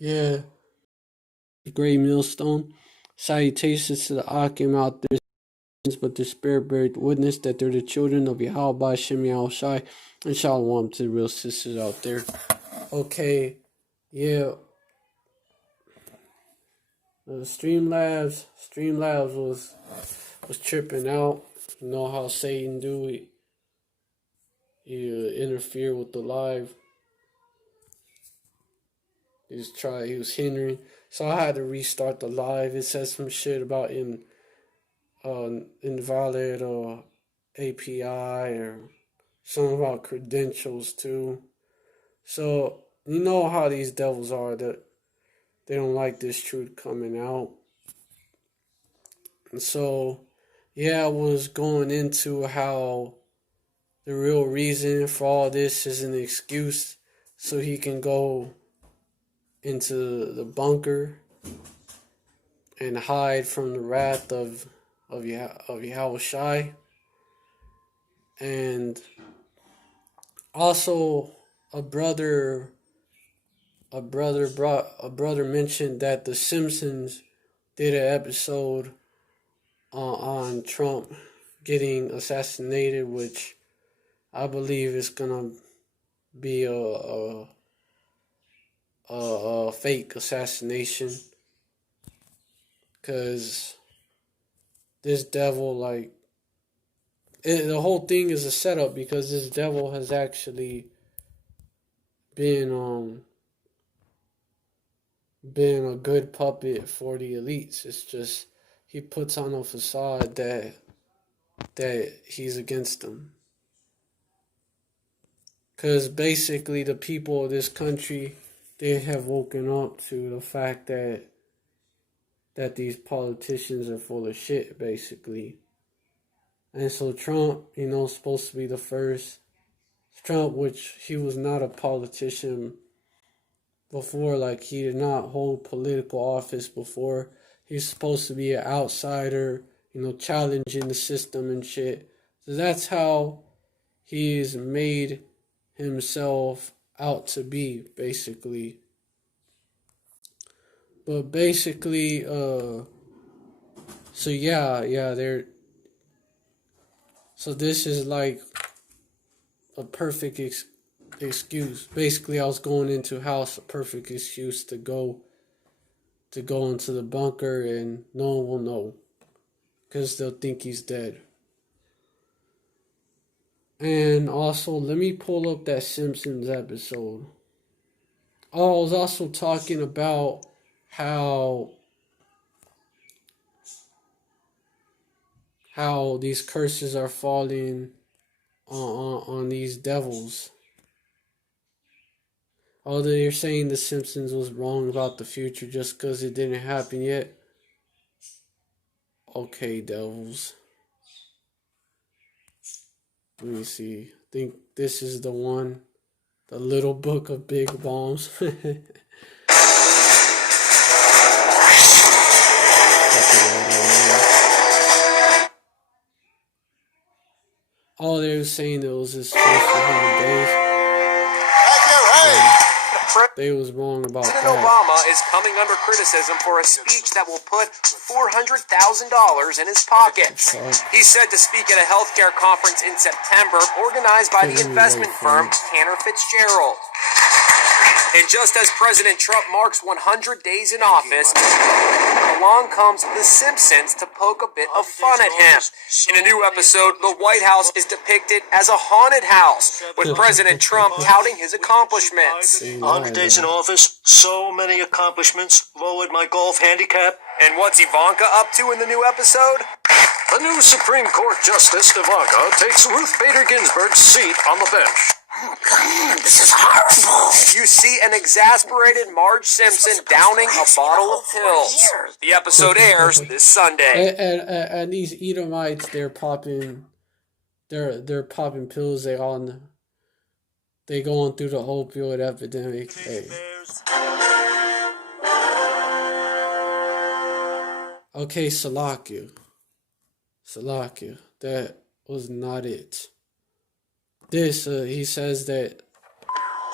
Yeah, great millstone. Salutations to the Akim out there, but the spirit bear witness that they're the children of Yahweh Shem Shai, and Shalom to the real sisters out there. Okay, yeah, Streamlabs was tripping out. You know how Satan do it. He interfere with the live. He was hindering. So I had to restart the live. It said some shit about invalid API or something about credentials too. So you know how these devils are, that they don't like this truth coming out. And so yeah, I was going into how the real reason for all this is an excuse so he can go into the bunker and hide from the wrath of Yahweh Shai. And also a brother mentioned that the Simpsons did an episode on Trump getting assassinated, which I believe is gonna be a fake assassination, because this devil, like, the whole thing is a setup, because this devil has actually been a good puppet for the elites. It's just he puts on a facade that he's against them. Because basically the people of this country, they have woken up to the fact that these politicians are full of shit, basically. And so Trump, supposed to be the first. Trump, which he was not a politician before, like he did not hold political office before. He's supposed to be an outsider, challenging the system and shit. So that's how he's made himself out to be, basically. But basically, so so this is like a perfect excuse. Basically, I was going into house, a perfect excuse to go into the bunker, and no one will know, because they'll think he's dead. And also, let me pull up that Simpsons episode. Oh, I was also talking about how these curses are falling on these devils. Oh, they're saying the Simpsons was wrong about the future just because it didn't happen yet. Okay, devils. Let me see. I think this is the one. The Little Book of Big Bombs. Oh, they were saying it was his first 100 days. They was wrong about President that. Obama is coming under criticism for a speech that will put $400,000 in his pocket. He's said to speak at a healthcare conference in September organized by the investment firm Cantor Fitzgerald. And just as President Trump marks 100 days in office, along comes The Simpsons to poke a bit of fun at him. In a new episode, the White House is depicted as a haunted house, with President Trump touting his accomplishments. 100 days in office, so many accomplishments, lowered my golf handicap. And what's Ivanka up to in the new episode? The new Supreme Court Justice Ivanka takes Ruth Bader Ginsburg's seat on the bench. Oh, God, this is horrible. You see an exasperated Marge Simpson downing a bottle of pills. The episode airs this Sunday. And these Edomites, they're popping pills. They going through the opioid epidemic. Hey. Okay, Salakia. That was not it. This, he says that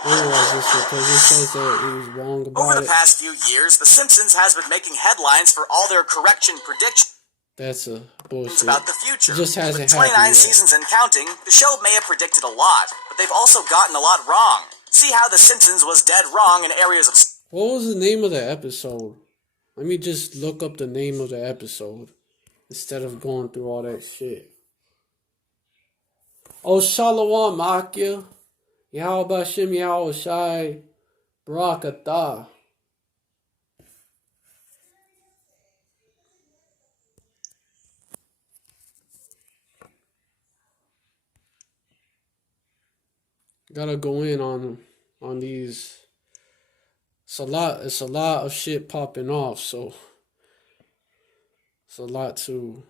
analyze this because it says that he was wrong Over about the it. past few years, The Simpsons has been making headlines for all their correction predictions That's a bullshit. about the future. It just hasn't With 29 happened yet. seasons and counting, the show may have predicted a lot, but they've also gotten a lot wrong. See how The Simpsons was dead wrong in areas of... What was the name of the episode? Let me just look up the name of the episode instead of going through all that shit. Oh, Shalom Makia. Yahweh Bashem Yahweh Shai. Barakatah. Gotta go in on these. It's a lot of shit popping off, so it's a lot to.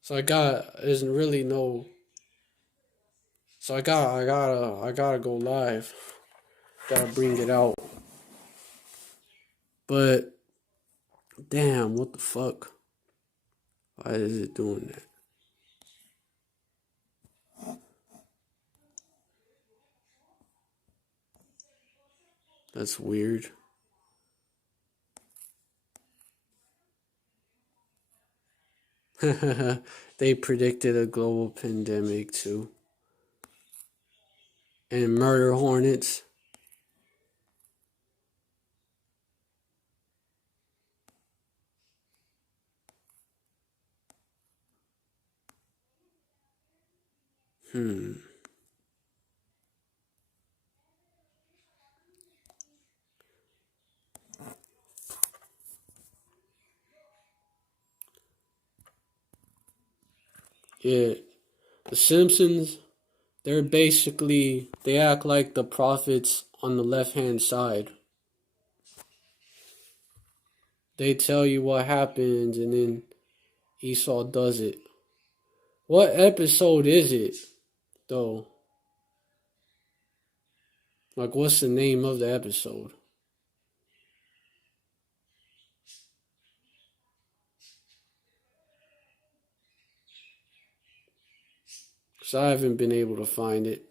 So I gotta go live. Gotta bring it out. But damn, what the fuck? Why is it doing that? That's weird. They predicted a global pandemic too. And murder hornets. Yeah, the Simpsons, they act like the prophets on the left-hand side. They tell you what happens and then Esau does it. What episode is it, though? Like, what's the name of the episode? Because I haven't been able to find it.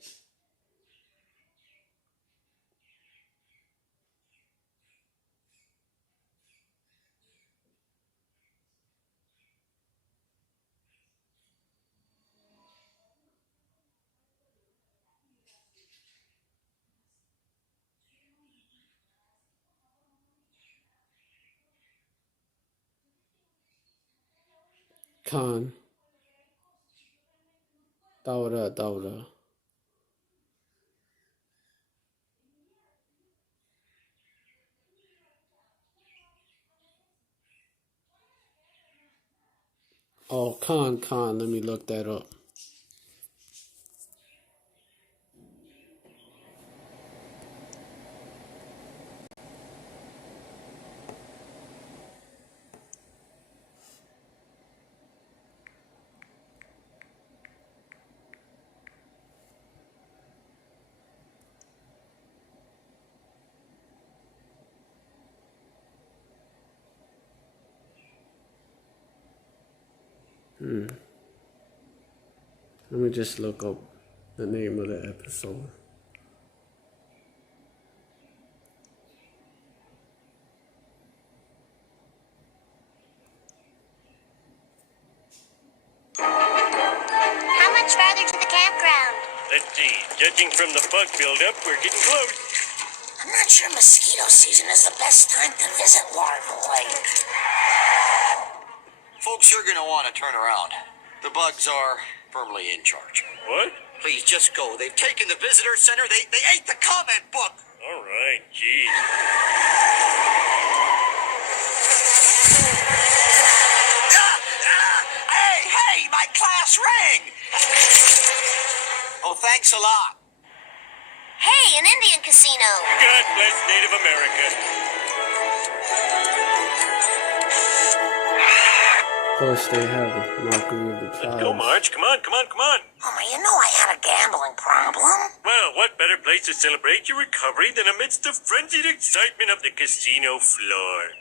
Khan. Dawda. Oh, Khan. Let me look that up. Let me just look up the name of the episode. How much farther to the campground? Let's see. Judging from the bug buildup, we're getting close. I'm not sure mosquito season is the best time to visit Larval Lake. Folks, you're going to want to turn around. The bugs are firmly in charge. What? Please, just go. They've taken the visitor center. They ate the comment book. All right, geez. Hey, my class ring. Oh, thanks a lot. Hey, an Indian casino. God bless Native America. Of course, they have a mockery of the tribes. Go, Marge. Come on. Homer, you know I had a gambling problem. Well, what better place to celebrate your recovery than amidst the frenzied excitement of the casino floor?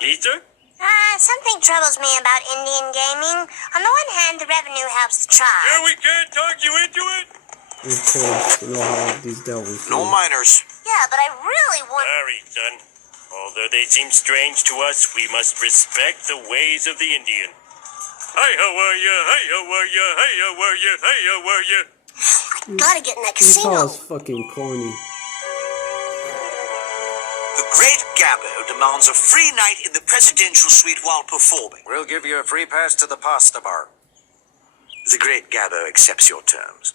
Lisa? Something troubles me about Indian gaming. On the one hand, the revenue helps the tribe. Yeah, we can't talk you into it. curious to know how these devils No feel. minors. Yeah, but I really want... Sorry, son. Although they seem strange to us, we must respect the ways of the Indian. Hi, how are ya? Hi, how are ya? Hi, how are ya? Hi, how are ya? Gotta get in that This casino. is fucking corny. The great Gabbo demands a free night in the presidential suite while performing. We'll give you a free pass to the pasta bar. The great Gabbo accepts your terms.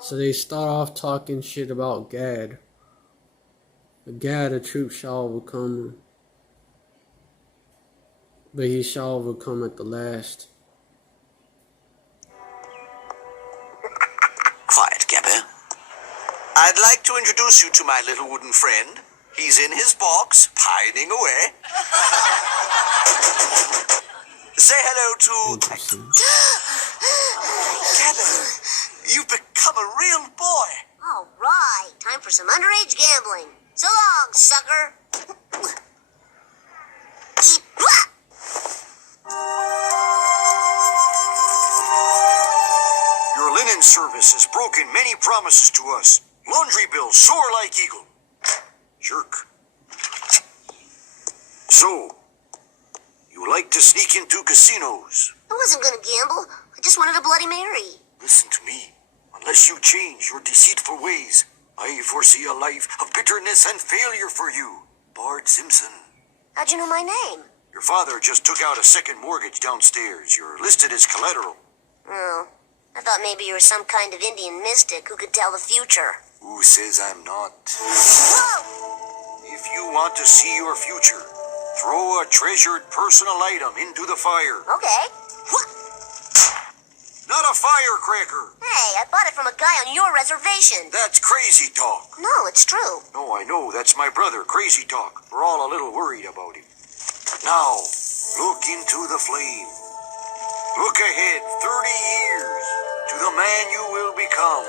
So they start off talking shit about Gad. The Gad, a troop shall overcome, but he shall overcome at the last. Quiet, Gabbo. I'd like to introduce you to my little wooden friend. He's in his box, pining away. Say hello to... Interesting. Gabbo, you've become a real boy. All right, time for some underage gambling. So long, sucker. Your linen service has broken many promises to us. Laundry bills soar like eagle. Jerk. So, you like to sneak into casinos? I wasn't gonna gamble. I just wanted a Bloody Mary. Listen to me. Unless you change your deceitful ways, I foresee a life of bitterness and failure for you. Bart Simpson. How'd you know my name? Your father just took out a second mortgage downstairs. You're listed as collateral. Oh, I thought maybe you were some kind of Indian mystic who could tell the future. Who says I'm not? Whoa! If you want to see your future, throw a treasured personal item into the fire. Okay. Not a firecracker. Hey, I bought it from a guy on your reservation. That's crazy talk. No, it's true. No, I know. That's my brother, Crazy Talk. We're all a little worried about him. Now, look into the flame. Look ahead 30 years to the man you will become.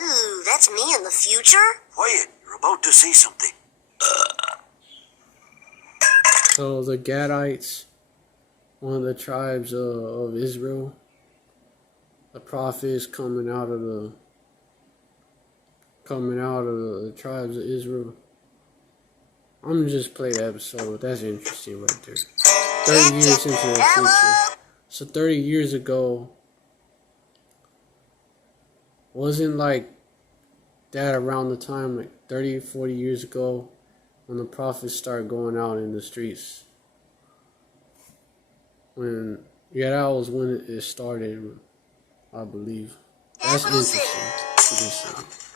Ooh, that's me in the future? Quiet, you're about to say something. So the Gadites, one of the tribes of Israel, the prophet is coming out of the tribes of Israel. I'm gonna just play the episode. That's interesting right there. 30 years into the future. So 30 years ago, wasn't like that around the time, like 30, 40 years ago, when the prophets started going out in the streets. That was when it started, I believe. That's interesting.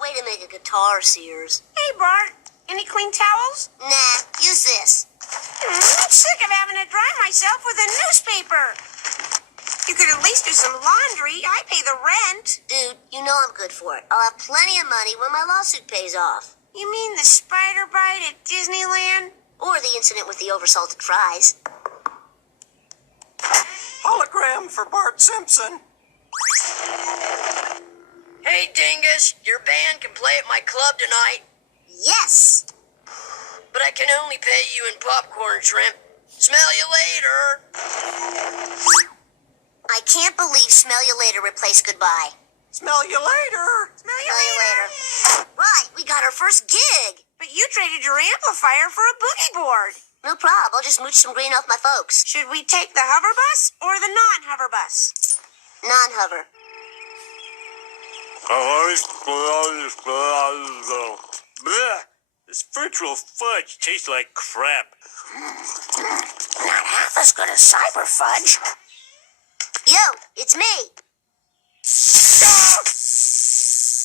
Way to make a guitar, Sears. Hey, Bart. Any clean towels? Nah, use this. I'm sick of having to dry myself with a newspaper. You could at least do some laundry. I pay the rent. Dude, you know I'm good for it. I'll have plenty of money when my lawsuit pays off. You mean the spider bite at Disneyland? Or the incident with the oversalted fries. Hologram for Bart Simpson. Hey, Dingus, your band can play at my club tonight, Yes! but I can only pay you in popcorn shrimp. Smell you later. I can't believe smell you later replaced goodbye. Smell you later. Smell you Smell you later. later. Right, we got our first gig. But you traded your amplifier for a boogie board. No prob, I'll just mooch some green off my folks. Should we take the hover bus or the non-hover bus? Non-hover. Bleh. This virtual fudge tastes like crap. Not half as good as cyber fudge. Yo, it's me.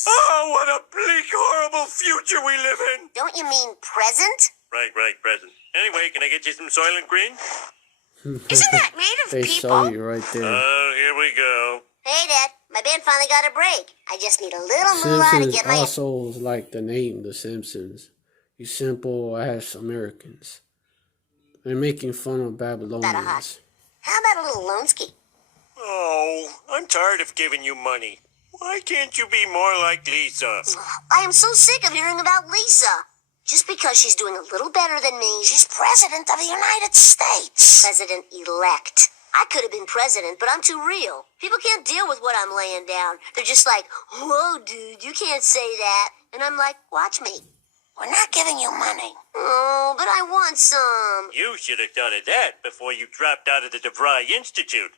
Oh, what a bleak, horrible future we live in. Don't you mean present? Right, present. Anyway, can I get you some Soylent Green? Isn't that made of They people? saw you right there. Oh, here we go. Hey, Dad. My band finally got a break. I just need a little moolah to Simpsons get my... also like the name, The Simpsons. You simple ass Americans. They're making fun of Babylonians. How about a little Lonesky? Oh, I'm tired of giving you money. Why can't you be more like Lisa? I am so sick of hearing about Lisa. Just because she's doing a little better than me, she's president of the United States. President-elect. I could have been president, but I'm too real. People can't deal with what I'm laying down. They're just like, whoa, dude, you can't say that. And I'm like, watch me. We're not giving you money. Oh, but I want some. You should have thought of that before you dropped out of the DeVry Institute.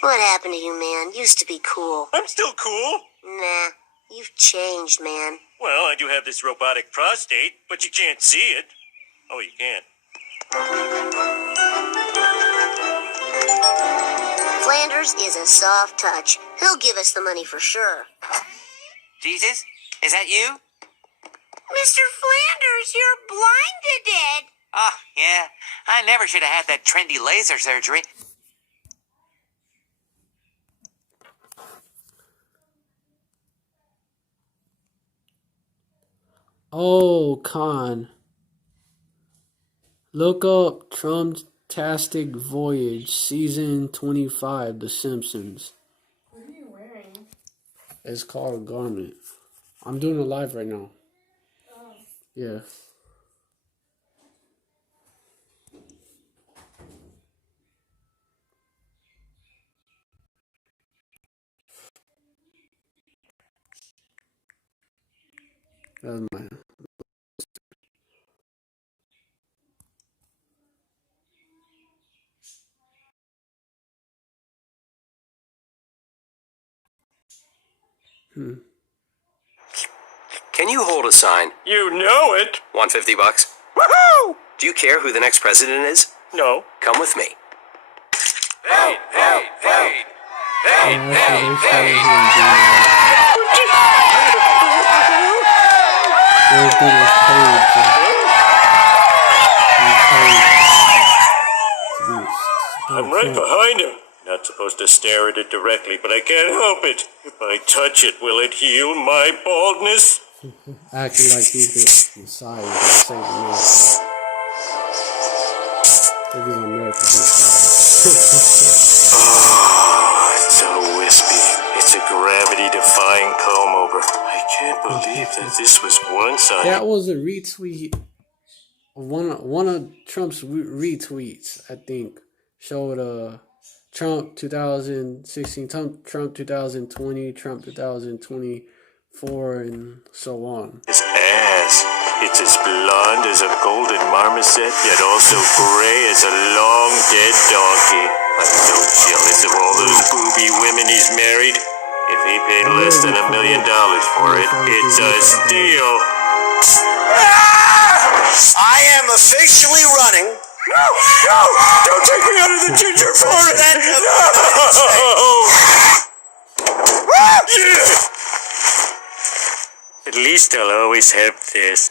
What happened to you, man? Used to be cool. I'm still cool. Nah, you've changed, man. Well, I do have this robotic prostate, but you can't see it. Oh, you can. Flanders is a soft touch. He'll give us the money for sure. Jesus, is that you? Mr. Flanders, you're blinded. Oh, yeah. I never should have had that trendy laser surgery. Oh, Con. Look up Trumptastic Voyage, Season 25, The Simpsons. What are you wearing? It's called Garment. I'm doing a live right now. Oh. Yeah. That's my... Can you hold a sign? You know it. Want $50? Woohoo! Do you care who the next president is? No. Come with me. Hey, hey, hey! Hey, Yeah, hey, so hey! everything is paid I'm right behind him. Not supposed to stare at it directly, but I can't help it. If I touch it, will it heal my baldness? acting like he's the Messiah, he's the Saint Like he's American Messiah. Oh, it's so wispy. It's a gravity-defying comb-over. I can't believe that this was once on... That was a retweet. One of Trump's retweets, I think, showed Trump 2016, Trump 2020, Trump 2024, and so on. His ass. It's as blonde as a golden marmoset, yet also gray as a long dead donkey. I'm so jealous of all those booby women he's married. If he paid less than $1 million for it, it's a steal. I am officially running. No! No! Don't take me out of the ginger forest! No! At least I'll always have this.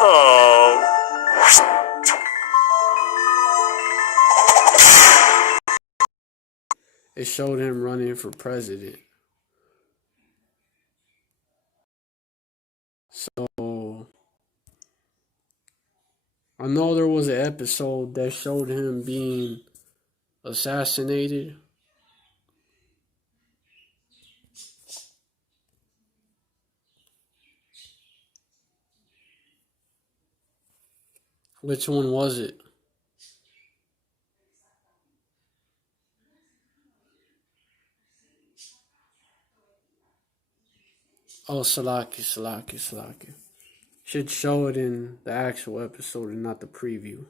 Oh. It showed him running for president. So I know there was an episode that showed him being assassinated. Which one was it? Oh, Salaki. Should show it in the actual episode and not the preview.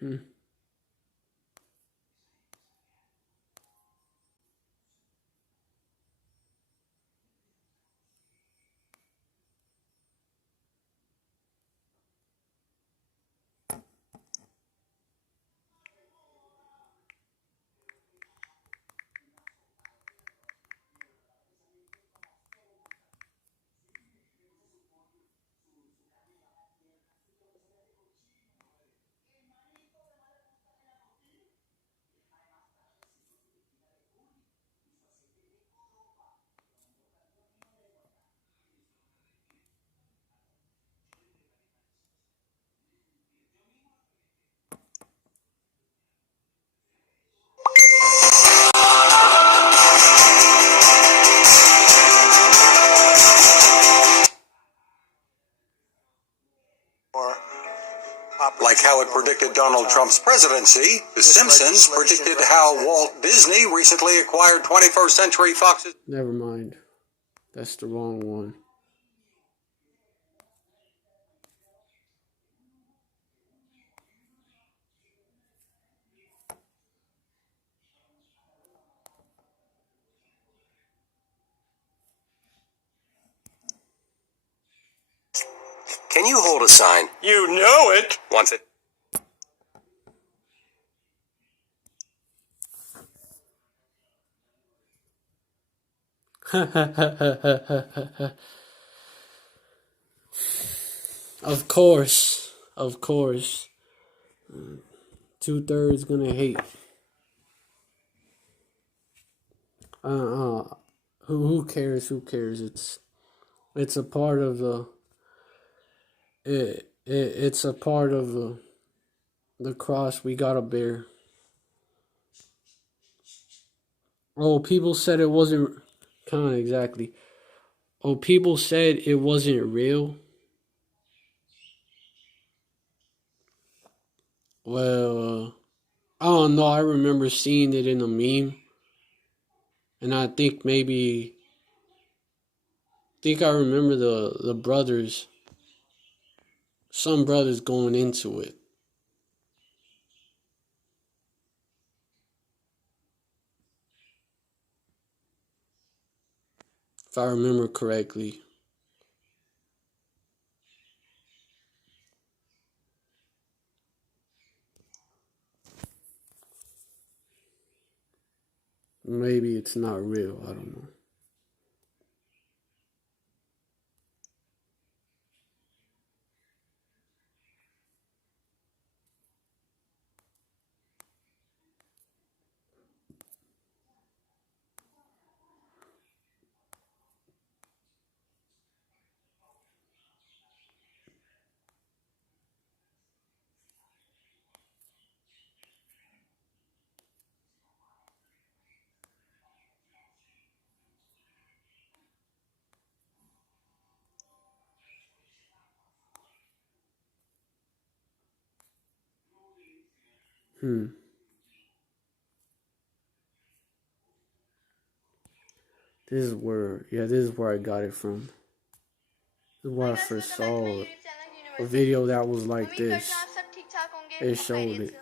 Hmm. Like how it predicted Donald Trump's presidency, The Simpsons predicted how Walt Disney recently acquired 21st Century Fox's... Never mind. That's the wrong one. Can you hold a sign? You know it. Once it. Of course. Of course. 2/3 gonna hate. Who cares? Who cares? It's a part of the it's a part of the cross we gotta bear. Oh, people said it wasn't kind of exactly. Oh, people said it wasn't real. Well, I don't know. I remember seeing it in a meme, and I think I remember the brothers, some brothers going into it. If I remember correctly. Maybe it's not real. I don't know. This is where I got it from. This is where I first saw a video that was like this. It showed it.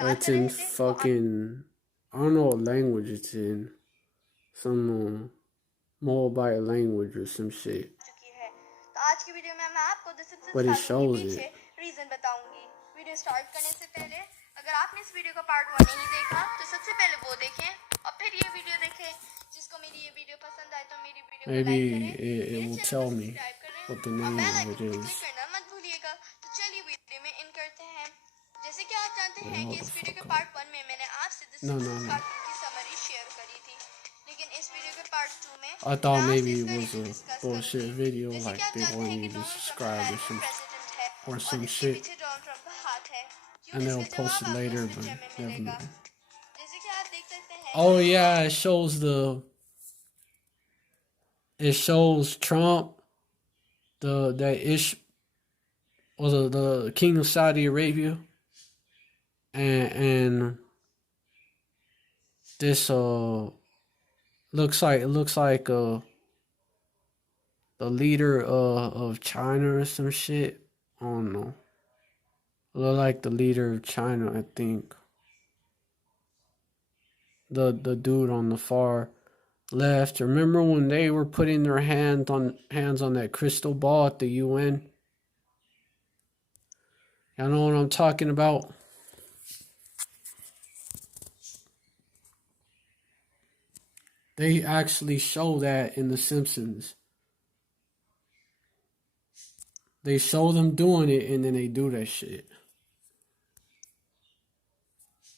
It's in fucking, I don't know what language it's in. Some mobile language or some shit. But it shows it. Video start करने से पहले अगर आपने इस video का part 1 नहीं देखा तो सबसे पहले वो देखें और फिर ये वीडियो देखें जिसको मेरी ये वीडियो पसंद आए तो मेरी वीडियो को Maybe लाइक करें it will tell me what the name of it is. Click करना मत भूलिएगा तो चलिए वीडियो में इन करते हैं जैसे कि आप जानते हैं कि इस वीडियो के पार्ट 1 में मैंने आपसे द सिम्पसन्स कार्टून की समरी शेयर करी थी लेकिन इस वीडियो के पार्ट 2 में I thought maybe it was a bullshit video, like they wanted me to subscribe or some shit. And they'll post it later, but never mind. Oh yeah, it shows Trump, the King of Saudi Arabia, and this looks like the leader of China or some shit. I don't know. Look like the leader of China, I think. The dude on the far left. Remember when they were putting their hands on that crystal ball at the UN? Y'all know what I'm talking about? They actually show that in The Simpsons. They show them doing it and then they do that shit.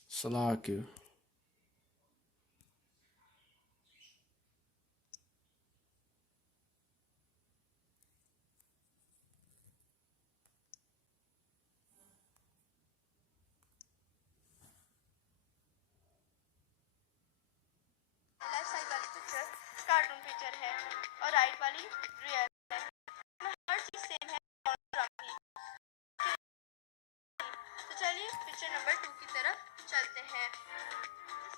Salaku. Left side वाली picture cartoon picture है और right वाली real है। हर चीज same है तो चलिए picture number 2 की तरफ चलते हैं।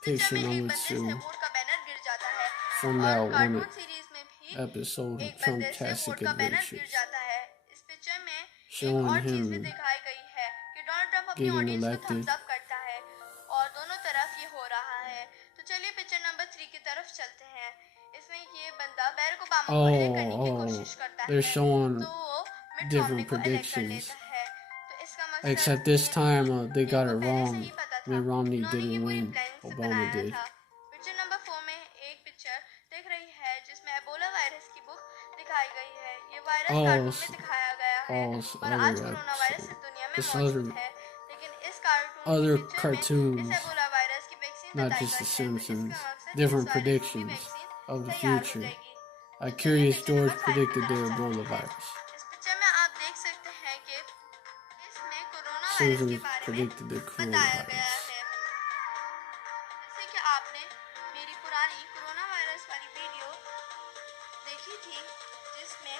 Picture number 2 वोट का बैनर गिर जाता है from और that one कार्टून सीरीज में भी episode of एक बंदे से Trumptastic वोट का बैनर गिर Adventures, जाता है। इस पिक्चर में एक showing और चीज भी him दिखाई गई है कि डोनाल्ड ट्रंप अपनी getting ऑडियंस को elected. थम्स अप करता है और दोनों तरफ ये हो रहा है। तो चलिए पिक्चर नंबर 3 की तरफ चलते हैं। इसमें ये बंदा बैरक ओबामा को इलेक्ट करने की कोशिश करता है They're showing तो वो मिट रॉमनी different को इलेक्ट कर predictions. लेता है। तो इसका मकसद Except this time they got it पहले से wrong. ही पता था। Mitt Romney उन्होंने ये didn't पूरी win. प्लानिंग से Obama बनाया did. था। पिक्चर नंबर 4 में एक पिक्चर दिख रही है जिसमें एबोला वायरस की बुक दिखाई गई है। ये वायरस कार्टून में दिखाया गया है और आज कोरोना वायरस इस दुनिया में मौजूद है। लेकिन इस कार्टून Other की पिक्चर में cartoons, इस एबोला वायरस की वैक्सीन not बताई just The गई है। तो Simpsons, इसका मकसद different इस वायरस की predictions वैक्सीन of the तैयार हो future. जाएगी। Like तो चलिए Curious पिक्चर George नंबर 5 की predicted the तरफ चलते Ebola हैं। virus. इस पिक्चर में आप देख सकते हैं कि इसमें कोरोना वायरस के Simpsons बारे में predicted the बताया गया coronavirus. है। जैसे कि आपने मेरी पुरानी कोरोना वायरस वाली वीडियो देखी थी जिसमें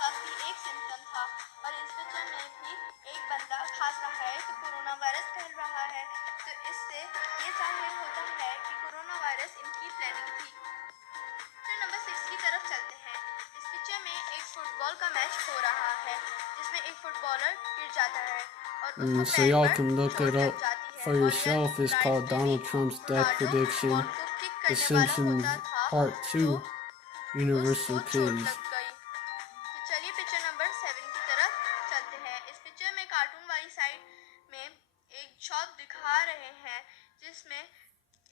काफी एक सिम्टम था और इस पिक्चर में भी एक बंदा खांस रहा है तो कोरोना वायरस फैल रहा है। तो इससे ये जाहिर होता है कि कोरोना वायरस इनकी प्लानिंग थी। पिक्चर नंबर 6 की तरफ चलते हैं। इस पिक्चर में एक फुटबॉल का मैच हो रहा है जिसमें एक फुटबॉलर गिर जाता है और उसको So पैर y'all पर can look चोट it लग up जाती है for और yourself. यह It's called right Donald Trump's death Ronaldo prediction. Ball को किक The करने वाला Simpsons होता था Part 2 तो Universal उसको चोट Kids. लग गई। तो चलिए पिक्चर नंबर 7 की तरफ चलते हैं। इस पिक्चर में कार्टून वाली साइड में एक शॉप दिखा रहे हैं जिसमें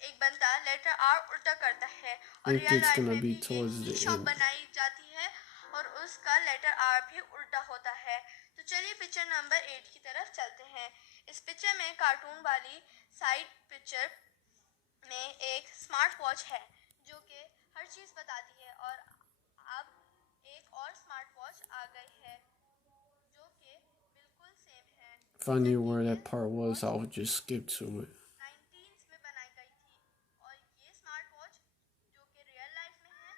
एक बंदा लेटर आर उल्टा करता है और think real it's life gonna में be भी towards एक the शॉप end. बनाई जाती है और उसका लेटर आर भी उल्टा होता है। तो चलिए पिक्चर नंबर 8 की तरफ चलते हैं। इस पिक्चर में कार्टून वाली साइड पिक्चर में एक स्मार्ट वॉच है जो कि हर चीज बताती है और अब एक और स्मार्ट वॉच आ गई है जो कि बिल्कुल सेम है। If I knew where that part was, I would just skip to it. 19s में बनाई गई थी और ये स्मार्ट वॉच जो कि रियल लाइफ में है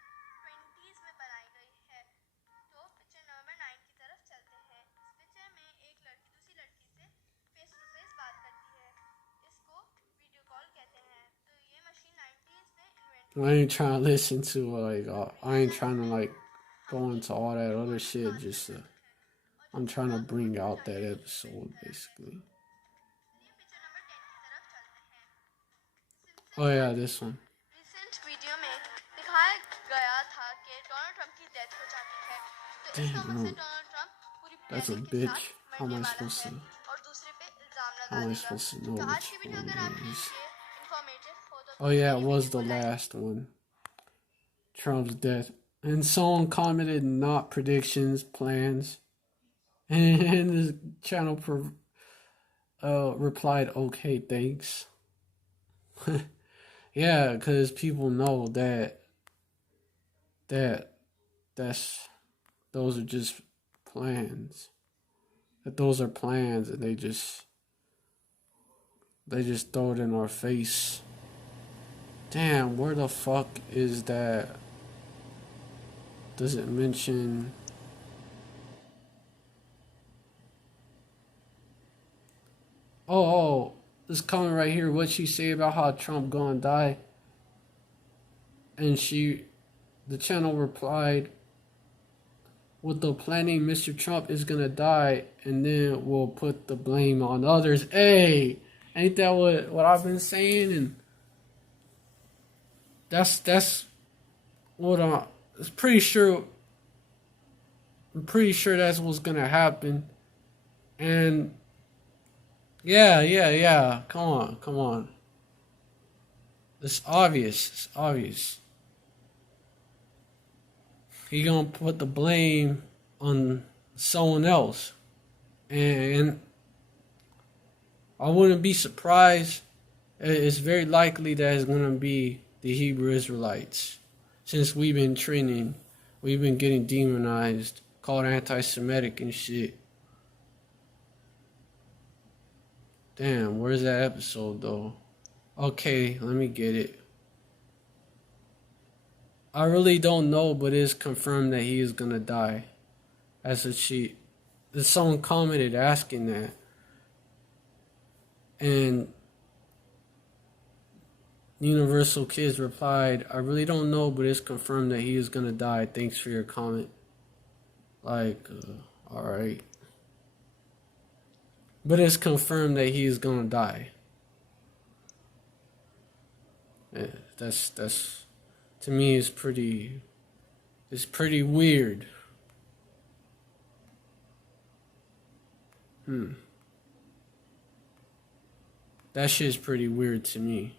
20s में बनाई गई है। तो पिक्चर नंबर 9 की तरफ चलते हैं। इस पिक्चर में एक लड़की दूसरी लड़की से फेस टू फेस बात करती है। इसको वीडियो कॉल कहते हैं। तो ये मशीन 90s में invent I ain't trying to listen to I ain't trying to go into all that other shit. Just I'm trying to bring out that episode basically. Oh yeah, this one. Recent video में दिखाया गया था कि Donald Trump की death हो जाती है। तो इसका Damn, मकसद no. डोनाल्ड ट्रंप पूरी That's a प्लानिंग के bitch. साथ How am मरने I वाला supposed है to? और दूसरे पे इल्जाम लगा How am I देगा। supposed to know तो आज which की वीडियो one अगर it आपके is? लिए इंफॉर्मेटिव हो तो Oh yeah, it मेरी was वीडियो the को like last one. Trump's death. And someone commented not predictions, plans. And the channel replied, okay, thanks. Yeah, because people know that's those are just plans. That those are plans and they just throw it in our face. Damn, where the fuck is that? Does it mention? Oh, this comment right here. What she say about how Trump gonna die? And the channel replied, with the planning, Mr. Trump is gonna die, and then we'll put the blame on others. Hey, ain't that what I've been saying? And that's what I'm pretty sure. I'm pretty sure that's what's gonna happen. And yeah. Come on. It's obvious. It's obvious. He gonna put the blame on someone else, and I wouldn't be surprised. It's very likely that it's gonna be the Hebrew Israelites, since we've been trending, we've been getting demonized, called anti-Semitic and shit. Damn, where's that episode though? Okay, let me get it. I really don't know, but it's confirmed that he is gonna die. As a cheat. Someone commented asking that. And Universal Kids replied, I really don't know, but it's confirmed that he is gonna die. Thanks for your comment. Like, alright. But it's confirmed that he is gonna die. Yeah, that's to me it's pretty weird. That shit's pretty weird to me.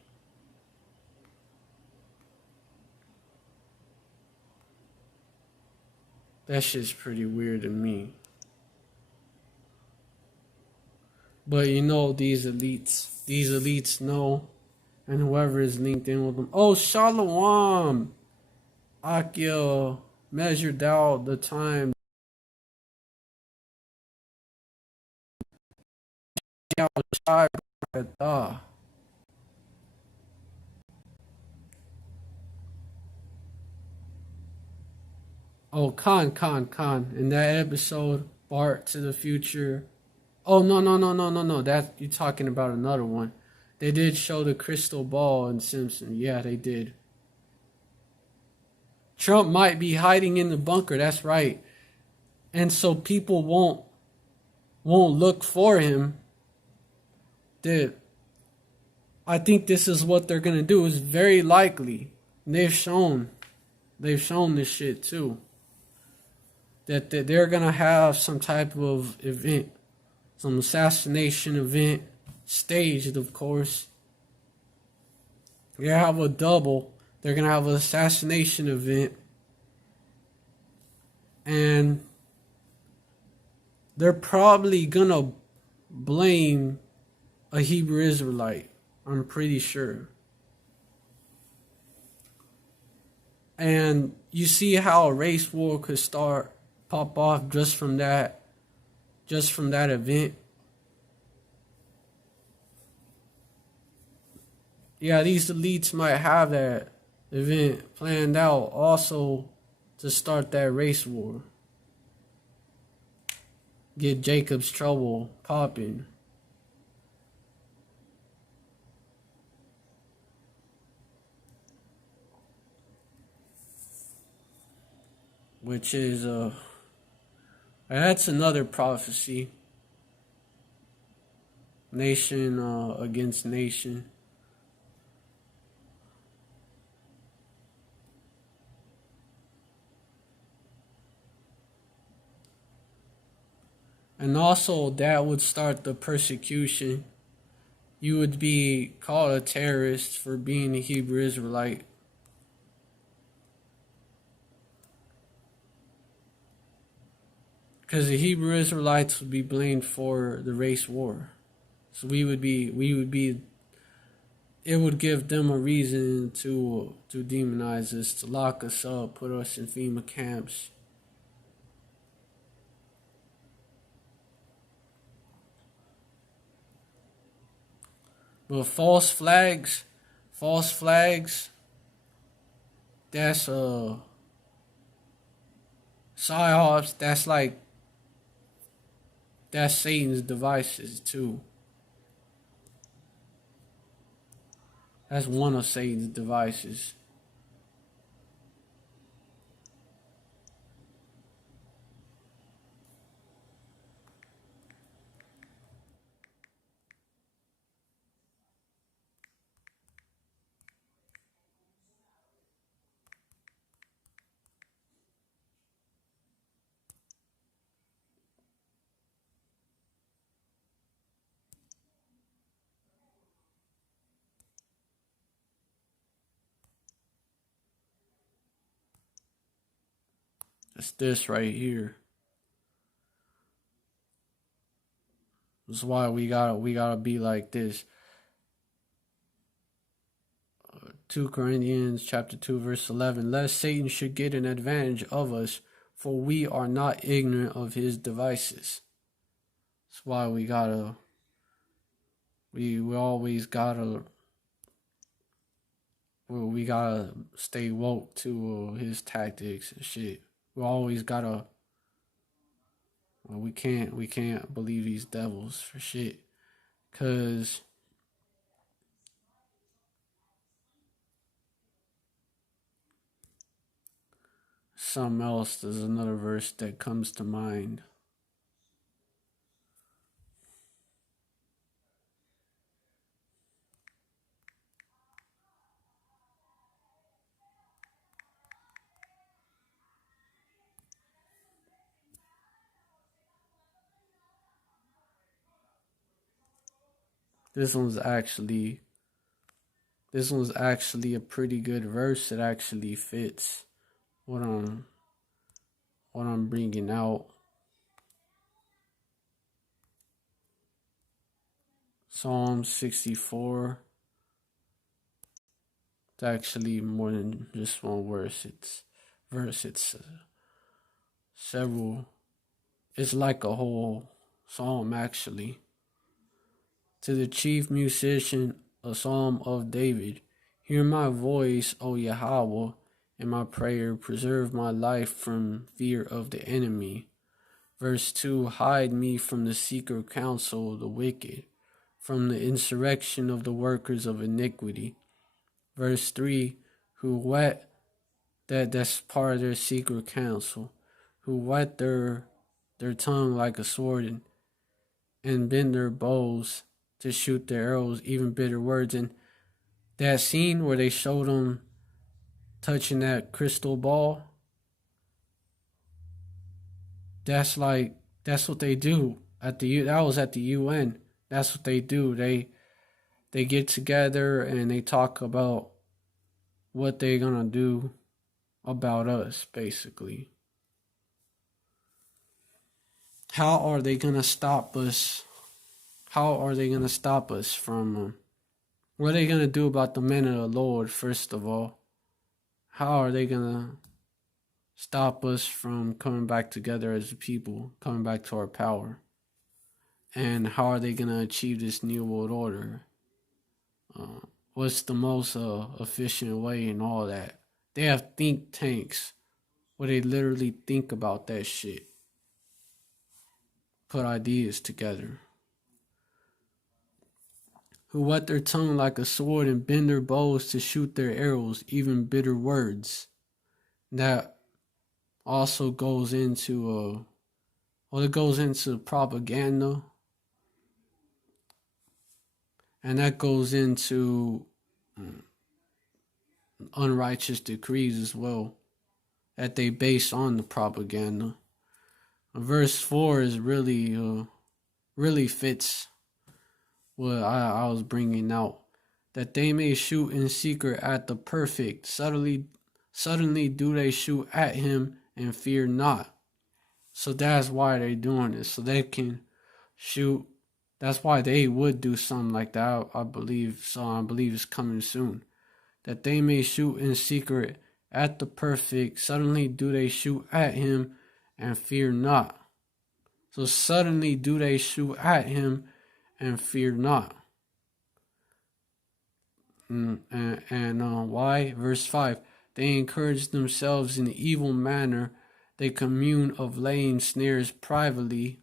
That shit's pretty weird to me. But you know, these elites know, and whoever is linked in with them. Oh, Shalom! Akia measured out the time. Oh, Khan. In that episode, Bart to the Future. Oh, no. That you're talking about another one. They did show the crystal ball in Simpson. Yeah, they did. Trump might be hiding in the bunker. That's right. And so people won't look for him. I think this is what they're gonna do. It's very likely. They've shown this shit too. That they're gonna have some type of event, some assassination event, staged, of course. They're gonna have a double. They're gonna have an assassination event, and they're probably gonna blame a Hebrew Israelite. I'm pretty sure. And you see how a race war could pop off just from that event. Yeah, these elites might have that event planned out also to start that race war. Get Jacob's trouble popping. Which is that's another prophecy. Nation against nation. And also that would start the persecution. You would be called a terrorist for being a Hebrew Israelite. Because the Hebrew Israelites would be blamed for the race war. So we would be, it would give them a reason to demonize us, to lock us up, put us in FEMA camps. But false flags, that's psyops, that's Satan's devices too. That's one of Satan's devices. It's this right here. That's why we gotta be like this. 2 Corinthians chapter 2 verse 11. Lest Satan should get an advantage of us, for we are not ignorant of his devices. That's why we always gotta stay woke to his tactics and shit. We always gotta. We can't believe these devils for shit, cause something else. There's another verse that comes to mind. This one's actually a pretty good verse. It actually fits what I'm bringing out. Psalm 64. It's actually more than just one verse. It's several. It's like a whole psalm actually. To the chief musician, a psalm of David. Hear my voice, O Yahweh, and my prayer. Preserve my life from fear of the enemy. Verse 2, hide me from the secret counsel of the wicked, from the insurrection of the workers of iniquity. Verse 3, who wet, that's part of their secret counsel, who wet their tongue like a sword and bend their bows to shoot their arrows, even bitter words. And that scene where they showed them touching that crystal ball, that's what they do that was at the UN. That's what they do. They get together and they talk about what they're gonna do about us, basically. How are they gonna stop us? How are they gonna stop us from? What are they gonna do about the men of the Lord? First of all, how are they gonna stop us from coming back together as a people, coming back to our power? And how are they gonna achieve this new world order? What's the most efficient way and all that? They have think tanks where they literally think about that shit, put ideas together. Who wet their tongue like a sword and bend their bows to shoot their arrows, even bitter words. That also goes into it goes into propaganda, and that goes into unrighteous decrees as well, that they base on the propaganda. Verse 4 is really fits what I was bringing out, that they may shoot in secret at the perfect. Suddenly do they shoot at him and fear not. So that's why they're doing this, so they can shoot. That's why they would do something like that, I believe. So I believe it's coming soon. That they may shoot in secret at the perfect. Suddenly do they shoot at him and fear not. So suddenly do they shoot at him and fear not. And why? Verse 5. They encourage themselves in evil manner. They commune of laying snares privately,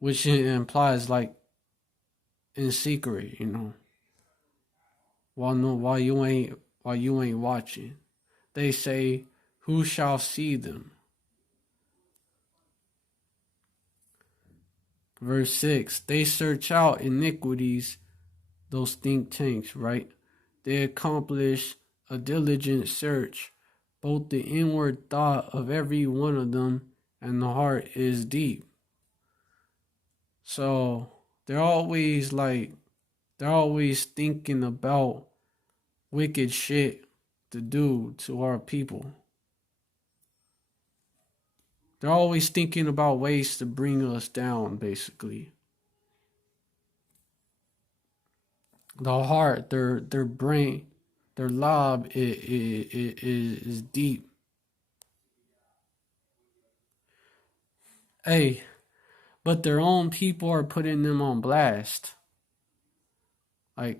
which implies like in secret, while you ain't watching. They say, who shall see them? Verse 6, they search out iniquities, those think tanks, right? They accomplish a diligent search, both the inward thought of every one of them and the heart is deep. So they're always thinking about wicked shit to do to our people. They're always thinking about ways to bring us down, basically. The heart, their brain, their lob is deep. Hey, but their own people are putting them on blast. Like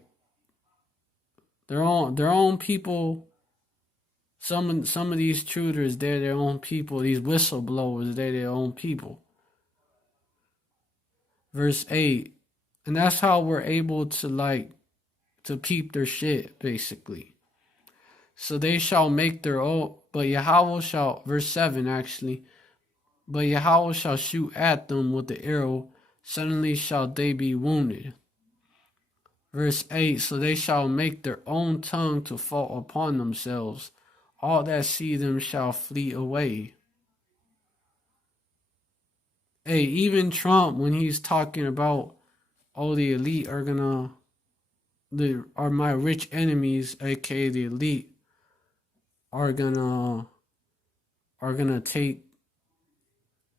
their own people. Some of these intruders, they're their own people. These whistleblowers, they're their own people. Verse 8, and that's how we're able to peep their shit, basically. So they shall make their own, but Yahweh shall, verse 7 actually, but Yahweh shall shoot at them with the arrow, suddenly shall they be wounded. Verse 8, so they shall make their own tongue to fall upon themselves. All that see them shall flee away. Hey, even Trump, when he's talking about, oh, the elite are my rich enemies, aka the elite, are gonna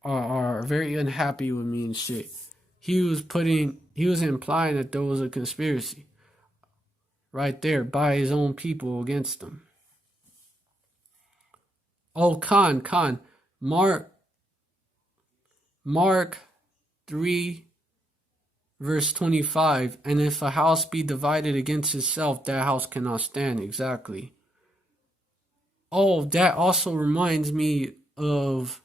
are very unhappy with me and shit. He was implying that there was a conspiracy right there by his own people against them. Oh, Khan, Mark 3, verse 25, and if a house be divided against itself, that house cannot stand. Exactly. Oh, that also reminds me of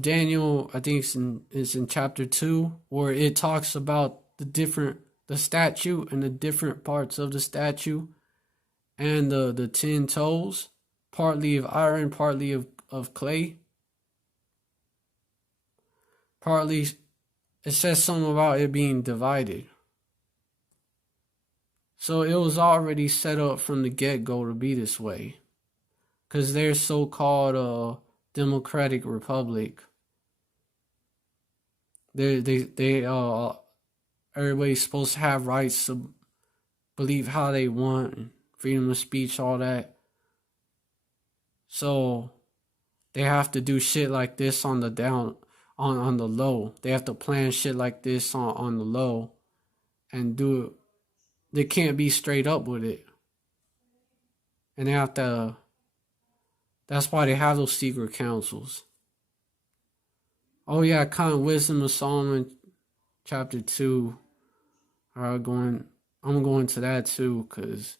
Daniel. I think it's in chapter 2, where it talks about the statue and the different parts of the statue, and the 10 toes, partly of iron, partly of clay. Partly, it says something about it being divided. So it was already set up from the get-go to be this way. Because their so-called democratic republic, everybody's supposed to have rights to believe how they want, freedom of speech, all that. So they have to do shit like this on the on the low. They have to plan shit like this on the low and do it. They can't be straight up with it. And they have to, that's why they have those secret councils. Oh yeah, kind of Wisdom of Solomon, chapter 2. I'm going to that too, because,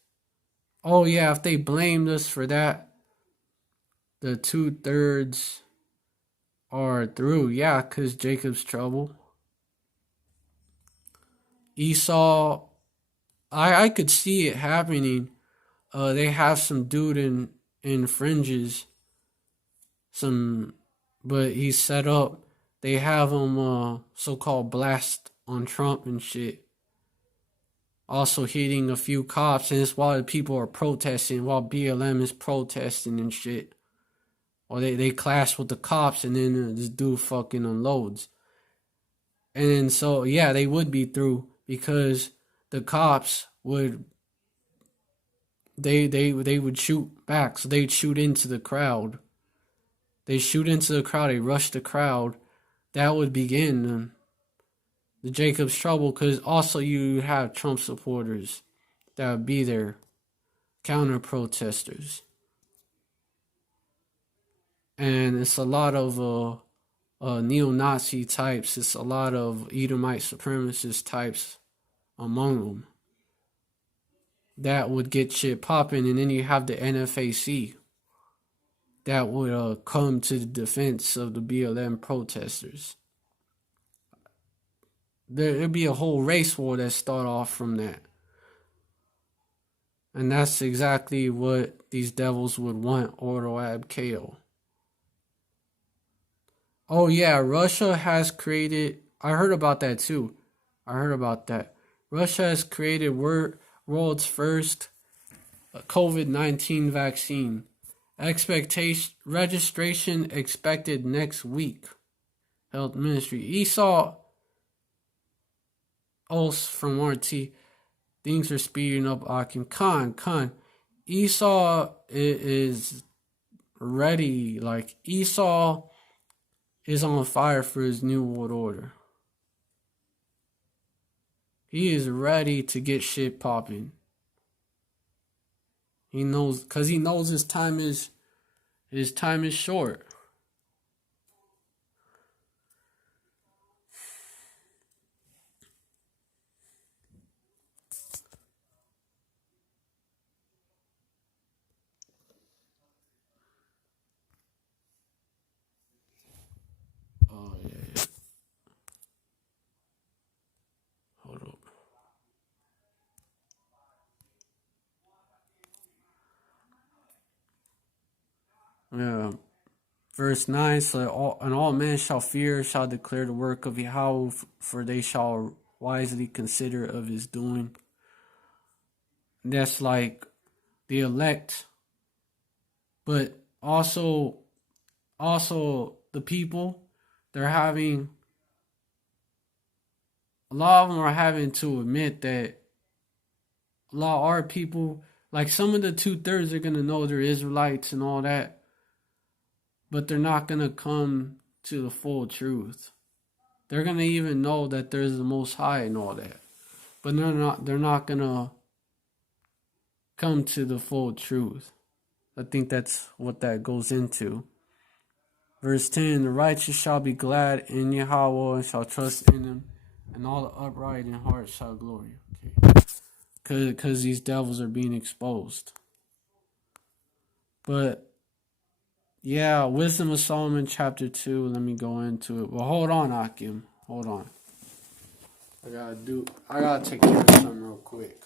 oh yeah, if they blamed us for that, the 2/3 are through. Yeah, because Jacob's trouble. Esau, I could see it happening. They have some dude in fringes, but he's set up. They have him so-called blast on Trump and shit. Also hitting a few cops, and it's while the people are protesting, while BLM is protesting and shit. Or they clash with the cops, and then this dude fucking unloads. And then so, yeah, they would be through, because the cops would, they would shoot back, so they'd shoot into the crowd. They shoot into the crowd, they rush the crowd. That would begin the Jacob's trouble, because also you have Trump supporters that would be there, counter protesters. And it's a lot of neo-Nazi types. It's a lot of Edomite supremacist types among them that would get shit popping. And then you have the NFAC that would come to the defense of the BLM protesters. There'd be a whole race war that start off from that. And that's exactly what these devils would want, Ordo ab Chaos. Oh yeah, Russia has created, I heard about that too. Russia has created world's first COVID-19 vaccine. Registration expected next week. Health Ministry. Esau Os from RT. Things are speeding up. Akim Khan. Esau is ready. Like Esau is on fire for his new world order. He is ready to get shit popping. He knows, cause he knows his time is short. Oh yeah. Hold up. Yeah. Verse 9, so all men shall fear, shall declare the work of Yahweh, for they shall wisely consider of his doing. That's like the elect, but also the people, they're having, a lot of them are having to admit that a lot of our people, like some of the 2/3 are going to know they're Israelites and all that, but they're not going to come to the full truth. They're going to even know that there's the Most High and all that, but they're not going to come to the full truth. I think that's what that goes into. Verse 10, the righteous shall be glad in Yahweh and shall trust in him, and all the upright in heart shall glory. Okay. Because these devils are being exposed. But, yeah, Wisdom of Solomon chapter 2, let me go into it. But hold on, Akim. Hold on. I gotta take care of something real quick.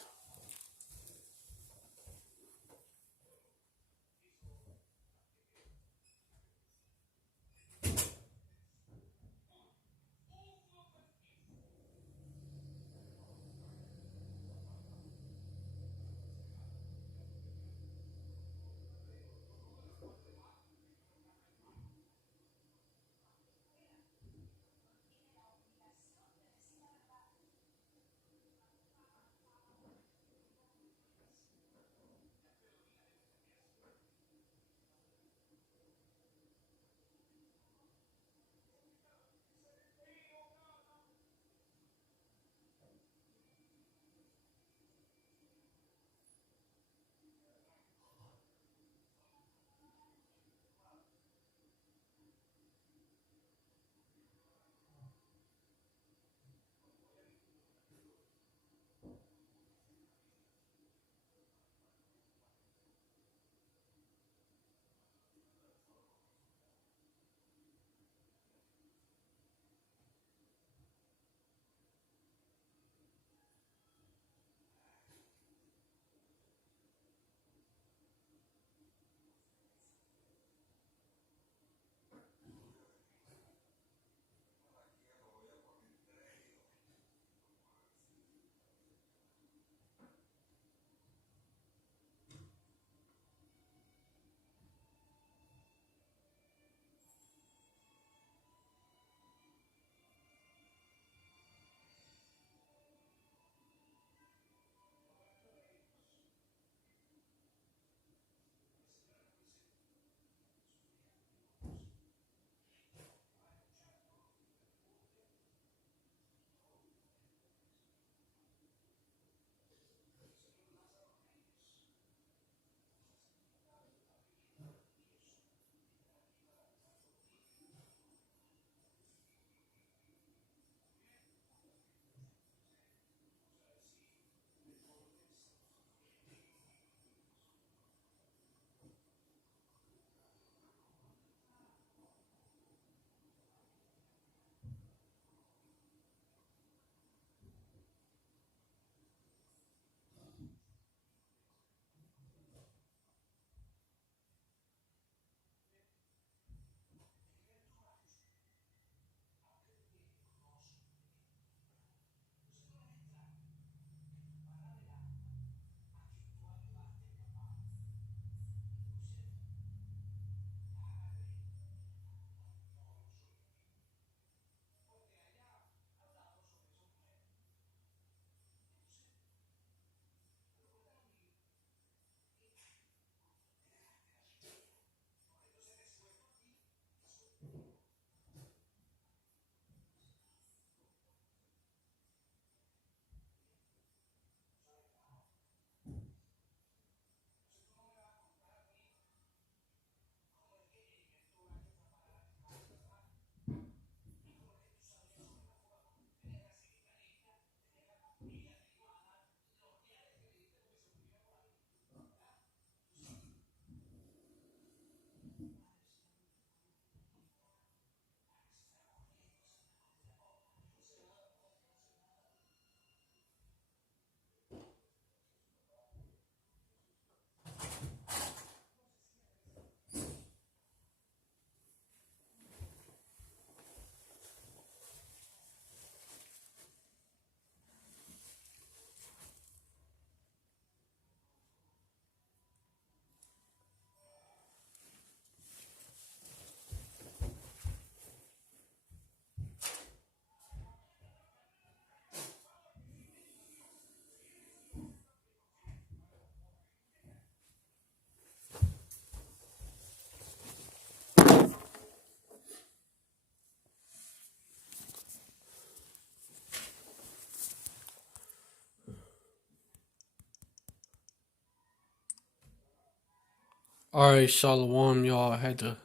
Alright, Shalom, y'all. I had to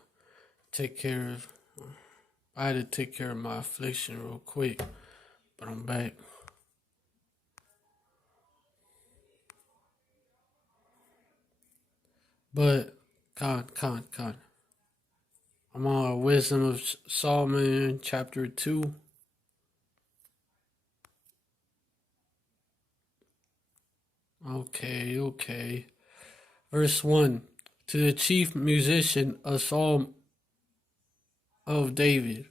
take care of my affliction real quick, but I'm back. But, con. I'm on Wisdom of Solomon, chapter 2. Okay. Verse 1. To the chief musician, a psalm of David.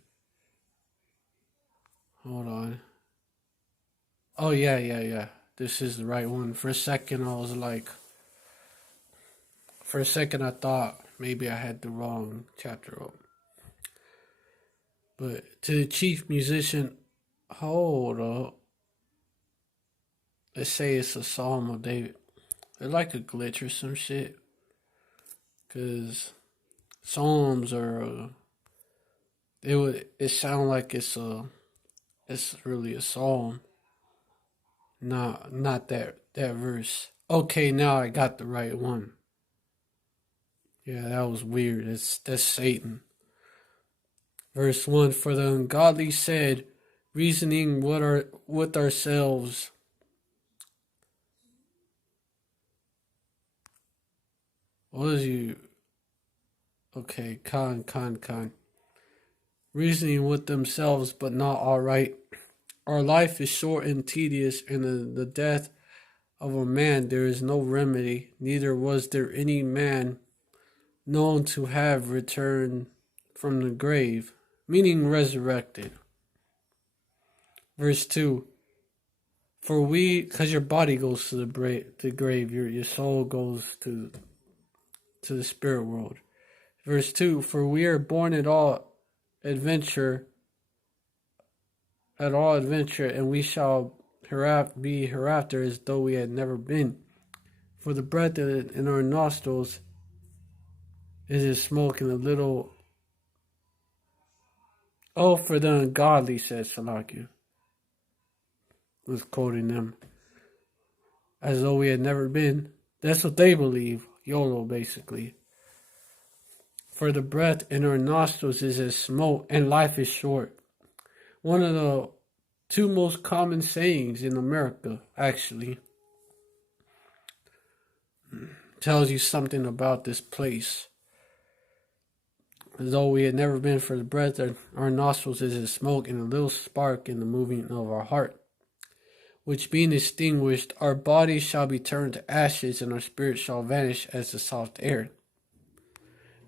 Hold on. Oh, yeah. This is the right one. For a second, I thought maybe I had the wrong chapter up. But to the chief musician, hold up. Let's say it's a psalm of David. It's like a glitch or some shit. Because psalms are, it sound like it's really a psalm. Not that verse. Okay, now I got the right one. Yeah, that was weird. That's Satan. Verse 1, for the ungodly said, reasoning with ourselves. What is you? Okay, con. Reasoning with themselves, but not all right. Our life is short and tedious, and in the death of a man there is no remedy, neither was there any man known to have returned from the grave, meaning resurrected. Verse 2, because your body goes to the grave, your soul goes to the spirit world. Verse 2, for we are born at all adventure, and we shall be hereafter as though we had never been. For the breath in our nostrils is as smoke and a little. Oh, for the ungodly, says Salakia. Was quoting them. As though we had never been. That's what they believe. YOLO, basically. For the breath in our nostrils is as smoke, and life is short. One of the two most common sayings in America, actually. Tells you something about this place. As though we had never been, for the breath in our nostrils is as smoke, and a little spark in the moving of our heart. Which being extinguished, our bodies shall be turned to ashes, and our spirit shall vanish as the soft air.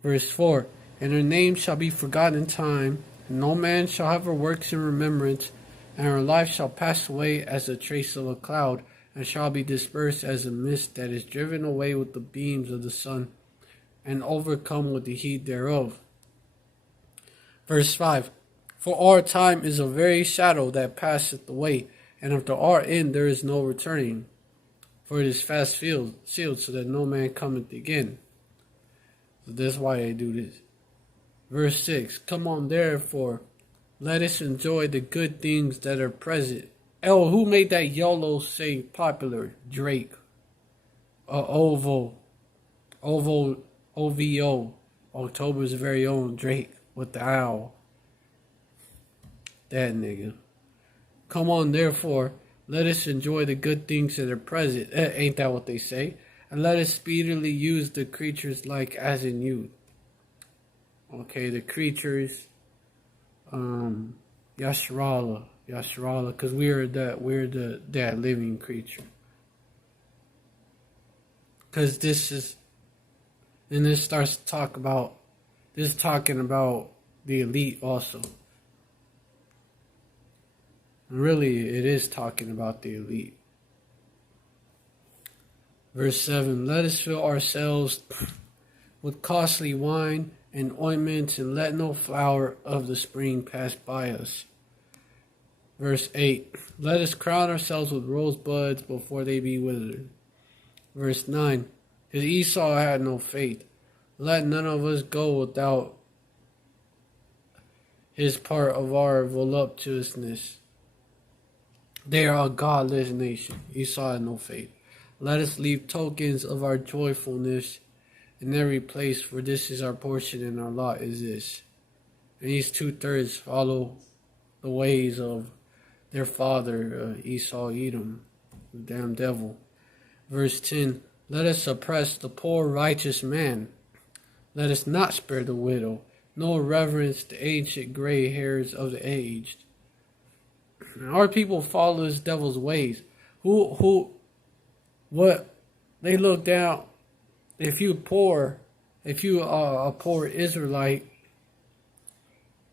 Verse 4, and her name shall be forgotten in time, and no man shall have her works in remembrance, and her life shall pass away as the trace of a cloud, and shall be dispersed as a mist that is driven away with the beams of the sun, and overcome with the heat thereof. Verse 5, for our time is a very shadow that passeth away, and after our end there is no returning, for it is fast sealed, so that no man cometh again. So that's why they do this. Verse 6, come on therefore, let us enjoy the good things that are present. Oh, who made that YOLO say popular? Drake. OVO. October's very own Drake with the owl. That nigga. Come on therefore, let us enjoy the good things that are present. Ain't that what they say? And let us speedily use the creatures like as in youth. Okay, the creatures, Yasharala, because we're that living creature. Because this starts to talking about the elite also. Really, it is talking about the elite. Verse 7, let us fill ourselves with costly wine and ointments, and let no flower of the spring pass by us. Verse 8, let us crown ourselves with rosebuds before they be withered. Verse 9, because Esau had no faith. Let none of us go without his part of our voluptuousness. They are a godless nation. Esau had no faith. Let us leave tokens of our joyfulness in every place, for this is our portion and our lot is this. And these 2/3 follow the ways of their father, Esau, Edom, the damn devil. Verse 10, let us oppress the poor righteous man. Let us not spare the widow, nor reverence the ancient gray hairs of the aged. And our people follow this devil's ways. What? They look down. If you poor, if you are a poor Israelite,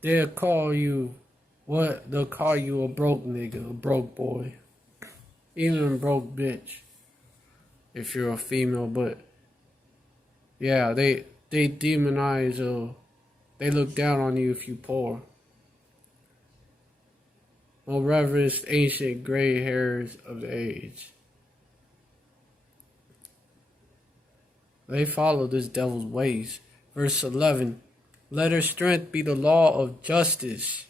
they'll call you, what? They'll call you a broke nigga, a broke boy. Even a broke bitch. If you're a female, but yeah, they demonize, they look down on you if you poor. No reverence ancient gray hairs of the age. They follow this devil's ways. Verse 11, let her strength be the law of justice,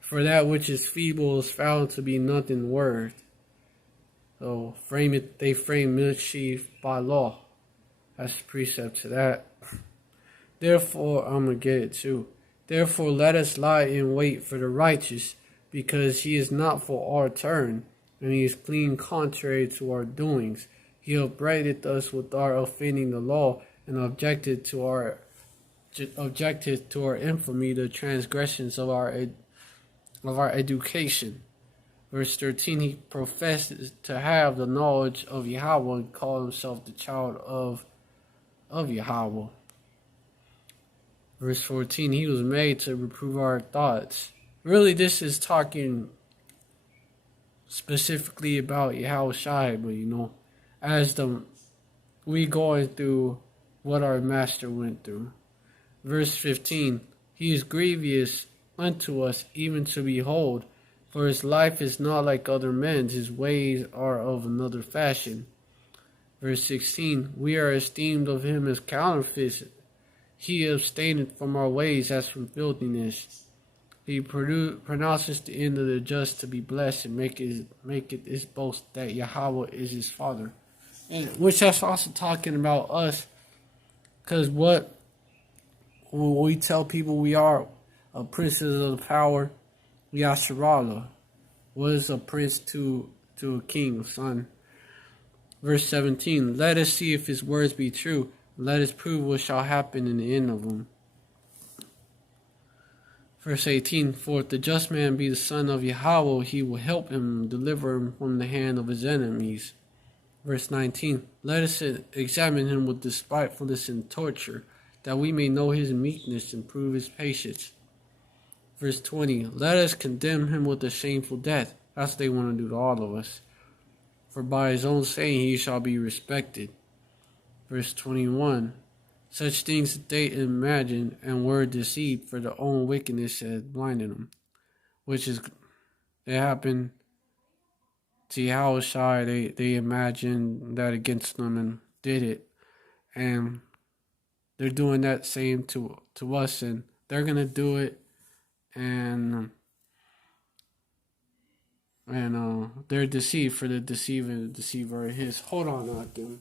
for that which is feeble is found to be nothing worth. So they frame mischief by law. That's the precept to that. Therefore, I'm going to get it too. Therefore, let us lie in wait for the righteous, because he is not for our turn, and he is clean contrary to our doings. He upbraided us with our offending the law, and objected to our infamy, the transgressions of our education. Verse 13, he professes to have the knowledge of Yahweh and called himself the child of Yahweh. Verse 14, he was made to reprove our thoughts. Really, this is talking specifically about Yahweh Shai, but as we going through what our master went through. Verse 15, he is grievous unto us even to behold, for his life is not like other men's, his ways are of another fashion. Verse 16, we are esteemed of him as counterfeits. He abstaineth from our ways as from filthiness. He pronounces the end of the just to be blessed, and maketh his boast that Yahweh is his father. And which that's also talking about us, because when we tell people we are a princes of the power, Yasharallah. What is a prince to a king, son? Verse 17, let us see if his words be true. Let us prove what shall happen in the end of them. Verse 18, for if the just man be the son of Yahweh, he will help him, deliver him from the hand of his enemies. Verse 19, let us examine him with despitefulness and torture, that we may know his meekness and prove his patience. Verse 20, let us condemn him with a shameful death. That's what they want to do to all of us. For by his own saying he shall be respected. Verse 21, such things that they imagined and were deceived, for their own wickedness had blinded them. Which is, it happened to Yahushua. They imagined that against them and did it. And they're doing that same to us, and they're going to do it. And they're deceived, for the deceiver is. Hold on, Akim.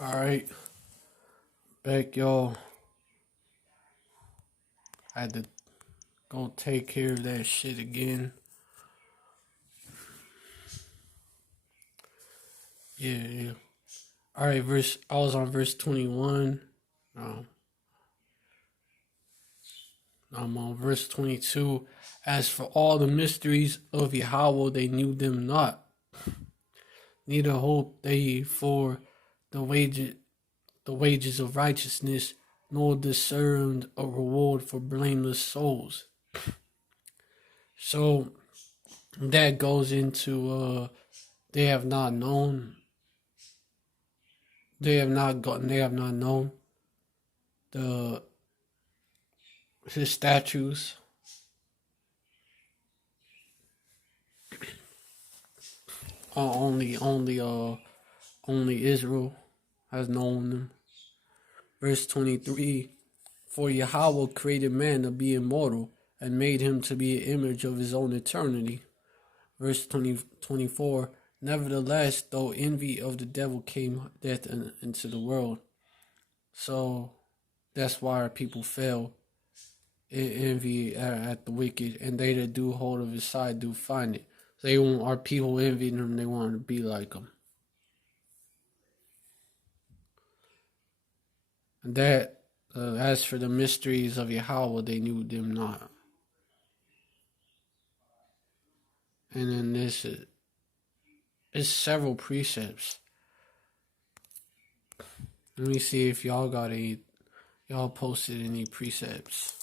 Alright, back y'all. I had to go take care of that shit again. Yeah. Alright, I was on verse 21. I'm on verse 22. As for all the mysteries of Yahweh, they knew them not. Neither hoped they for the wages of righteousness, nor discerned a reward for blameless souls. So that goes into they have not known. They have not known his statutes. Only Israel has known them. Verse 23, for Yahweh created man to be immortal and made him to be an image of his own eternity. Verse 24, nevertheless, though envy of the devil came death into the world. So that's why our people fell in envy at the wicked, and they that do hold of his side do find it. Our people envied him, they wanted to be like him. And that, as for the mysteries of Yahweh, they knew them not. And then this is several precepts. Let me see if y'all posted any precepts.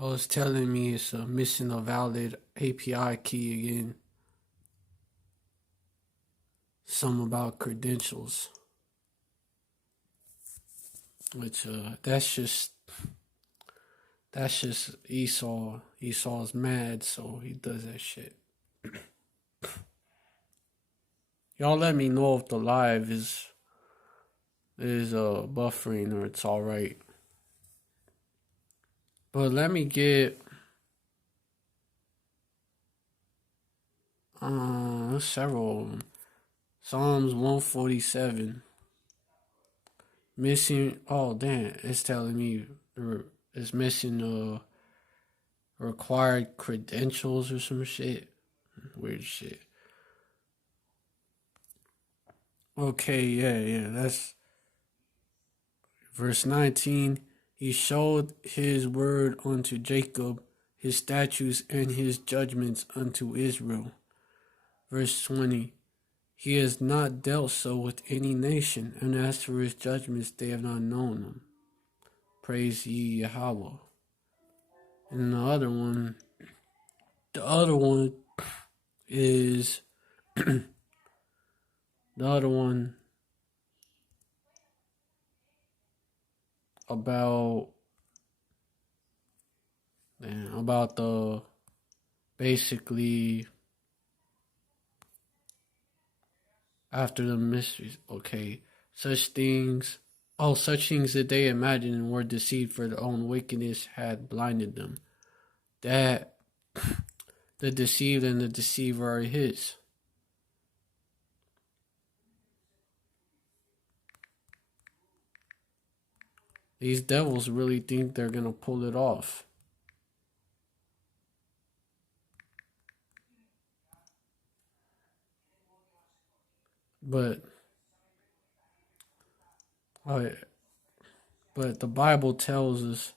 Oh, it's telling me it's missing a valid API key again. Some about credentials. Which that's just Esau. Esau's mad, so he does that shit. Y'all let me know if the live is buffering or it's alright. But let me get several of them. Psalms 147. Missing, oh damn, it's telling me it's missing required credentials or some shit. Weird shit. Okay, yeah, that's verse 19. He showed his word unto Jacob, his statutes and his judgments unto Israel. Verse 20. He has not dealt so with any nation, and as for his judgments, they have not known them. Praise ye Yahweh. And the other one is about the basically after the mysteries. Okay, such things that they imagined and were deceived, for their own wickedness had blinded them. That the deceived and the deceiver are his. These devils really think they're gonna pull it off. But the Bible tells us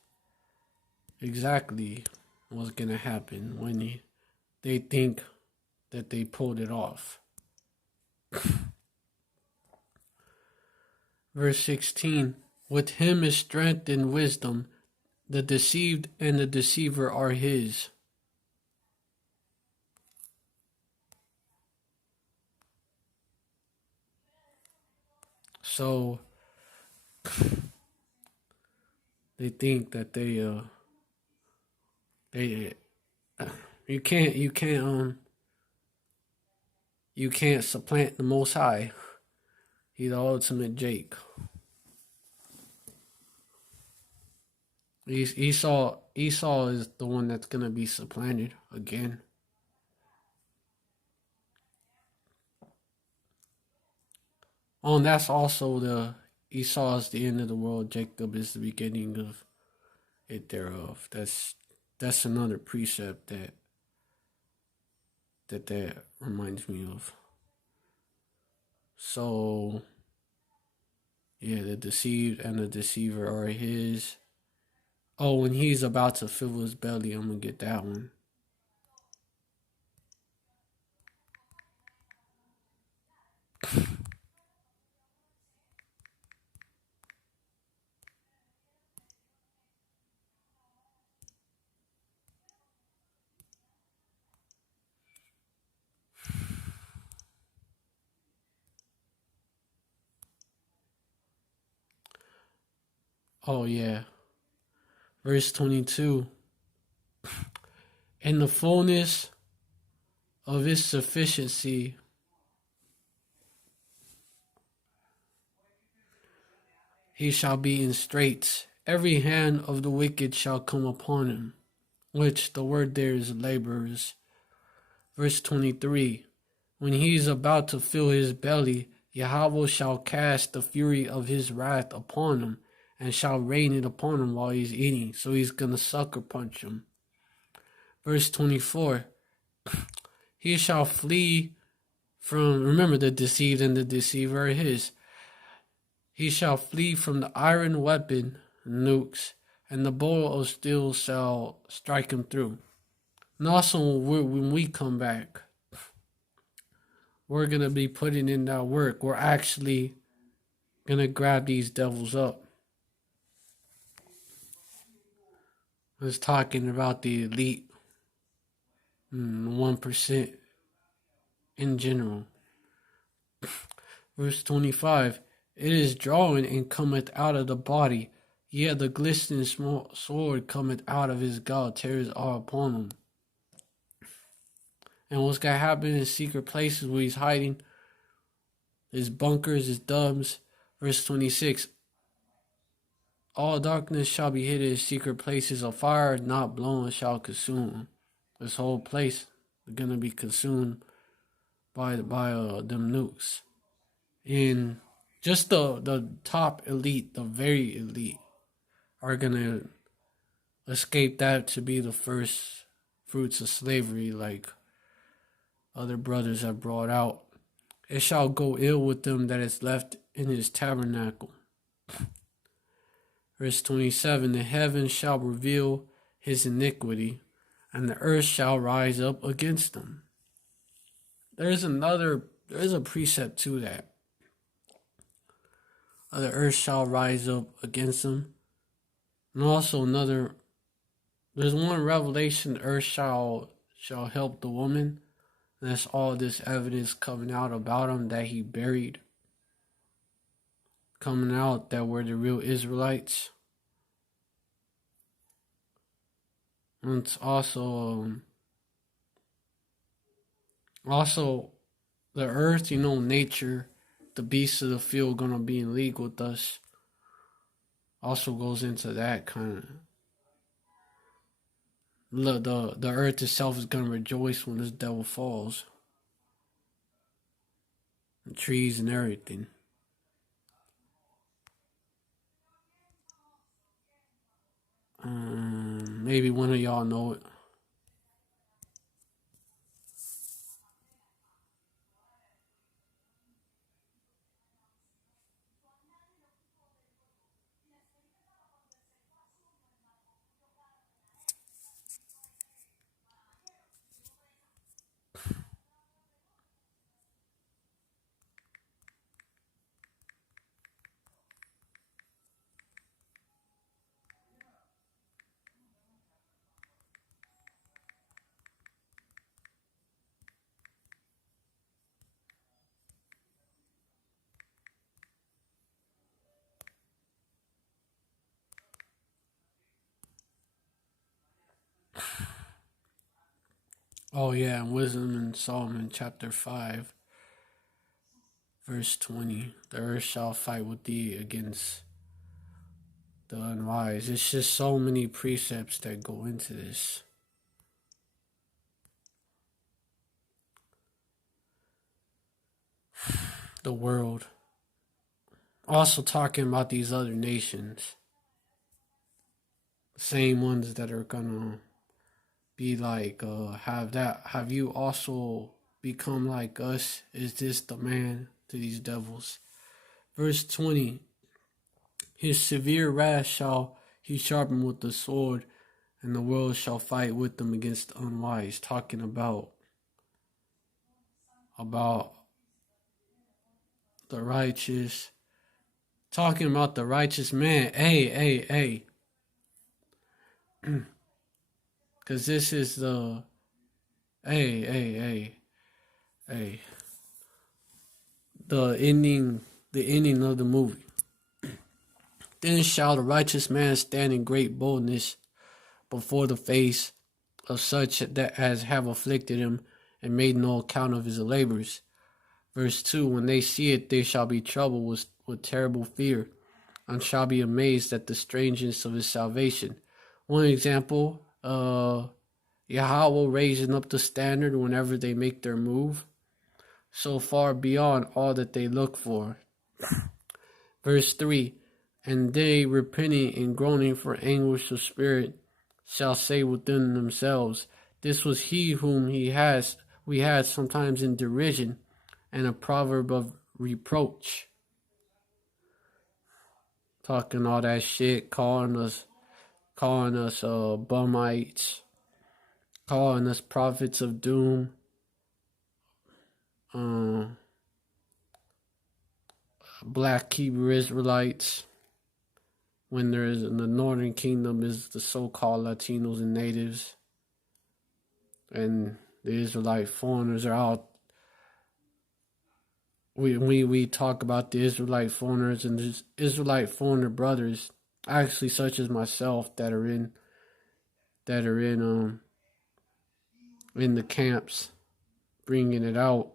exactly what's going to happen when they think that they pulled it off. Verse 16, with him is strength and wisdom. The deceived and the deceiver are his. So they think that you can't supplant the Most High. He's the ultimate Jake. Esau Esau is the one that's going to be supplanted again. Oh, and that's also the Esau is the end of the world. Jacob is the beginning of it thereof. That's another precept that reminds me of. So, yeah, the deceived and the deceiver are his. Oh, when he's about to fill his belly, I'm going to get that one. Oh, yeah. Verse 22. In the fullness of his sufficiency, he shall be in straits. Every hand of the wicked shall come upon him, which the word there is laborers. Verse 23. When he is about to fill his belly, Yahweh shall cast the fury of his wrath upon him, and shall rain it upon him while he's eating. So he's going to sucker punch him. Verse 24. He shall flee from, remember, the deceived and the deceiver are his. He shall flee from the iron weapon, nukes, and the bow of steel shall strike him through. And also, when we come back, we're going to be putting in that work. We're actually going to grab these devils up. I was talking about the elite, 1% in general. Verse 25. It is drawing and cometh out of the body, yet the glistening small sword cometh out of his God, tears all upon him. And what's going to happen in secret places where he's hiding, his bunkers, his dubs. Verse 26. All darkness shall be hid in his secret places, a fire not blown shall consume him. This whole place is going to be consumed by them nukes. And just the top elite, the very elite, are going to escape that to be the first fruits of slavery, like other brothers have brought out. It shall go ill with them that is left in his tabernacle. Verse 27, the heavens shall reveal his iniquity, and the earth shall rise up against them. There's a precept to that. The earth shall rise up against them. And also there's one revelation, the earth shall help the woman. And that's all this evidence coming out about him that he buried. Coming out that we're the real Israelites. And it's also the earth, nature, the beasts of the field gonna be in league with us. Also goes into that kind of. The earth itself is gonna rejoice when this devil falls. The trees and everything. Maybe one of y'all know it. Oh yeah, and Wisdom in Solomon chapter 5, verse 20. The earth shall fight with thee against the unwise. It's just so many precepts that go into this. The world. Also talking about these other nations. Same ones that are gonna be like, have you also become like us? Is this the man to these devils? Verse 20. His severe wrath shall he sharpen with the sword, and the world shall fight with them against the unwise. Talking about the righteous. Talking about the righteous man. Hey. Because this is the... Hey. The ending of the movie. Then shall the righteous man stand in great boldness before the face of such that as have afflicted him and made no account of his labors. Verse 2, when they see it, they shall be troubled with terrible fear, and shall be amazed at the strangeness of his salvation. One example, Yahweh raising up the standard whenever they make their move, so far beyond all that they look for. Verse 3, and they repenting and groaning for anguish of spirit shall say within themselves, this was he whom we had sometimes in derision, and a proverb of reproach. Talking all that shit, calling us bumites, calling us prophets of doom, black Hebrew Israelites, when there is in the northern kingdom is the so-called Latinos and natives, and the Israelite foreigners are out. We talk about the Israelite foreigners and the Israelite foreigner brothers, actually such as myself, that are in the camps, bringing it out.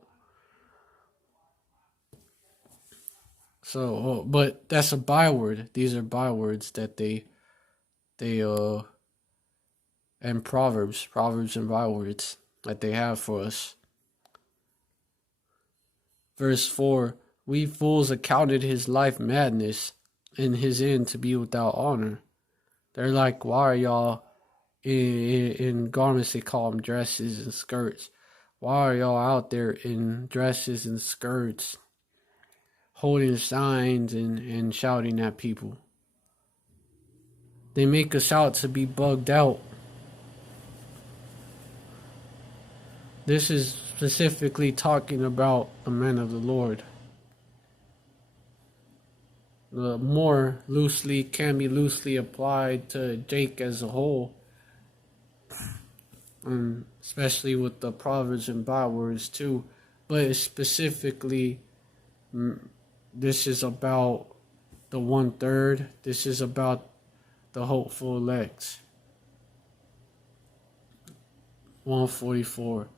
So, but that's a byword. These are bywords that they and proverbs and bywords that they have for us. Verse 4, we fools accounted his life madness and his end to be without honor. They're like, why are y'all in garments? They call them dresses and skirts. Why are y'all out there in dresses and skirts, holding signs and shouting at people? They make us out to be bugged out. This is specifically talking about the men of the Lord. The more loosely can be loosely applied to Jake as a whole, especially with the proverbs and bywords too. But specifically, this is about the 1/3. This is about the hopeful elects. 144.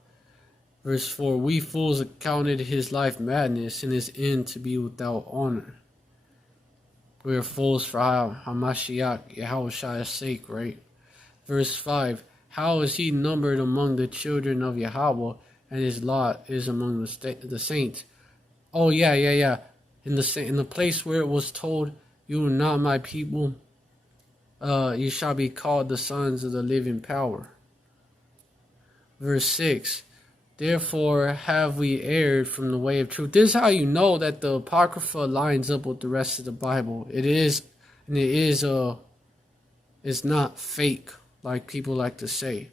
Verse 4, we fools accounted his life madness and his end to be without honor. We are fools for Hamashiach, Yahushua's sake, right? Verse 5, how is he numbered among the children of Yahweh, and his lot is among the saints? Oh, yeah. In the place where it was told, you are not my people, you shall be called the sons of the living power. Verse 6, therefore have we erred from the way of truth. This is how you know that the Apocrypha lines up with the rest of the Bible. It's not fake, like people like to say.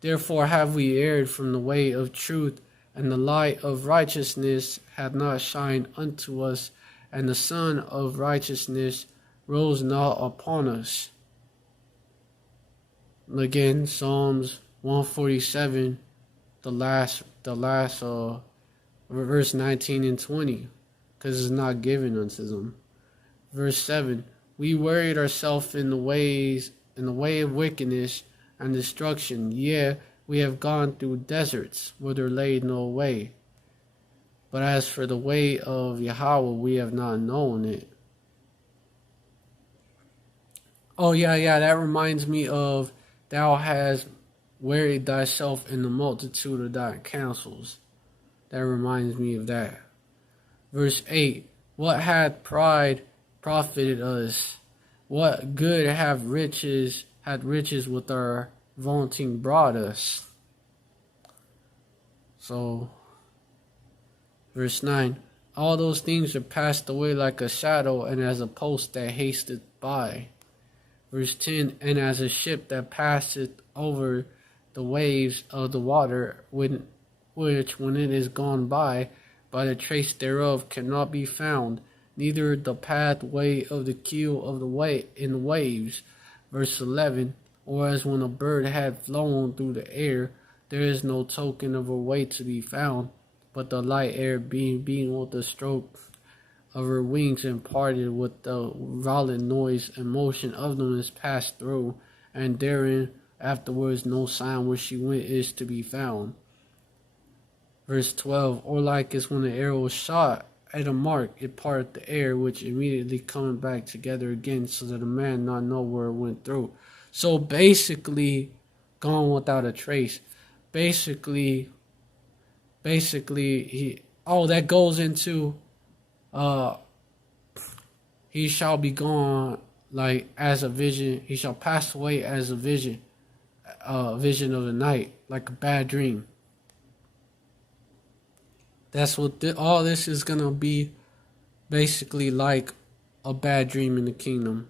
Therefore have we erred from the way of truth, and the light of righteousness hath not shined unto us, and the sun of righteousness rose not upon us. Again, Psalms 147, the last verse 19 and 20, because it's not given unto them. Verse 7, we worried ourselves in the way of wickedness and destruction. Yea, we have gone through deserts where there lay no way. But as for the way of Yahweh, we have not known it. Oh yeah, that reminds me of thou hast wearied thyself in the multitude of thy counsels. That reminds me of that. Verse 8, what hath pride profited us? What good hath riches with our vaunting brought us? So, verse 9, all those things are passed away like a shadow and as a post that hasteth by. Verse 10, and as a ship that passeth over the waves of the water, which when it is gone by the trace thereof cannot be found, neither the pathway of the keel of the way in the waves. Verse 11, or as when a bird had flown through the air, there is no token of a way to be found, but the light air being with the stroke of her wings imparted with the rolling noise and motion of them is passed through, and therein afterwards no sign where she went is to be found. Verse 12, or like as when an arrow was shot at a mark, it parted the air, which immediately coming back together again, so that a man not know where it went through. So basically, gone without a trace. Basically, that goes into, he shall be gone like as a vision. He shall pass away as a vision of the night, like a bad dream. That's what all this is going to be, basically like a bad dream in the kingdom.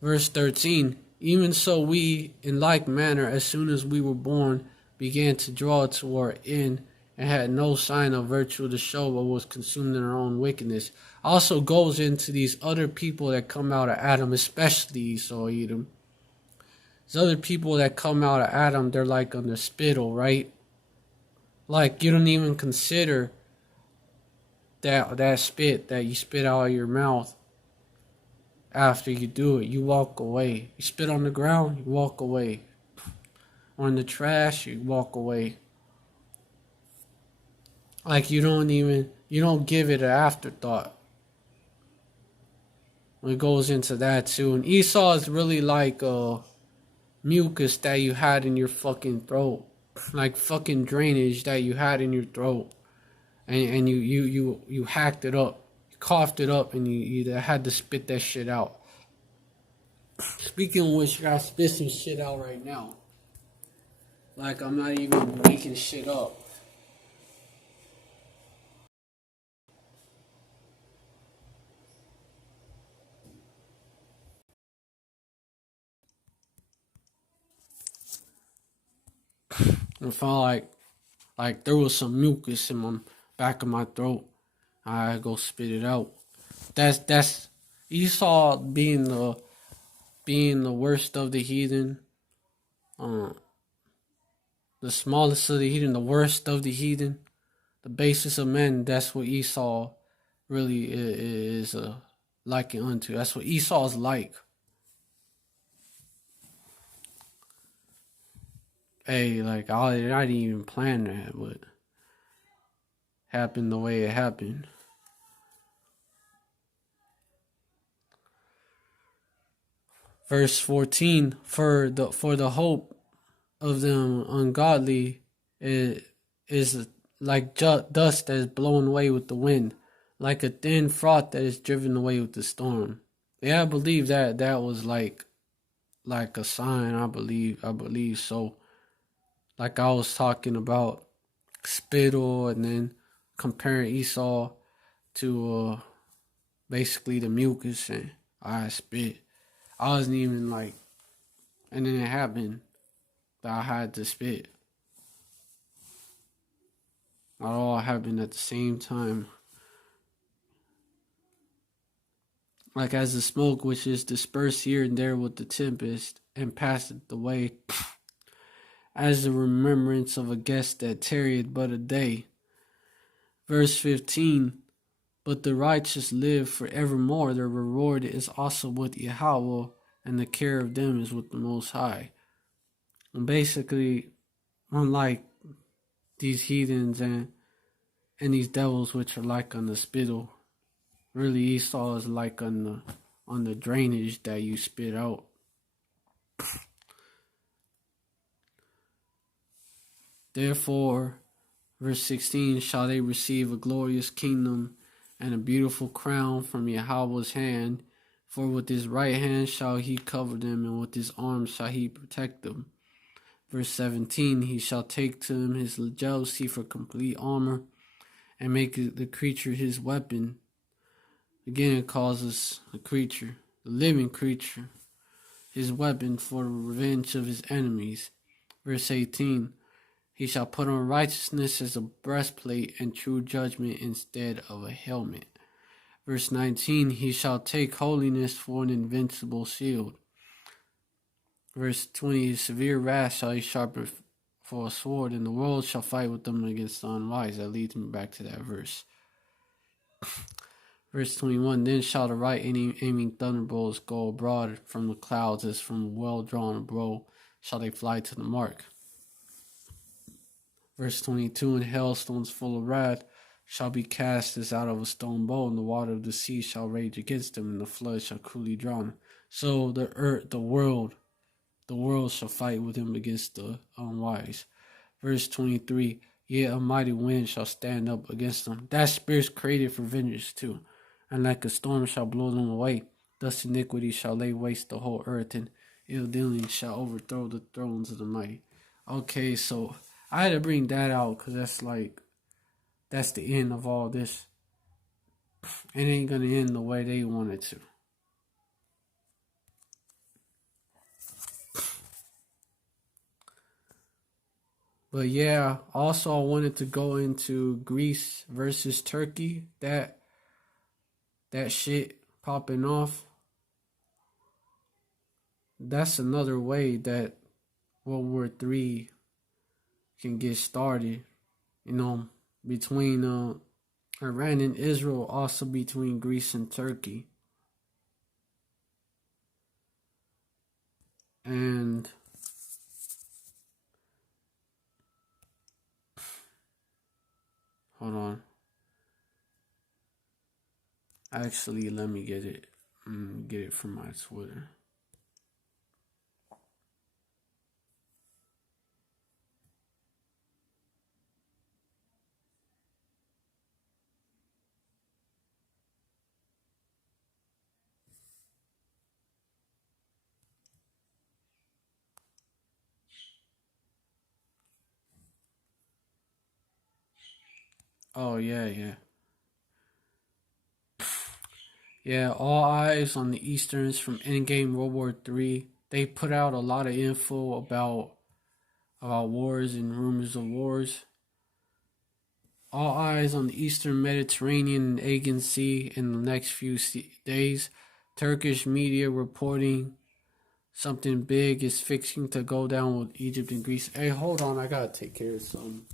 Verse 13, even so we, in like manner, as soon as we were born, began to draw to our end, and had no sign of virtue to show, but was consumed in our own wickedness. Also goes into these other people that come out of Adam, especially Esau, Edom. These other people that come out of Adam, they're like on the spittle, right? Like, you don't even consider that spit that you spit out of your mouth. After you do it, you walk away. You spit on the ground, you walk away. Or in the trash, you walk away. Like, you don't give it an afterthought. When it goes into that too. And Esau is really like mucus that you had in your fucking throat. Like fucking drainage that you had in your throat. And you hacked it up. You coughed it up and you had to spit that shit out. Speaking of which, I gotta spit some shit out right now. Like, I'm not even making shit up. I felt like there was some mucus in my back of my throat. I go spit it out. That's Esau being the worst of the heathen. The smallest of the heathen, the worst of the heathen, the basis of men. That's what Esau really is likened unto. That's what Esau's like. Hey, like I didn't even plan that, but happened the way it happened. Verse 14, for the hope of them ungodly is like dust that is blown away with the wind, like a thin froth that is driven away with the storm. Yeah, I believe that was like a sign. I believe so. Like I was talking about spittle, and then comparing Esau to basically the mucus, and I spit. I wasn't even like, and then it happened that I had to spit. It all happened at the same time. Like as the smoke which is dispersed here and there with the tempest, and passeth away, as the remembrance of a guest that tarried but a day. Verse 15, but the righteous live forevermore. Their reward is also with Yahweh, and the care of them is with the Most High. And basically, unlike these heathens and these devils which are like on the spittle, really Esau is like on on the drainage that you spit out. Therefore, verse 16, shall they receive a glorious kingdom and a beautiful crown from Yahweh's hand. For with his right hand shall he cover them, and with his arm shall he protect them. Verse 17, he shall take to him his jealousy for complete armor, and make the creature his weapon. Again, it calls us a creature, the living creature, his weapon for the revenge of his enemies. Verse 18, he shall put on righteousness as a breastplate and true judgment instead of a helmet. Verse 19, he shall take holiness for an invincible shield. Verse 20, his severe wrath shall he sharpen for a sword, and the world shall fight with them against the unwise. That leads me back to that verse. Verse 21, then shall the right aiming thunderbolts go abroad from the clouds as from a well-drawn bow shall they fly to the mark. Verse 22, and hailstones full of wrath shall be cast as out of a stone bowl, and the water of the sea shall rage against them, and the flood shall cruelly drown. So the earth, the world shall fight with him against the unwise. Verse 23, yet a mighty wind shall stand up against them. That spirit's created for vengeance too. And like a storm shall blow them away. Thus iniquity shall lay waste the whole earth, and ill dealing shall overthrow the thrones of the mighty. Okay, so I had to bring that out because that's the end of all this. It ain't going to end the way they want it to. But yeah, also I wanted to go into Greece versus Turkey. That shit popping off. That's another way that Ww3 can get started. You know, between Iran and Israel, also between Greece and Turkey. And hold on. Actually, let me get it. Get it from my Twitter. Oh, yeah. Yeah, all eyes on the Easterns from Endgame Ww3. They put out a lot of info about wars and rumors of wars. All eyes on the Eastern Mediterranean and Aegean Sea in the next few days. Turkish media reporting something big is fixing to go down with Egypt and Greece. Hey, hold on, I gotta take care of something.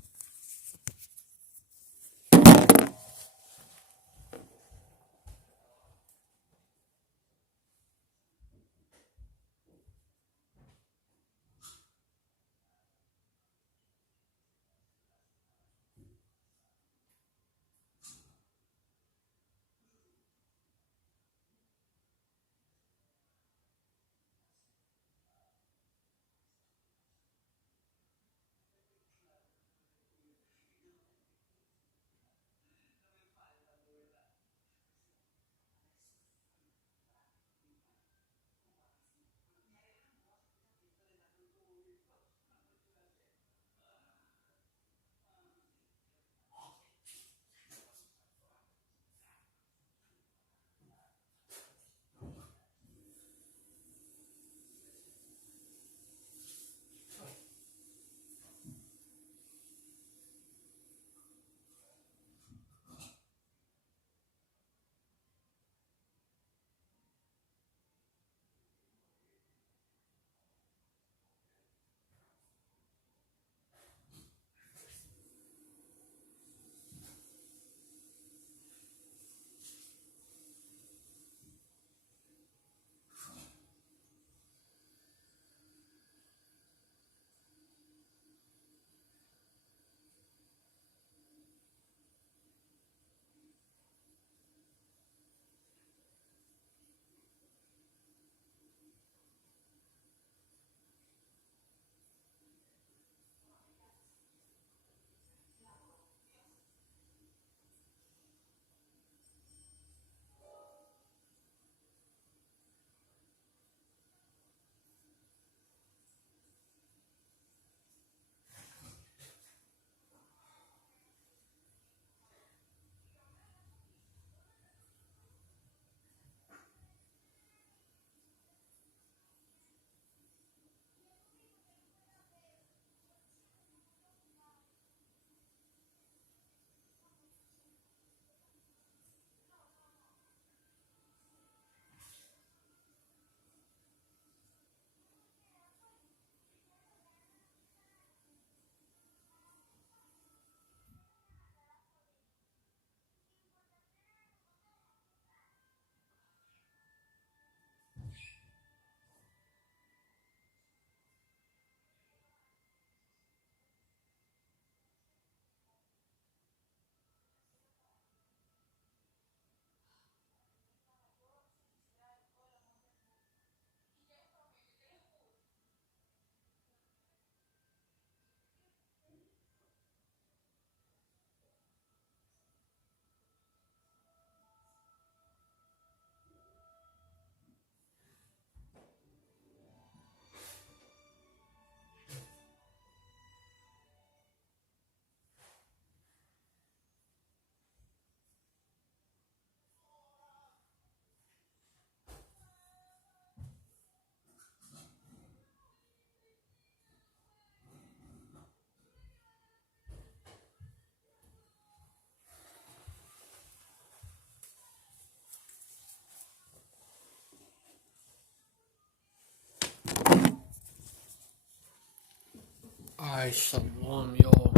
Alright, shalom, y'all.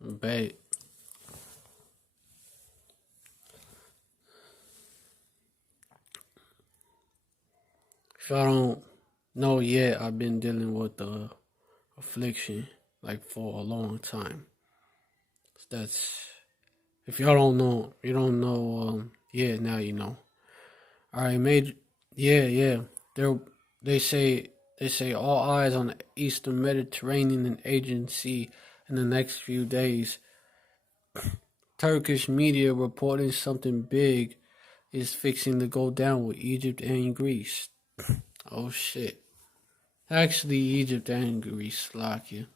Bet. If y'all don't know yet, I've been dealing with the affliction like for a long time. That's if y'all don't know, you don't know. Yeah, now you know. All right, major. Yeah. They say all eyes on the Eastern Mediterranean agency in the next few days. Turkish media reporting something big is fixing to go down with Egypt and Greece. Oh shit. Actually, Egypt and Greece, like you.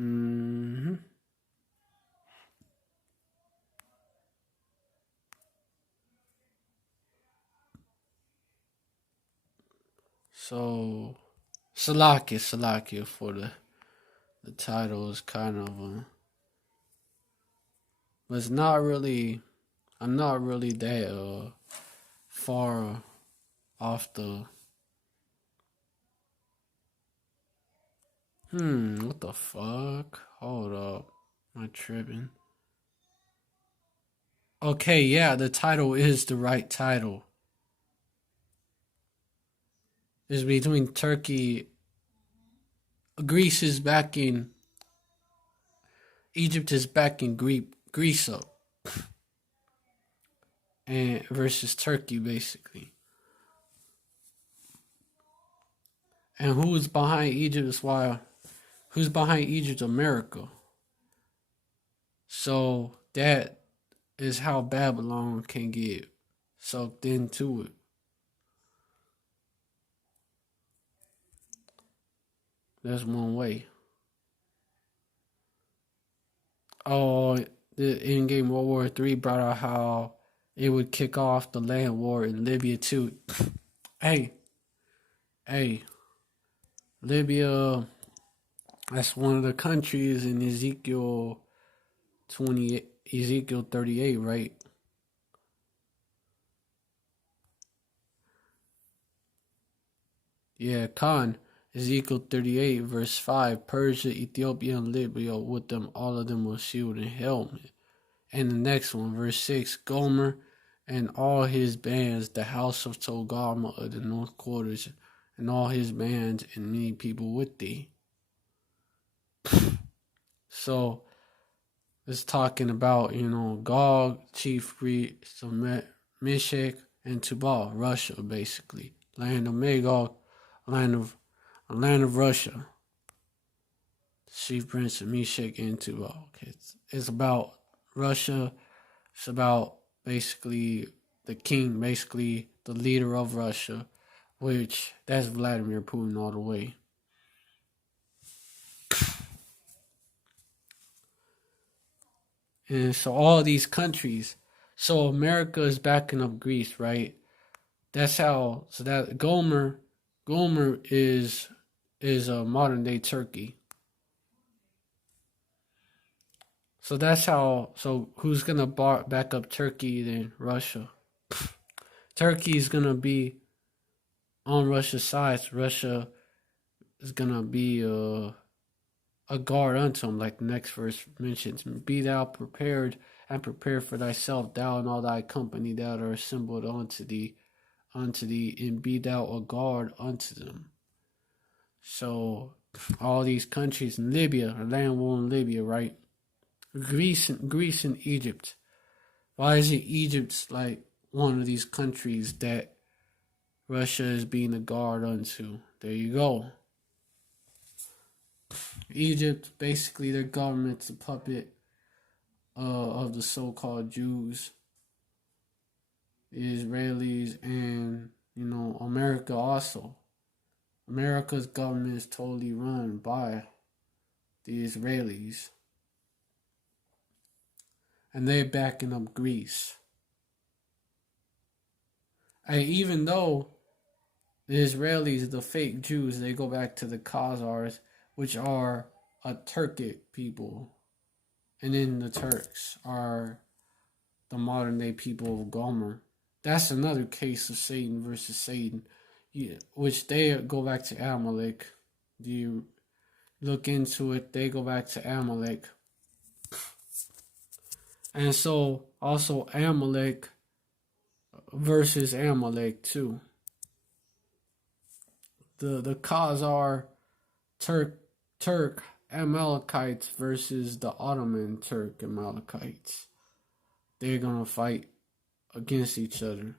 Mm-hmm. So, Salakia for the title is kind of, but it's not really, I'm not really that far off the, what the fuck? Hold up. Am I tripping? Okay, yeah, the title is the right title. It's between Turkey, Greece is backing, Egypt is backing Greece up, and versus Turkey basically. And who's behind Egypt is why, who's behind Egypt? America. So that is how Babylon can get sucked into it. That's one way. Oh, the in-game Ww3 brought out how it would kick off the land war in Libya too. hey, Libya. That's one of the countries in Ezekiel 38, right? Yeah, Khan. Ezekiel 38, verse 5, Persia, Ethiopia, and Libya, with them, all of them with shield and helmet. And the next one, verse 6, Gomer and all his bands, the house of Togarma of the north quarters, and all his bands, and many people with thee. So, it's talking about, Gog, chief priests of Meshech, and Tubal, Russia, basically. Land of Magog, land of Russia. Chief Prince of Meshach and Tubal. It's about Russia. It's about basically the king, basically the leader of Russia, which that's Vladimir Putin all the way. And so all these countries, so America is backing up Greece, right? That's how. So that Gomer is a modern day Turkey. So that's how. So who's gonna back up Turkey then? Russia. Turkey is gonna be on Russia's side. So Russia is gonna be a guard unto him, like the next verse mentions. Be thou prepared and prepare for thyself, thou and all thy company that are assembled unto thee, and be thou a guard unto them. So all these countries in Libya, a land war in Libya, right? Greece and Egypt. Why is it Egypt's like one of these countries that Russia is being a guard unto? There you go. Egypt, basically, their government's a puppet of the so-called Jews, the Israelis, and America also. America's government is totally run by the Israelis, and they're backing up Greece. Even though the Israelis, the fake Jews, they go back to the Khazars, which are a Turkic people. And then the Turks are the modern day people of Gomer. That's another case of Satan versus Satan, which they go back to Amalek. Do you look into it? They go back to Amalek. And so also Amalek versus Amalek too. The Khazar Turk Amalekites versus the Ottoman Turk Amalekites. They're gonna fight against each other.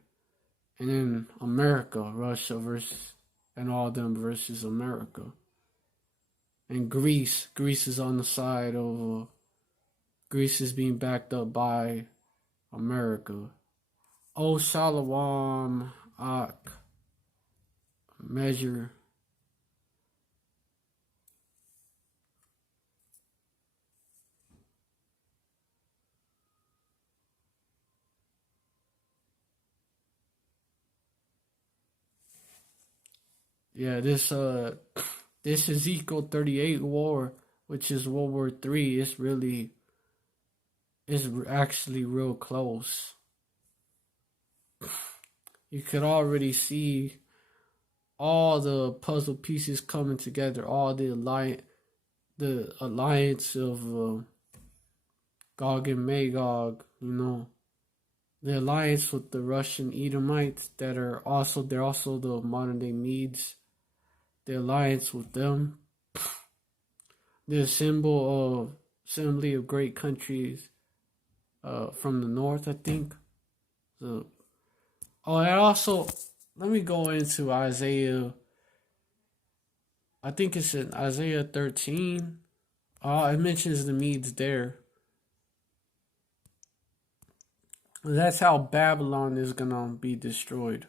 And then America, Russia versus and all them versus America. And Greece is on the side of Greece is being backed up by America. Oh, Shalom Ak measure. Yeah, this Ezekiel 38 war, which is World War III, is actually real close. You could already see all the puzzle pieces coming together, all the alliance of Gog and Magog, the alliance with the Russian Edomites they're also the modern day Medes. The alliance with them, the assembly of great countries from the north, I think. So, and also, let me go into Isaiah. I think it's in Isaiah 13. It mentions the Medes there. That's how Babylon is gonna be destroyed.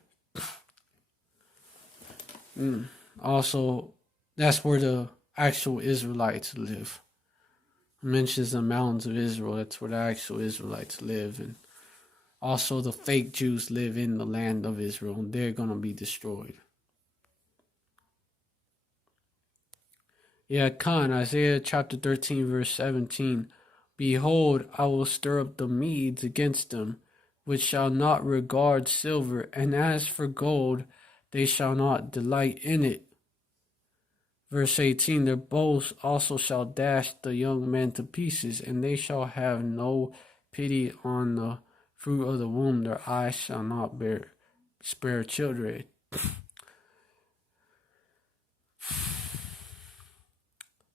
Also, that's where the actual Israelites live. It mentions the mountains of Israel. That's where the actual Israelites live. And also the fake Jews live in the land of Israel. And they're going to be destroyed. Yeah, Isaiah chapter 13, verse 17. Behold, I will stir up the Medes against them, which shall not regard silver. And as for gold, they shall not delight in it. Verse 18, their bows also shall dash the young men to pieces, and they shall have no pity on the fruit of the womb. Their eyes shall not spare children.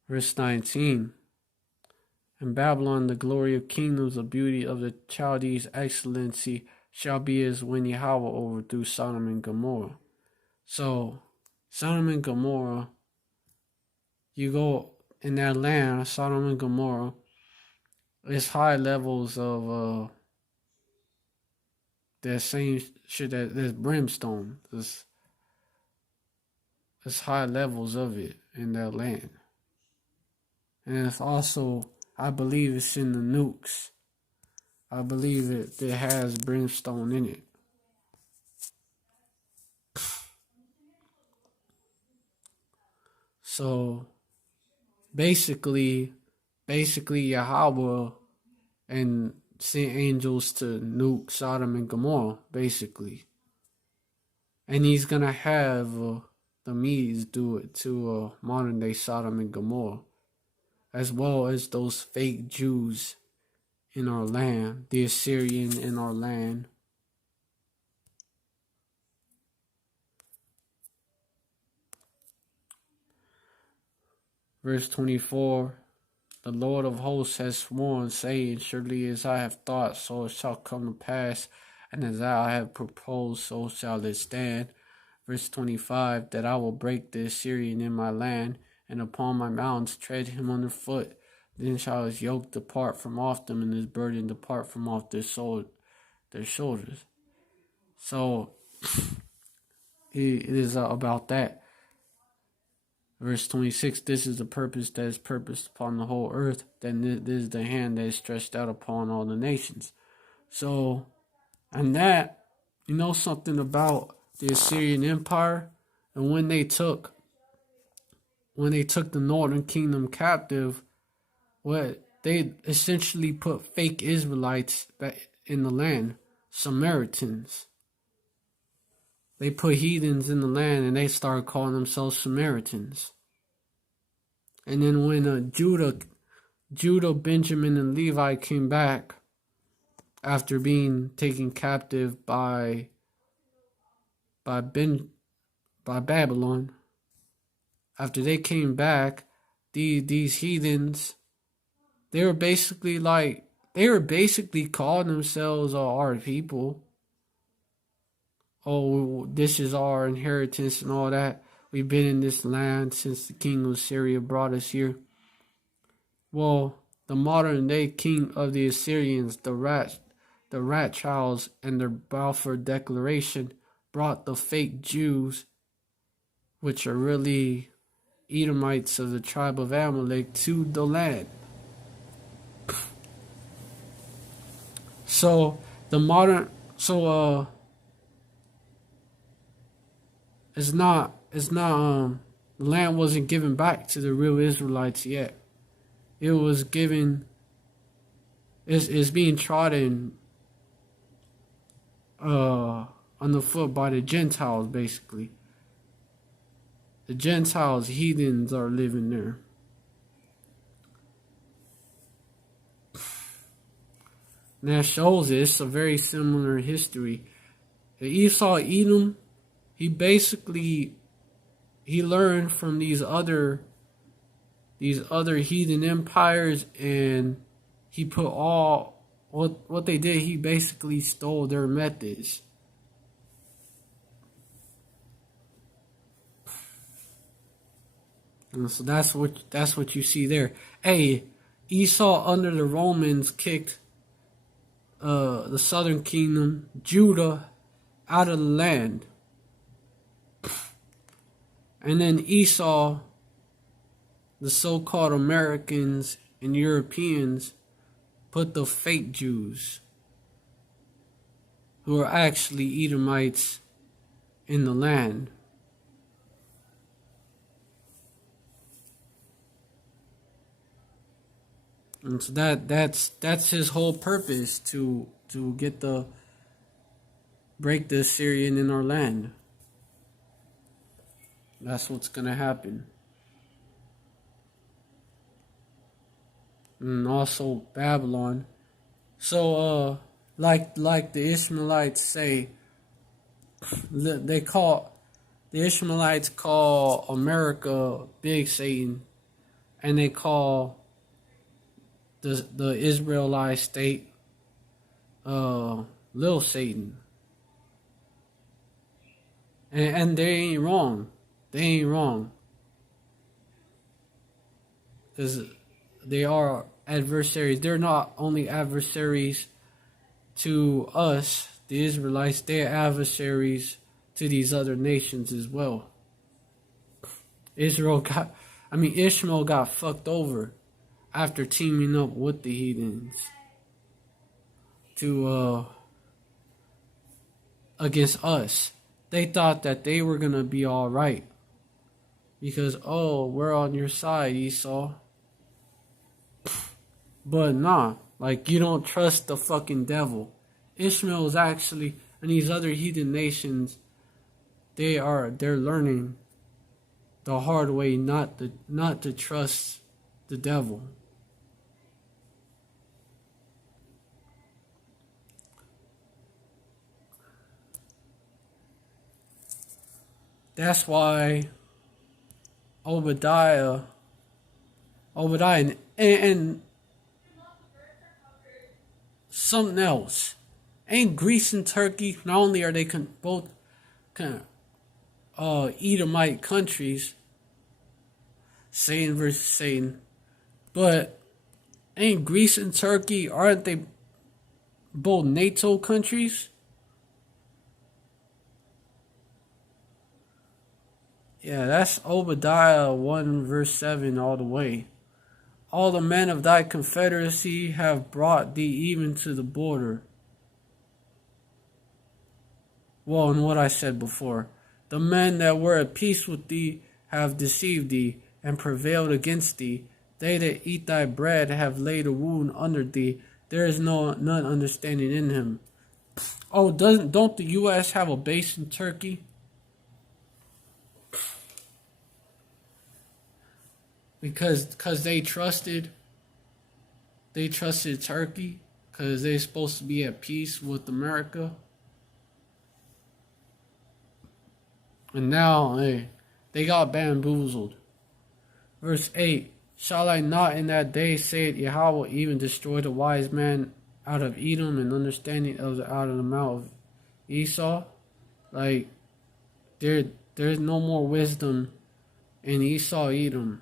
Verse 19, in Babylon the glory of kingdoms, the beauty of the Chaldees' excellency shall be as when Yahweh overthrew Sodom and Gomorrah. So, Sodom and Gomorrah, you go in that land, Sodom and Gomorrah, it's high levels of that same shit there's brimstone. There's high levels of it in that land. And it's also, I believe it's in the nukes. I believe it has brimstone in it. So basically Yahweh and sent angels to nuke Sodom and Gomorrah, basically. And he's going to have the Medes do it to modern day Sodom and Gomorrah, as well as those fake Jews in our land, the Assyrian in our land. Verse 24, the Lord of hosts has sworn, saying, surely as I have thought, so it shall come to pass, and as I have proposed, so shall it stand. Verse 25, that I will break the Assyrian in my land, and upon my mountains tread him under foot. Then shall his yoke depart from off them, and his burden depart from off their shoulders. So, it is about that. Verse 26, this is the purpose that is purposed upon the whole earth. Then this is the hand that is stretched out upon all the nations. So, and that, something about the Assyrian Empire, and when they took the northern kingdom captive, they essentially put fake Israelites back in the land, Samaritans. They put heathens in the land and they started calling themselves Samaritans. And then when Judah, Benjamin, and Levi came back after being taken captive by Babylon, after they came back, these heathens, they were basically calling themselves our people. Oh, this is our inheritance and all that. We've been in this land since the king of Syria brought us here. Well, the modern day king of the Assyrians, the Rothschilds, and their Balfour Declaration brought the fake Jews, which are really Edomites of the tribe of Amalek, to the land. The land wasn't given back to the real Israelites yet. It was given, it's being trodden underfoot by the Gentiles, basically. The Gentiles, heathens, are living there. And that shows it's a very similar history. Esau, Edom, he learned from these other heathen empires, and he put all what they did. He basically stole their methods. And so that's what you see there. Hey, Esau under the Romans kicked the southern kingdom, Judah, out of the land. And then Esau, the so-called Americans and Europeans, put the fake Jews, who are actually Edomites, in the land. And so that's his whole purpose, to break the Assyrian in our land. That's what's gonna happen. And also Babylon. So like the Ishmaelites say, the Ishmaelites call America Big Satan, and they call the Israelite state Little Satan. And they ain't wrong. They ain't wrong. Because they are adversaries. They're not only adversaries to us, the Israelites, they're adversaries to these other nations as well. Ishmael got fucked over after teaming up with the heathens to against us. They thought that they were gonna be all right because, oh, we're on your side, Esau. But nah, like, you don't trust the fucking devil. Ishmael is actually, and these other heathen nations, they're learning the hard way not to trust the devil. That's why Obadiah and something else. Ain't Greece and Turkey, not only are they both kind of Edomite countries, Satan versus Satan, but ain't Greece and Turkey, aren't they both NATO countries? Yeah, that's Obadiah 1 verse 7 all the way. All the men of thy confederacy have brought thee even to the border. Well, and what I said before. The men that were at peace with thee have deceived thee and prevailed against thee. They that eat thy bread have laid a wound under thee, there is none understanding in him. Oh, don't the U.S. have a base in Turkey? Because they trusted Turkey because they're supposed to be at peace with America, and now they got bamboozled. Verse 8: Shall I not in that day, saith Yahweh, even destroy the wise man out of Edom and understanding out of the mouth of Esau? Like there's no more wisdom in Esau Edom.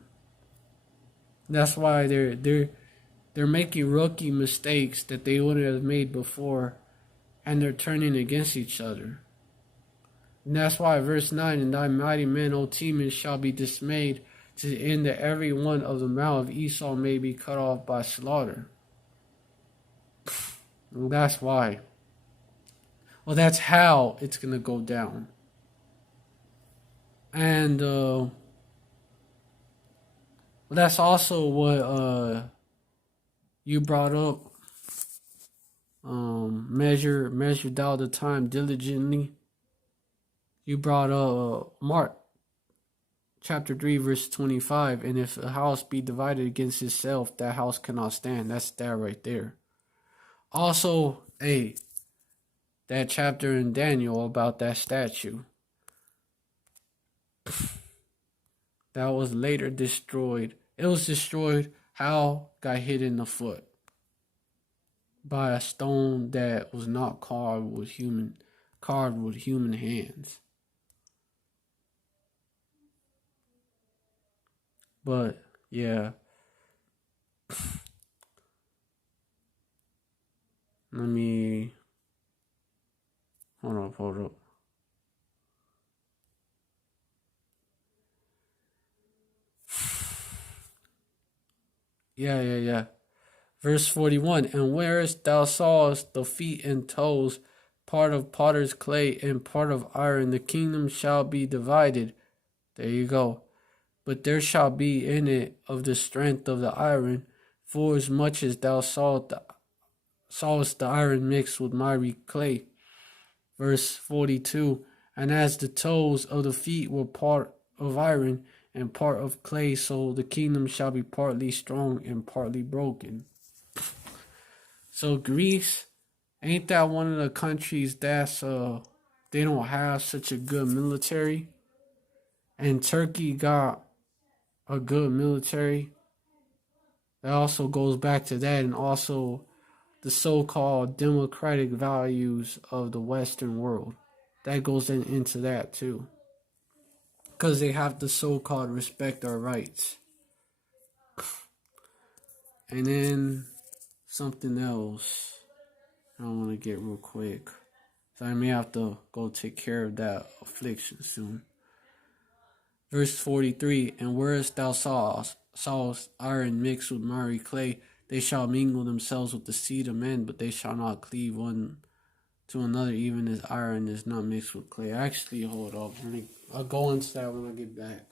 That's why they're making rookie mistakes that they wouldn't have made before, and they're turning against each other. And that's why verse 9, and thy mighty men, O Teman, shall be dismayed, to the end that every one of the mouth of Esau may be cut off by slaughter. And that's why. Well, that's how it's going to go down. And that's also what you brought up. Measure thou the time diligently. You brought up Mark chapter 3 verse 25, and if a house be divided against itself, that house cannot stand. That's that right there. Also, that chapter in Daniel about that statue that was later destroyed. It was destroyed. How? Got hit in the foot by a stone that was not carved with human hands. But yeah, let me hold up. Yeah. Verse 41, and whereas thou sawest the feet and toes, part of potter's clay and part of iron, the kingdom shall be divided. There you go. But there shall be in it of the strength of the iron, for as much as thou sawest the iron mixed with miry clay. Verse 42, and as the toes of the feet were part of iron and part of clay, so the kingdom shall be partly strong and partly broken. So Greece, ain't that one of the countries that's they don't have such a good military? And Turkey got a good military. That also goes back to that, and also the so-called democratic values of the Western world. That goes into that too. Because they have to so-called respect our rights. And then something else I want to get real quick. So I may have to go take care of that affliction soon. Verse 43, and whereas thou sawest iron mixed with miry clay, they shall mingle themselves with the seed of men, but they shall not cleave one to another, even as iron is not mixed with clay. Actually, hold up. I'll go into that when I get back.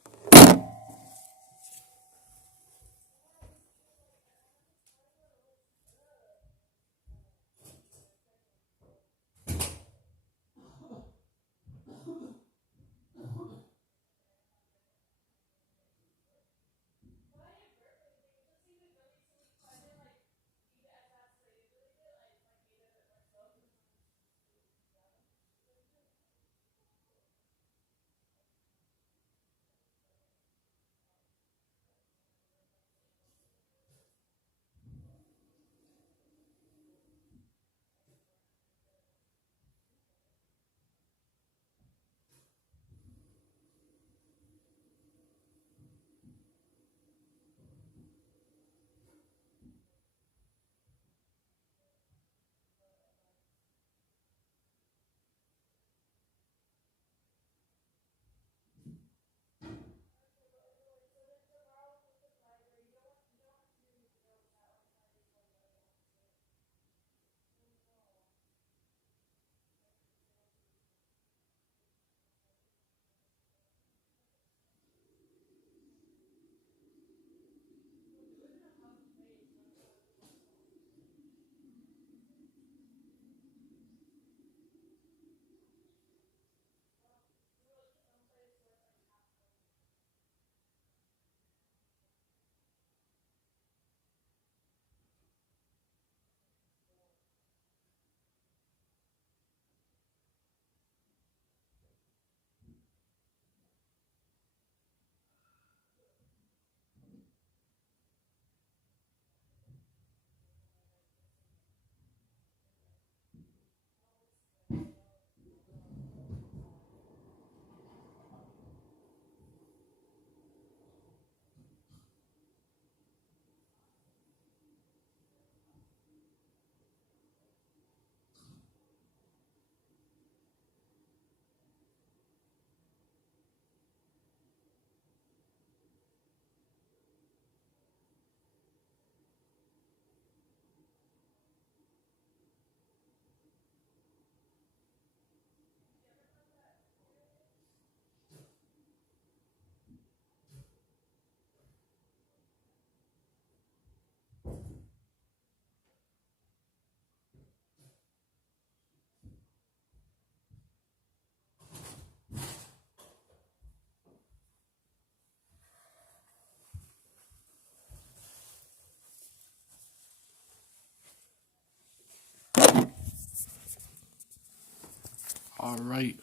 Alright.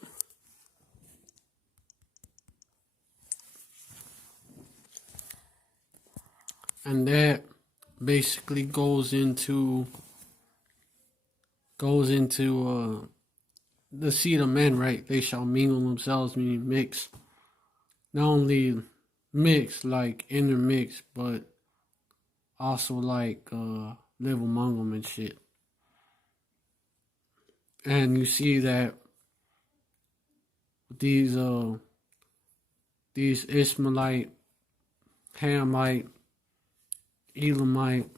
And that basically goes into the seed of men, right? They shall mingle themselves, meaning mix. Not only mix, like intermix, but also like live among them and shit. And you see that these Ishmaelite, Hamite, Elamite,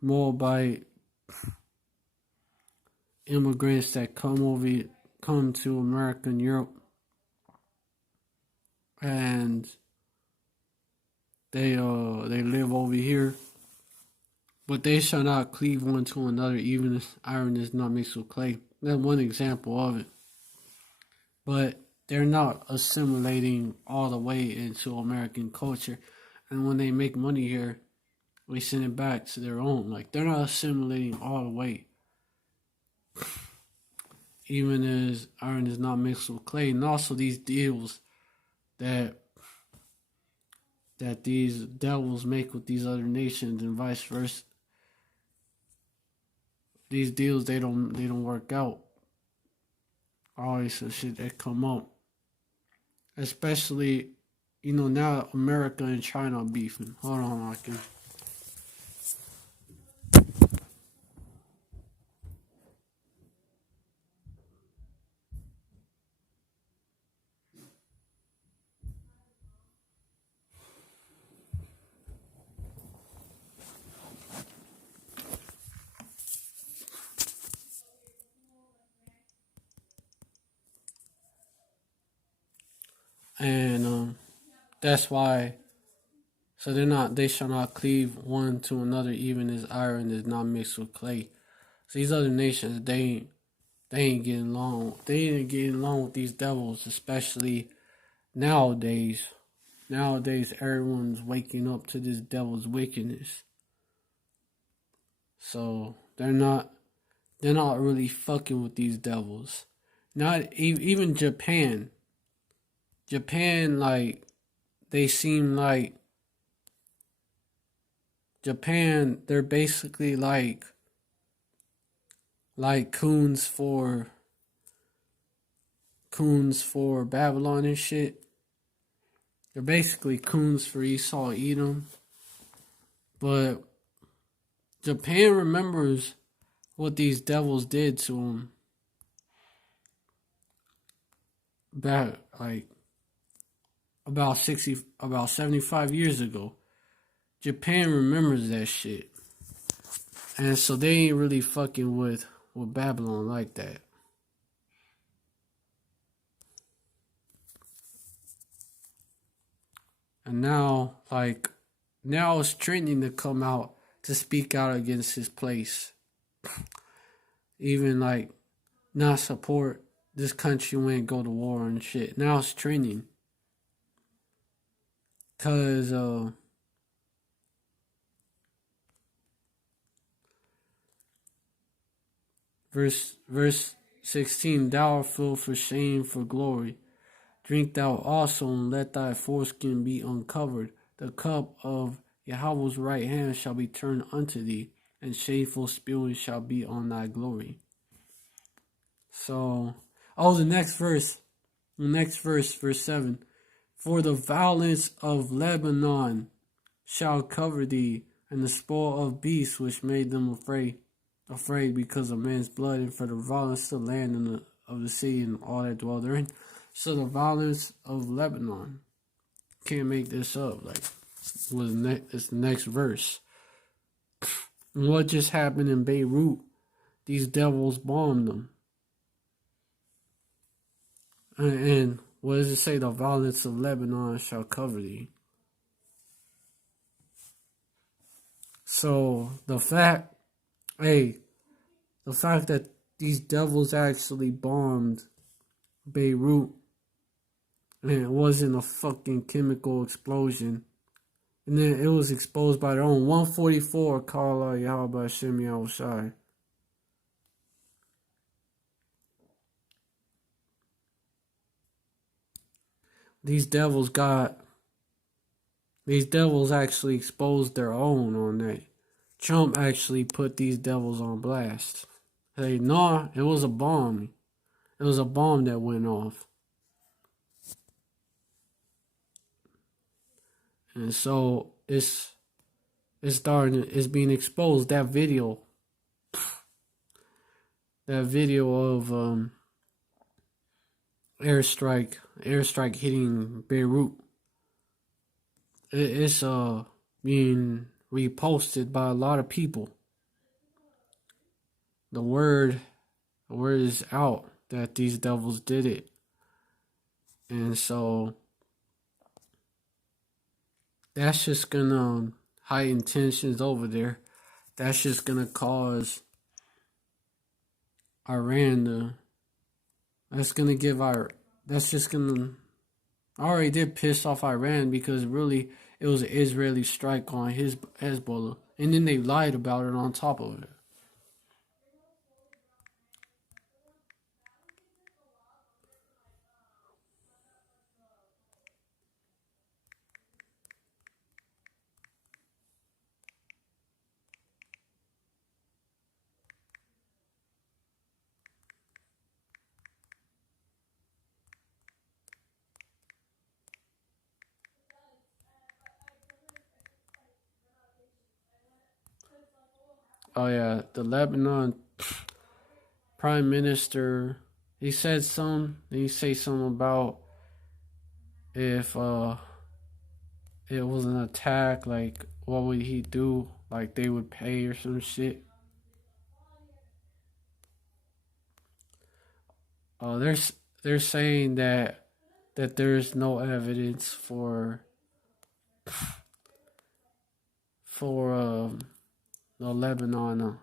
Moabite immigrants that come to America and Europe, and they live over here, but they shall not cleave one to another, even as iron is not mixed with clay. That's one example of it. But they're not assimilating all the way into American culture, and when they make money here, they send it back to their own. Like, they're not assimilating all the way. Even as iron is not mixed with clay. And also these deals that these devils make with these other nations and vice versa. These deals, they don't work out. Always some shit that come up. Especially, now America and China are beefing. Hold on, I can. And that's why. So they shall not cleave one to another, even as iron is not mixed with clay. So these other nations, they ain't getting along. They ain't getting along with these devils, especially nowadays. Nowadays, everyone's waking up to this devil's wickedness. So they're not really fucking with these devils. Not even Japan. Japan, like, they seem like Japan, they're basically like coons for Babylon and shit. They're basically coons for Esau, Edom. But Japan remembers what these devils did to them back about 75 years ago. Japan remembers that shit. And so they ain't really fucking with Babylon like that. And now it's trending to come out to speak out against his place. Even not support this country when it go to war and shit. Now it's trending. Cause verse 16, thou art filled for shame, for glory. Drink thou also, and let thy foreskin be uncovered. The cup of Yahweh's right hand shall be turned unto thee, and shameful spewing shall be on thy glory. So, the next verse, verse 7. For the violence of Lebanon shall cover thee, and the spoil of beasts which made them afraid because of man's blood, and for the violence of the land and of the sea and all that dwell therein. So the violence of Lebanon, can't make this up. It's the next verse. And what just happened in Beirut? These devils bombed them. And what does it say? The violence of Lebanon shall cover thee. So the fact that these devils actually bombed Beirut, and it wasn't a fucking chemical explosion, and then it was exposed by their own 144 call Yahweh Hashem Yahushai. these devils actually exposed their own on that. Trump actually put these devils on blast. Hey, nah, it was a bomb. It was a bomb that went off. And so it's being exposed. That video of airstrike hitting Beirut. It's being reposted by a lot of people. The word is out that these devils did it. And so that's just gonna heighten tensions over there. That's just gonna cause Iran to. That's just gonna. Already did piss off Iran because really it was an Israeli strike on Hezbollah, and then they lied about it on top of it. Oh yeah, the Lebanon Prime Minister, he said something. He say something about if it was an attack, like what would he do? Like they would pay or some shit. They're saying that there's no evidence for the Lebanon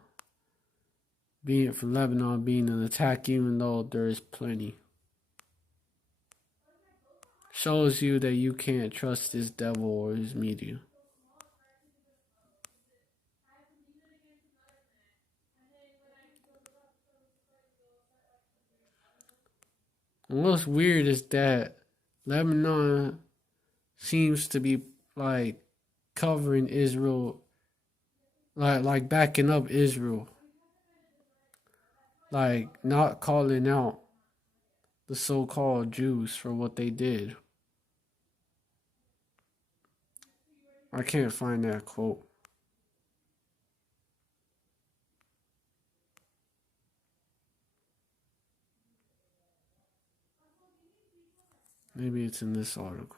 being an attack, even though there is plenty. Shows you that you can't trust this devil or his media. And what's weird is that Lebanon seems to be like covering Israel, like backing up Israel, like not calling out the so-called Jews for what they did. I can't find that quote. Maybe it's in this article.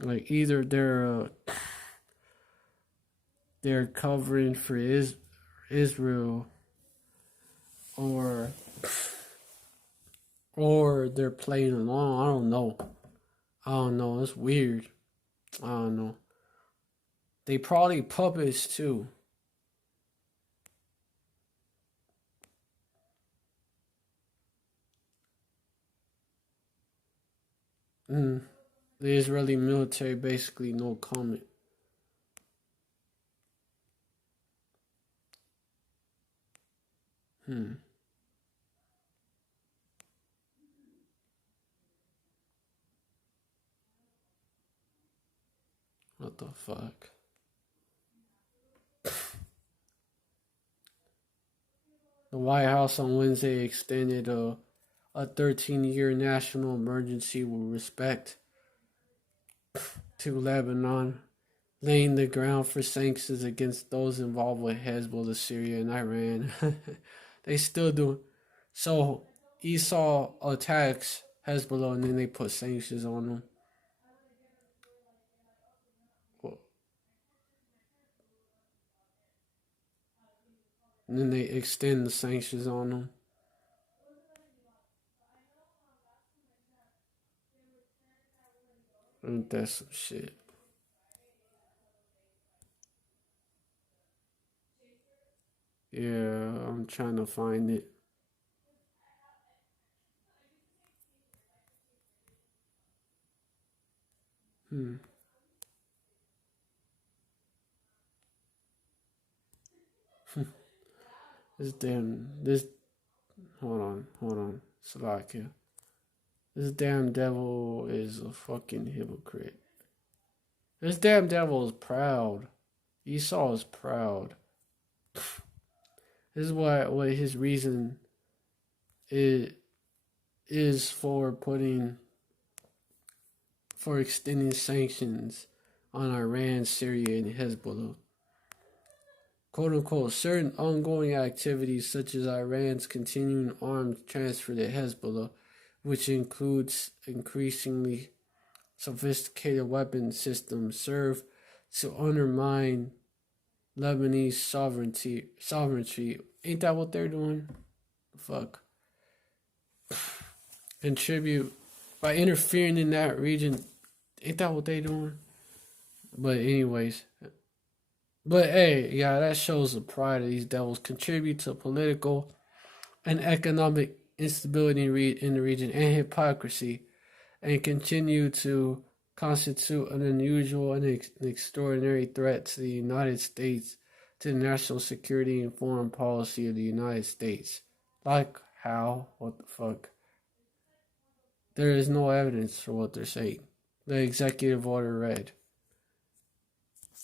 Like either they're covering for Israel, or they're playing along. I don't know. It's weird. I don't know. They probably puppets too. The Israeli military basically no comment. What the fuck? The White House on Wednesday extended a 13-year national emergency with respect to Lebanon, laying the ground for sanctions against those involved with Hezbollah, Syria, and Iran. They still do. So Esau attacks Hezbollah, and then they put sanctions on them. And then they extend the sanctions on them. Ain't that some shit? Yeah, I'm trying to find it. This hold on, Slovakia. This damn devil is a fucking hypocrite. This damn devil is proud. Esau is proud. This is what his reason is for extending sanctions on Iran, Syria, and Hezbollah. Quote unquote, certain ongoing activities such as Iran's continuing arms transfer to Hezbollah, which includes increasingly sophisticated weapon systems, serve to undermine Lebanese sovereignty. Ain't that what they're doing? Fuck. Contribute by interfering in that region. Ain't that what they doing? But anyways. But hey, yeah, that shows the pride of these devils. Contribute to political and economic instability in the region and hypocrisy, and continue to constitute an unusual and extraordinary threat to the United States, to the national security and foreign policy of the United States. Like how? What the fuck? There is no evidence for what they're saying. The executive order read.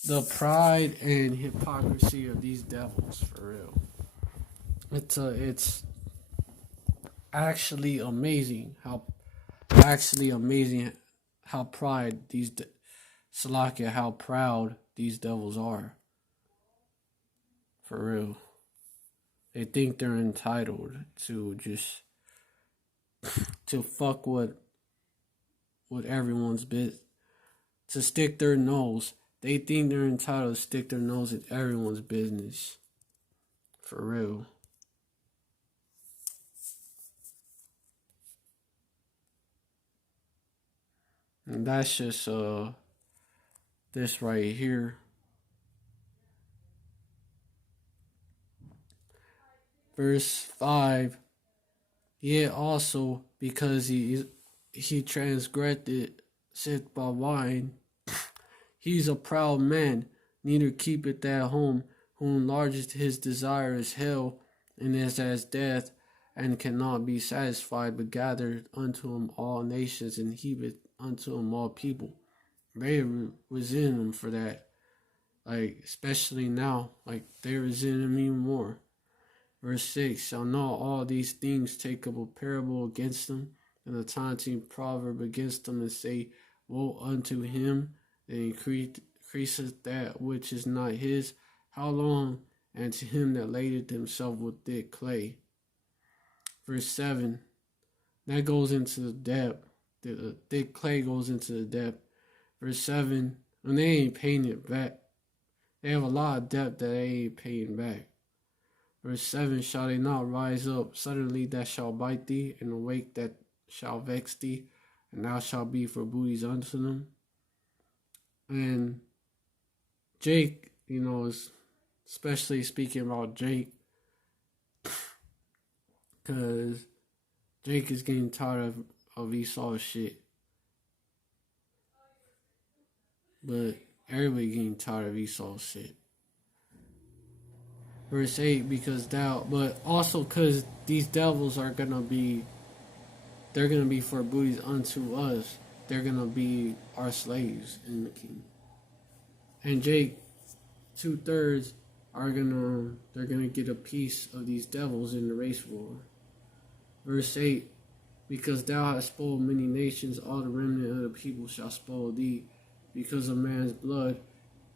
The pride and hypocrisy of these devils, for real. It's actually amazing how proud how proud these devils are. For real. They think they're entitled to just to fuck with everyone's business. To stick their nose. They think they're entitled to stick their nose in everyone's business. For real. And that's just this right here. Verse 5. Yet also because he transgressed said by wine, he's a proud man, neither keepeth at home, who enlargeth his desire as hell, and is as death, and cannot be satisfied, but gathered unto him all nations, and heapeth unto him all people. They resent him for that. Like, especially now, like, they resent him even more. Verse 6, shall not all these things take up a parable against them, and a taunting proverb against them, and say, woe unto him that increaseth that which is not his, how long? And to him that ladeth himself with thick clay. Verse 7, that goes into the depth. The thick clay goes into the depth. Verse 7, and they ain't paying it back. They have a lot of depth that they ain't paying back. Verse 7, shall they not rise up suddenly that shall bite thee, and awake that shall vex thee, and thou shalt be for booties unto them. And Jake, is especially speaking about Jake, because Jake is getting tired of Esau's shit. But everybody getting tired of Esau's shit. Verse 8, but also because these devils are they're going to be for booties unto us. They're going to be our slaves in the kingdom. And Jake, 2/3 they're going to get a piece of these devils in the race war. Verse 8, because thou hast spoiled many nations, all the remnant of the people shall spoil thee, because of men's blood,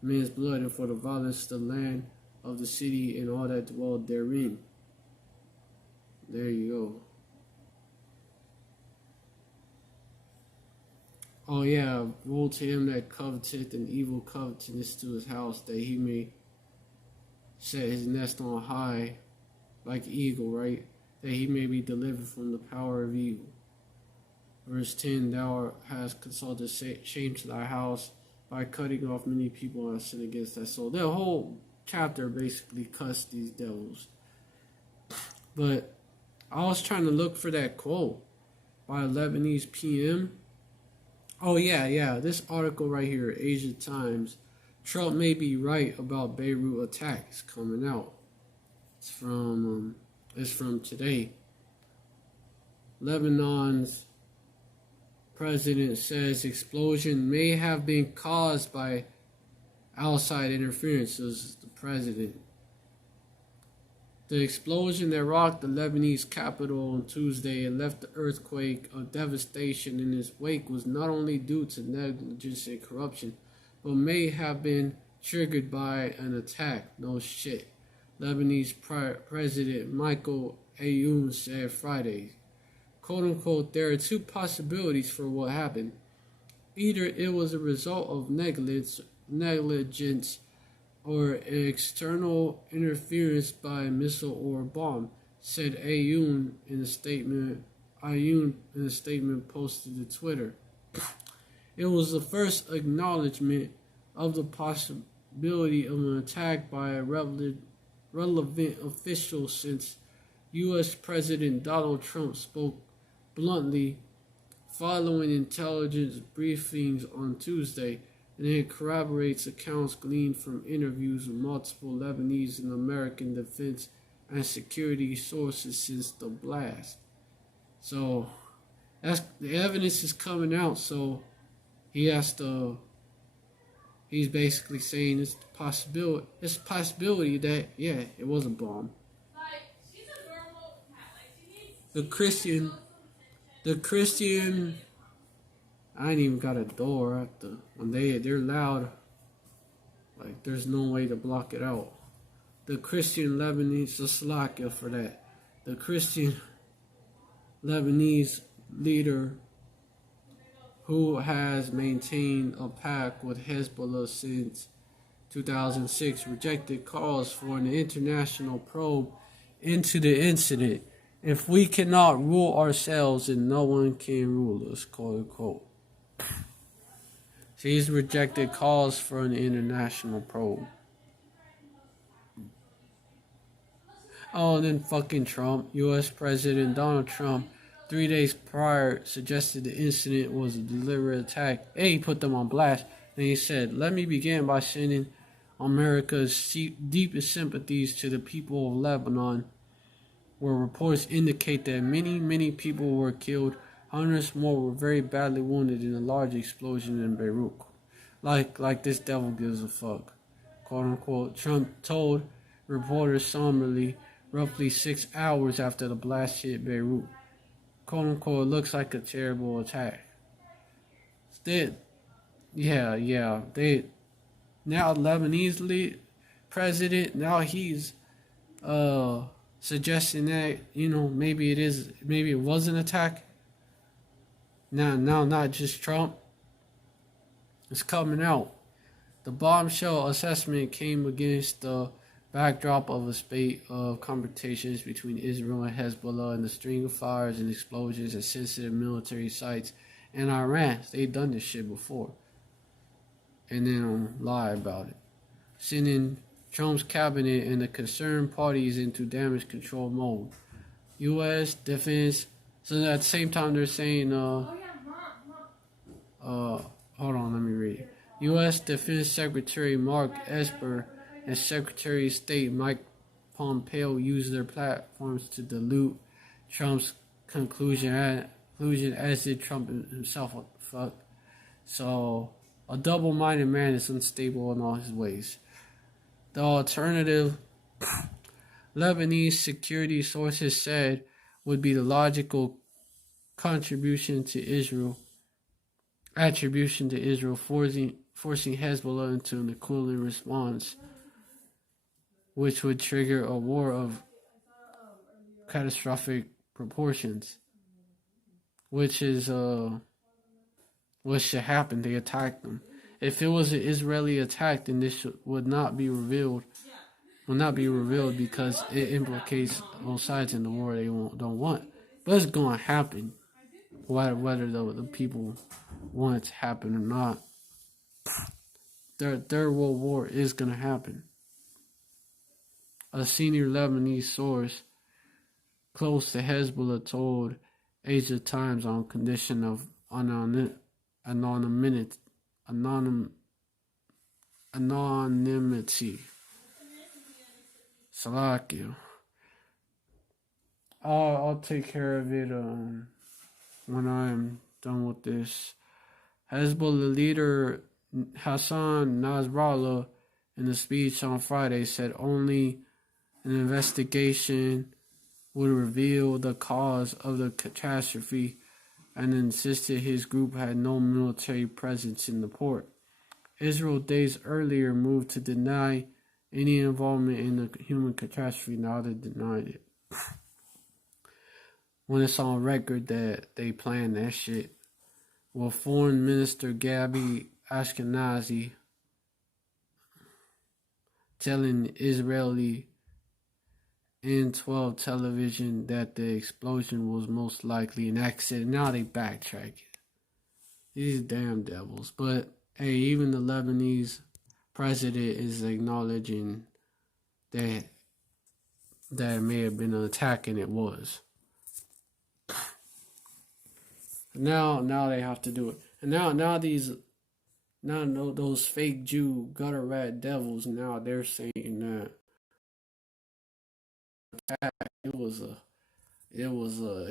and for the violence of the land, of the city, and all that dwell therein. There you go. Oh yeah, woe to him that coveteth an evil covetousness to his house, that he may set his nest on high, like eagle, right? That he may be delivered from the power of evil. Verse 10, thou hast consulted shame to thy house by cutting off many people and sin against thy soul. The whole chapter basically cussed these devils. But I was trying to look for that quote by Lebanese PM. Oh, yeah. This article right here, Asia Times. Trump may be right about Beirut attacks coming out. It's from today. Lebanon's president says explosion may have been caused by outside interference. This is the president. The explosion that rocked the Lebanese capital on Tuesday and left the earthquake of devastation in its wake was not only due to negligence and corruption, but may have been triggered by an attack. No shit. Lebanese President Michael Aoun said Friday. Quote unquote, there are two possibilities for what happened. Either it was a result of negligence or external interference by missile or bomb, said Aoun in a statement. Posted to Twitter. It was the first acknowledgement of the possibility of an attack by a relevant official since U.S. President Donald Trump spoke bluntly following intelligence briefings on Tuesday, and it corroborates accounts gleaned from interviews with multiple Lebanese and American defense and security sources since the blast. So that's the evidence is coming out. So he's basically saying it's a possibility that it was a bomb. The Christian, I ain't even got a door when they're loud. Like there's no way to block it out. The Christian Lebanese, Slovakia for that. The Christian Lebanese leader who has maintained a pact with Hezbollah since 2006 rejected calls for an international probe into the incident. If we cannot rule ourselves, then no one can rule us, quote unquote. She's rejected calls for an international probe. Oh, and then fucking Trump, U.S. President Donald Trump, 3 days prior, suggested the incident was a deliberate attack. He put them on blast. And he said, let me begin by sending America's deepest sympathies to the people of Lebanon, where reports indicate that many people were killed. Hundreds more were very badly wounded in a large explosion in Beirut. Like this devil gives a fuck. Quote unquote. Trump told reporters somberly roughly 6 hours after the blast hit Beirut. Quote unquote, it looks like a terrible attack. Now Lebanese president, now he's suggesting that, maybe it was an attack. Now not just Trump. It's coming out. The bombshell assessment came against the backdrop of a spate of confrontations between Israel and Hezbollah and the string of fires and explosions at sensitive military sites in Iran. They've done this shit before. And then lie about it. Sending Trump's cabinet and the concerned parties into damage control mode. U.S. defense. So at the same time they're saying, hold on, let me read it. U.S. Defense Secretary Mark Esper and Secretary of State Mike Pompeo used their platforms to dilute Trump's conclusion, as did Trump himself. What the fuck? So, a double-minded man is unstable in all his ways. The alternative, Lebanese security sources said, would be the logical attribution to Israel, forcing Hezbollah into an equivalent response, which would trigger a war of catastrophic proportions, which is what should happen. They attacked them. If it was an Israeli attack, then this would not be revealed. Will not be revealed because it implicates both sides in the war they don't want. But it's going to happen, whether the people want it to happen or not. Their World War is going to happen. A senior Lebanese source close to Hezbollah told Asia Times on condition of anonymity. Salakia. I'll take care of it when I'm done with this. Hezbollah leader Hassan Nasrallah, in a speech on Friday, said only an investigation would reveal the cause of the catastrophe and insisted his group had no military presence in the port. Israel days earlier moved to deny any involvement in the human catastrophe. Now they denied it. When it's on record that they planned that shit. Well, Foreign Minister Gabi Ashkenazi telling Israeli N12 television that the explosion was most likely an accident. Now they backtrack it. These damn devils. But hey, even the Lebanese president is acknowledging that it may have been an attack, and it was. Now they have to do it. And now those fake Jew gutter rat devils, now they're saying that it was a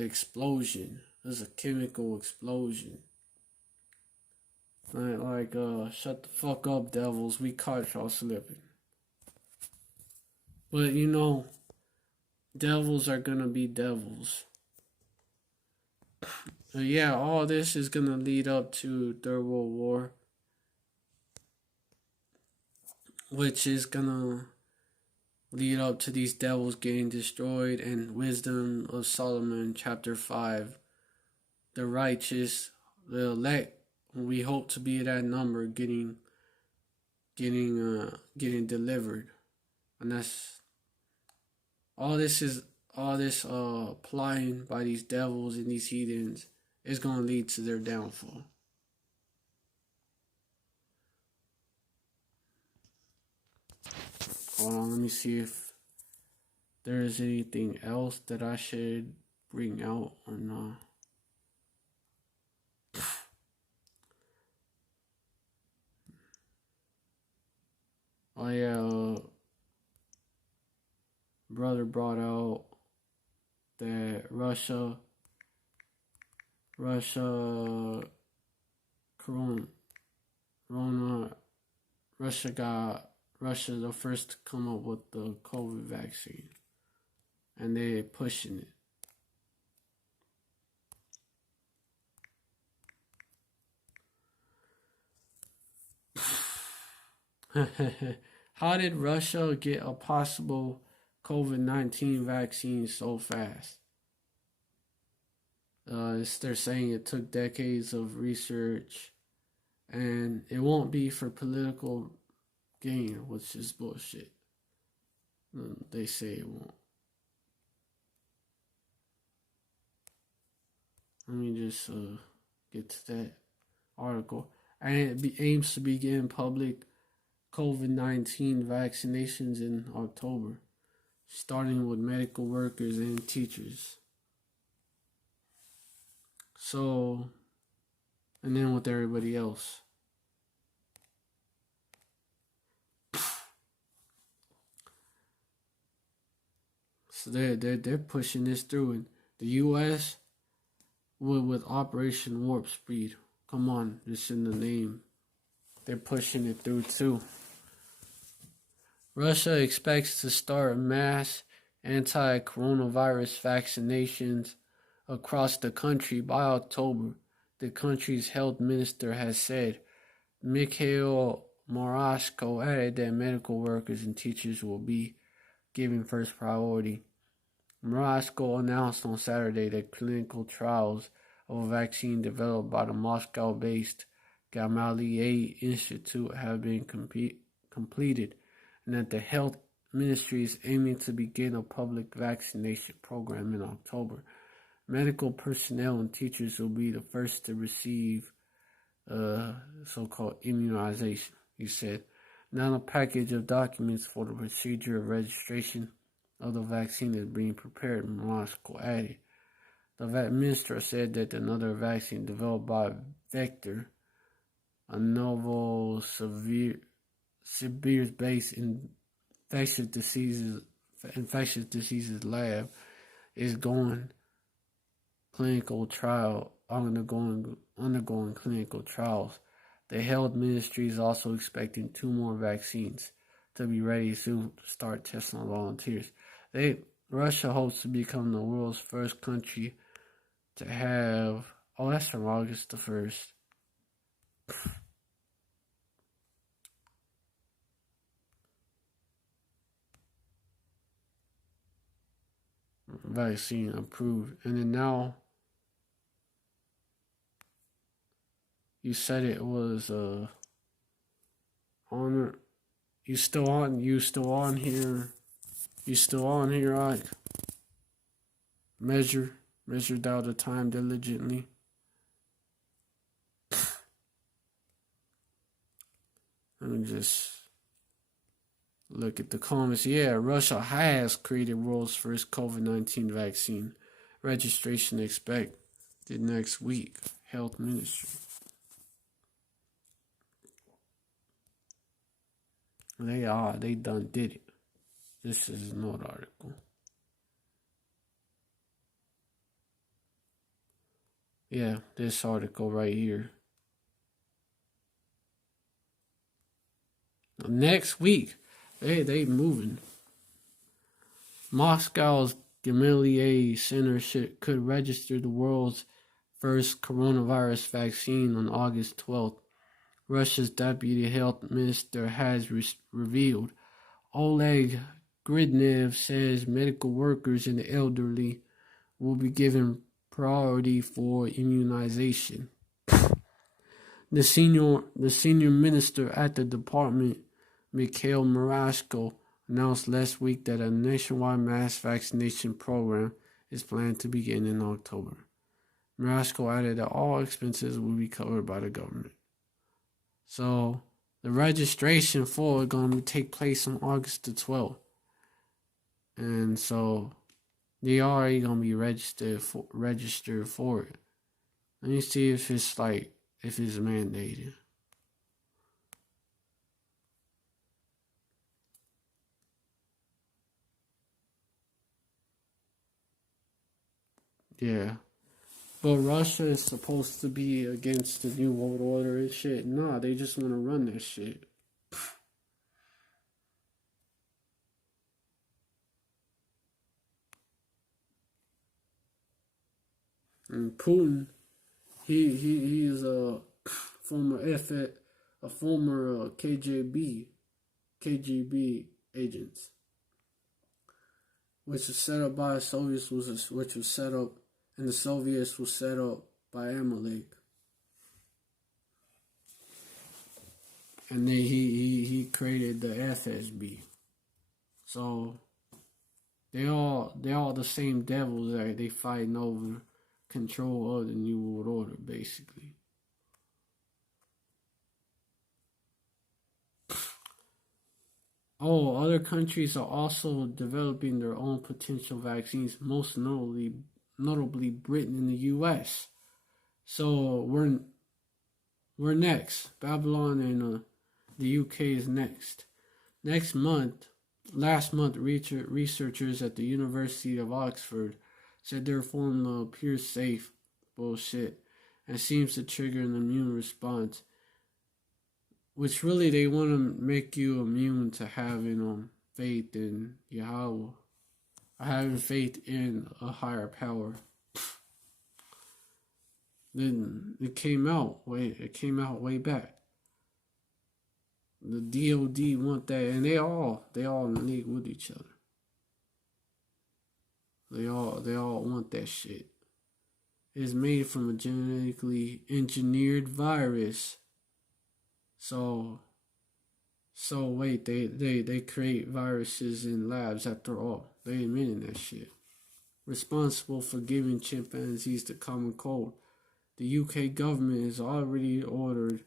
explosion. It was a chemical explosion. Like shut the fuck up, devils. We caught y'all slipping. But devils are gonna be devils. Yeah, all this is gonna lead up to Third World War, which is gonna lead up to these devils getting destroyed. And Wisdom of Solomon, chapter 5, the righteous, the elect, we hope to be that number, getting delivered. And that's all this applying by these devils and these heathens is going to lead to their downfall. Hold on, let me see if there is anything else that I should bring out or not. Oh yeah, brother brought out that Russia, Russia the first to come up with the COVID vaccine, and they're pushing it. How did Russia get a possible COVID-19 vaccine so fast? They're saying it took decades of research, and it won't be for political gain, which is bullshit. They say it won't. Let me just get to that article. And it aims to begin public COVID-19 vaccinations in October, starting with medical workers and teachers. So, and then with everybody else. So they're pushing this through, and the U.S. with Operation Warp Speed. Come on, just in the name. They're pushing it through too. Russia expects to start mass anti-coronavirus vaccinations across the country by October, the country's health minister has said. Mikhail Moroshko added that medical workers and teachers will be given first priority. Moroshko announced on Saturday that clinical trials of a vaccine developed by the Moscow-based Gamaleya Institute have been completed, and that the health ministry is aiming to begin a public vaccination program in October. Medical personnel and teachers will be the first to receive so-called immunization, he said. Now a package of documents for the procedure of registration of the vaccine is being prepared, Moscow added. The minister said that another vaccine developed by Vector, a novel Sibir-based infectious diseases lab, is undergoing clinical trials. The health ministry is also expecting 2 more vaccines to be ready soon to start testing on volunteers. Russia hopes to become the world's first country to have. Oh, that's from August the 1st. Vaccine approved. And then now, you said it was honor. You still on here, Ike? Measured out the time diligently. Let me just look at the comments. Yeah, Russia has created world's first COVID-19 vaccine. Registration expected next week. Health Ministry. They done did it. This is another article. Yeah, this article right here. Next week, they moving. Moscow's Gamaliel Center could register the world's first coronavirus vaccine on August 12th. Russia's deputy health minister has revealed. Oleg Gridnev says medical workers and the elderly will be given priority for immunization. The senior minister at the department, Mikhail Murashko, announced last week that a nationwide mass vaccination program is planned to begin in October. Murashko added that all expenses will be covered by the government. So the registration for it going to take place on August the 12th. And so they already going to be registered for it. Let me see if it's mandated. Yeah. But Russia is supposed to be against the New World Order and shit. Nah, they just want to run that shit. And Putin, he is a former KGB agents, which was set up by the Soviets, which was set up, and the Soviets was set up by Amalek. And then he created the FSB. So they all the same devils that they fighting over control of the New World Order, basically. Oh, other countries are also developing their own potential vaccines, most notably Britain and the U.S. So we're next. Babylon and the UK is next. Last month, researchers at the University of Oxford said their formula appears safe, bullshit, and seems to trigger an immune response, which really they want to make you immune to having faith in Yahweh, having faith in a higher power. Then it came out way back. The DOD want that, and they all in league with each other. They all want that shit. It's made from a genetically engineered virus. So wait, they create viruses in labs after all. They admitting that shit. Responsible for giving chimpanzees the common cold. The UK government has already ordered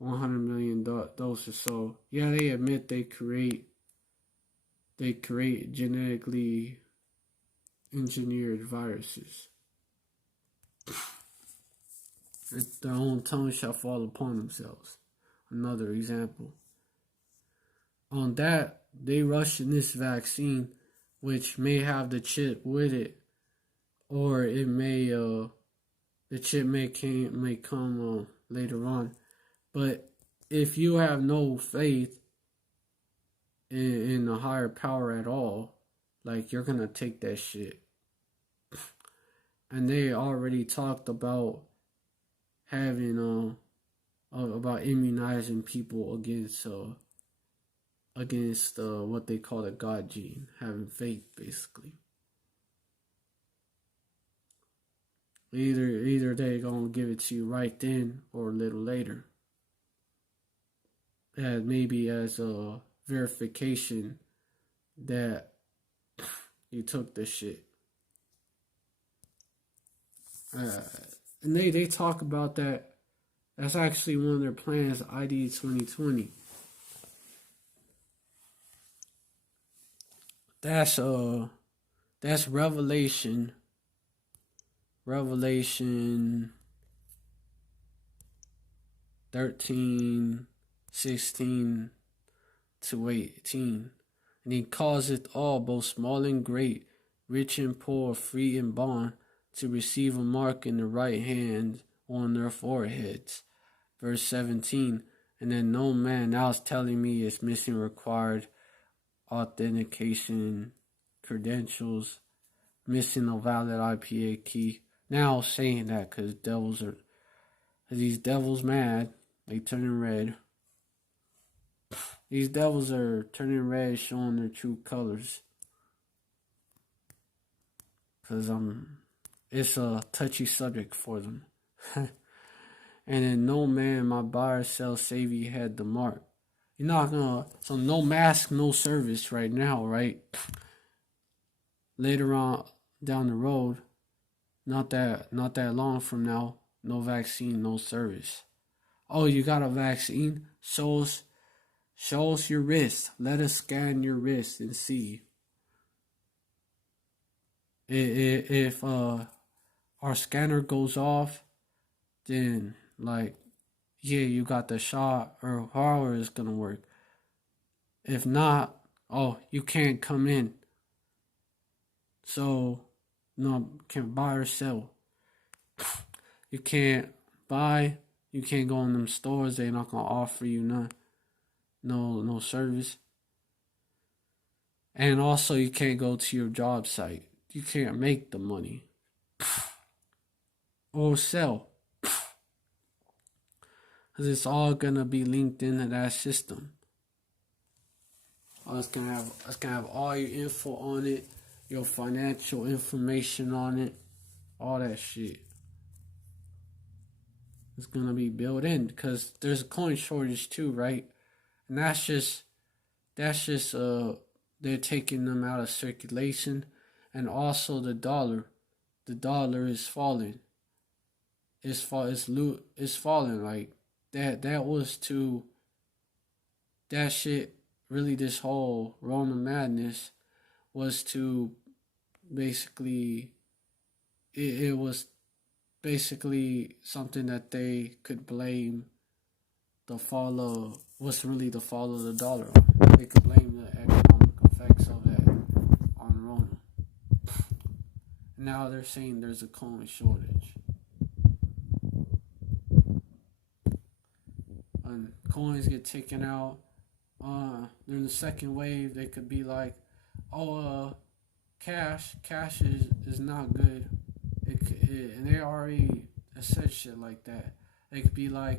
100 million doses. So yeah, they admit they create genetically engineered viruses. Their own tongue shall fall upon themselves. Another example. On that, they rush in this vaccine, which may have the chip with it, or it may the chip may come later on. But if you have no faith in a higher power at all, like, you're gonna take that shit. And they already talked about having about immunizing people against what they call the God gene, having faith, basically. Either they gonna give it to you right then or a little later, and maybe as a verification that you took the shit. And they talk about that. That's actually one of their plans, ID 2020. That's Revelation 13, 16 to 18. And he causeth all, both small and great, rich and poor, free and bond, to receive a mark in the right hand on their foreheads. Verse 17. And then no man, now it's telling me it's missing required authentication credentials, missing a valid IPA key. Now saying that because these devils mad, they turning red. These devils are turning red, showing their true colors. Because it's a touchy subject for them. And then no man, my buyer, sell, save he had the mark. You're not gonna, so no mask, no service right now, right? Later on down the road, not that long from now, no vaccine, no service. Oh, you got a vaccine? Show us your wrist. Let us scan your wrist and see. If our scanner goes off, then yeah, you got the shot, or however it's gonna work. If not, oh, you can't come in. So, no, can't buy or sell. You can't buy. You can't go in them stores. They're not gonna offer you none. No service. And also, you can't go to your job site. You can't make the money or sell. Because it's all gonna be linked into that system. It's gonna have all your info on it, your financial information on it, all that shit. It's gonna be built in because there's a coin shortage too, right? And that's just they're taking them out of circulation, and also the dollar is falling. It's falling like that. That was to that shit. Really, this whole Rona madness was to basically, it was basically something that they could blame the fall of the dollar on. They could blame the economic effects of that on Rona. Now they're saying there's a coin shortage. When coins get taken out, during the second wave, they could be like, cash is not good. And they already said shit like that. They could be like,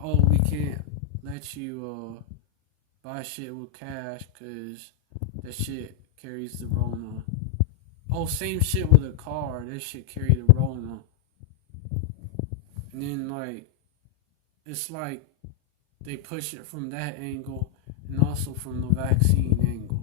oh, we can't let you buy shit with cash because that shit carries the Rona. Oh, same shit with a car. That shit carry the Rona. And then it's like they push it from that angle and also from the vaccine angle.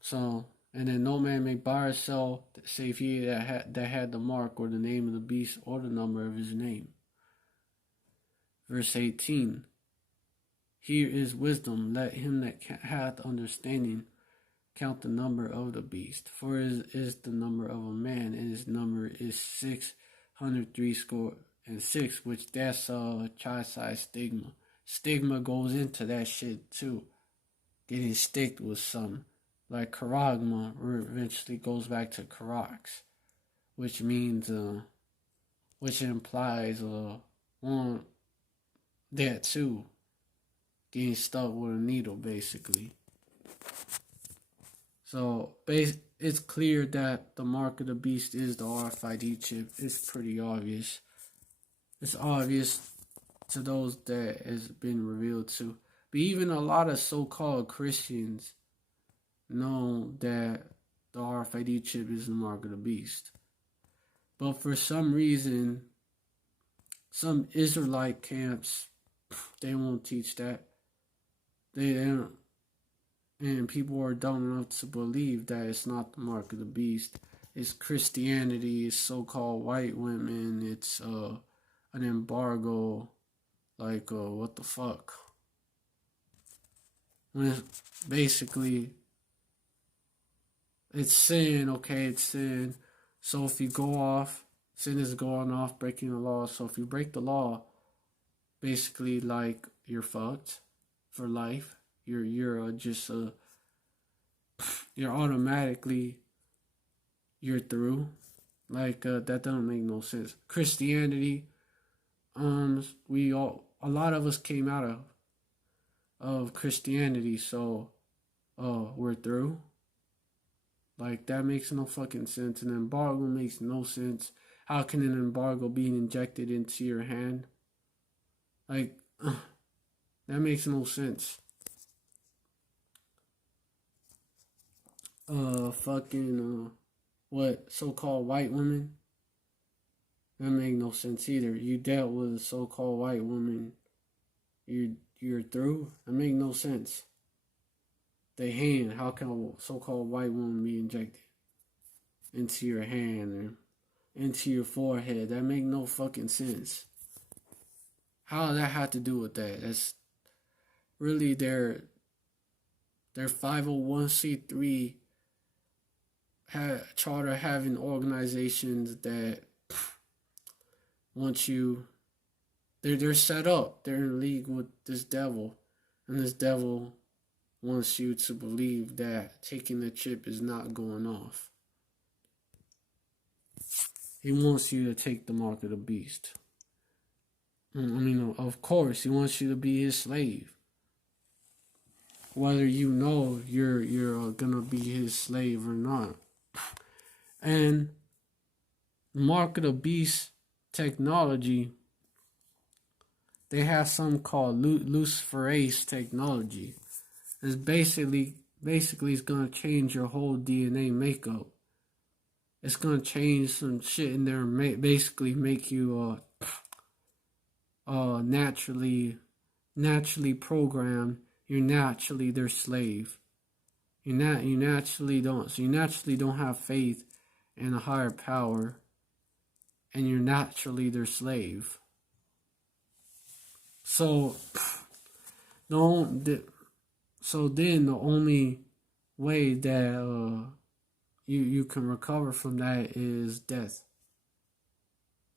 So And then no man may buy or sell save he that had the mark or the name of the beast or the number of his name. Verse 18. Here is wisdom. Let him that hath understanding count the number of the beast. For it is the number of a man, and his number is 636, which that's a child-size stigma. Stigma goes into that shit too. Getting sticked with something. Like charagma eventually goes back to charax, which means, which implies, one, that too. Getting stuck with a needle, basically. So, it's clear that the mark of the beast is the RFID chip. It's pretty obvious. It's obvious to those that has been revealed to. But even a lot of so-called Christians know that the RFID chip is the mark of the beast. But for some reason, some Israelite camps, they won't teach that. They don't. And people are dumb enough to believe that it's not the mark of the beast. It's Christianity, it's so-called white women, it's an embargo, like, what the fuck? When it's basically, it's sin, okay, it's sin. So if you go off, sin is going off, breaking the law. So if you break the law, basically, like, you're fucked for life. You're automatically, you're through. Like, that doesn't make no sense. Christianity, a lot of us came out of Christianity, so, we're through. Like, that makes no fucking sense. An embargo makes no sense. How can an embargo be injected into your hand? Like, that makes no sense. What, so-called white women? That make no sense either. You dealt with a so-called white woman, you're through? That make no sense. The hand, how can a so-called white woman be injected into your hand or into your forehead? That make no fucking sense. How does that have to do with that? That's really their 501c3 charter having organizations that want you. They're set up. They're in league with this devil, and this devil wants you to believe that taking the chip is not going off. He wants you to take the mark of the beast. I mean, of course, he wants you to be his slave. Whether you know you're gonna be his slave or not. And mark of the beast technology, they have something called luciferase technology. It's basically it's gonna change your whole DNA makeup. It's gonna change some shit in there and basically make you naturally programmed. You're naturally their slave. You naturally don't have faith in a higher power, and you're naturally their slave. So then the only way that you can recover from that is death.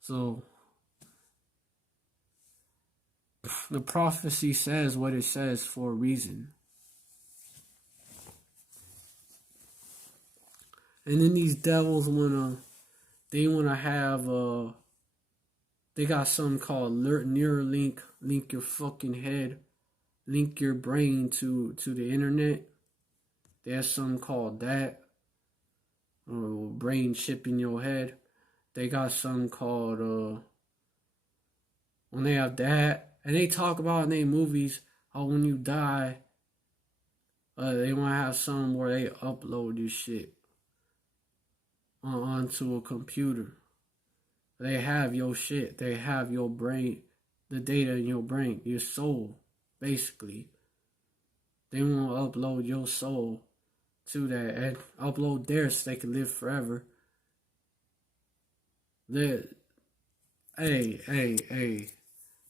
So the prophecy says what it says for a reason. And then these devils wanna have they got something called Neuralink, link your fucking head, link your brain to the internet. There's something called that, or brain chip in your head. They got something called when they have that, and they talk about in their movies how when you die, they want to have something where they upload this shit onto a computer. They have your shit. They have your brain, the data in your brain, your soul, basically. They want to upload your soul to that and upload theirs so they can live forever. Hey.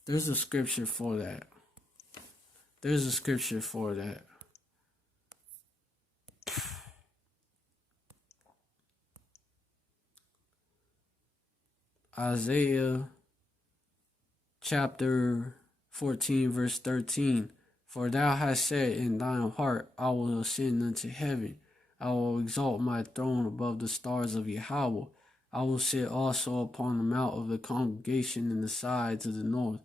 There's a scripture for that. There's a scripture for that. Isaiah chapter 14 verse 13. For thou hast said in thine heart, I will ascend unto heaven. I will exalt my throne above the stars of Yahweh. I will sit also upon the mount of the congregation in the sides of the north.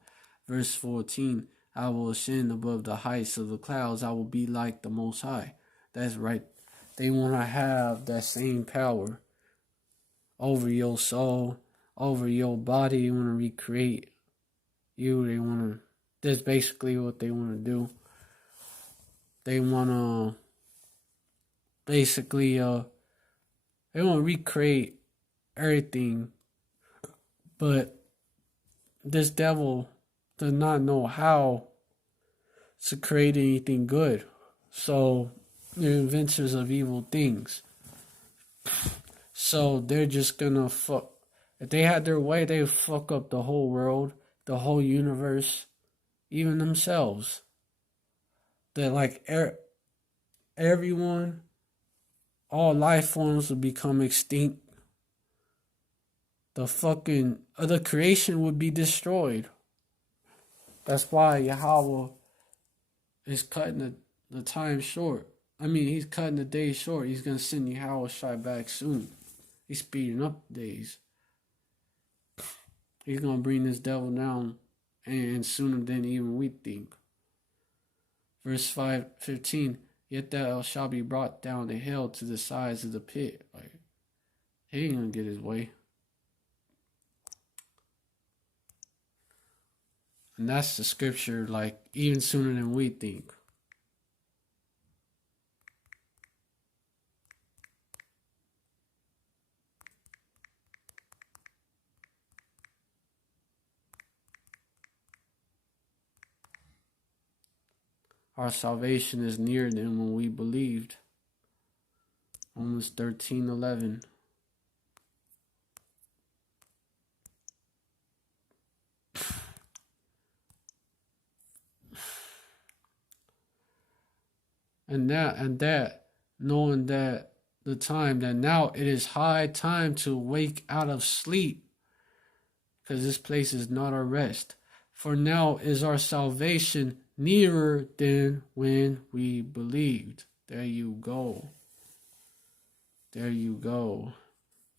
Verse 14. I will ascend above the heights of the clouds. I will be like the Most High. That's right. They want to have that same power over your soul, over your body. You want to recreate you. They want to. That's basically what they want to do. They want to basically they want to recreate everything, but this devil does not know how to create anything good. So they're inventors of evil things. So they're just gonna fuck. If they had their way, they would fuck up the whole world, the whole universe, even themselves. That like everyone, all life forms would become extinct. The creation would be destroyed. That's why Yahweh is cutting the time short. I mean, he's cutting the days short. He's going to send Yahweh Shai back soon. He's speeding up the days. He's going to bring this devil down and sooner than even we think. Verse 15. Yet thou shalt be brought down to hell to the sides of the pit. Like, he ain't going to get his way. And that's the scripture, like, even sooner than we think. Our salvation is nearer than when we believed. Romans 13:11. And that, knowing that the time, that now it is high time to wake out of sleep, because this place is not our rest. For now is our salvation nearer than when we believed. There you go. There you go.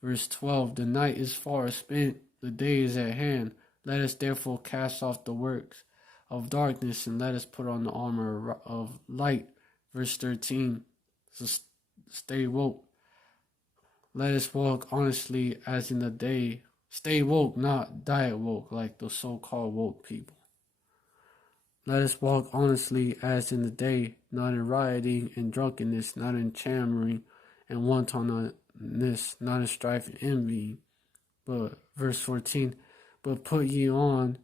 Verse 12, the night is far spent, the day is at hand. Let us therefore cast off the works of darkness and let us put on the armor of light. Verse 13, so stay woke. Let us walk honestly as in the day. Stay woke, not diet woke like the so-called woke people. Let us walk honestly as in the day, not in rioting and drunkenness, not in clamoring and wantonness, not in strife and envy. But verse 14, but put ye on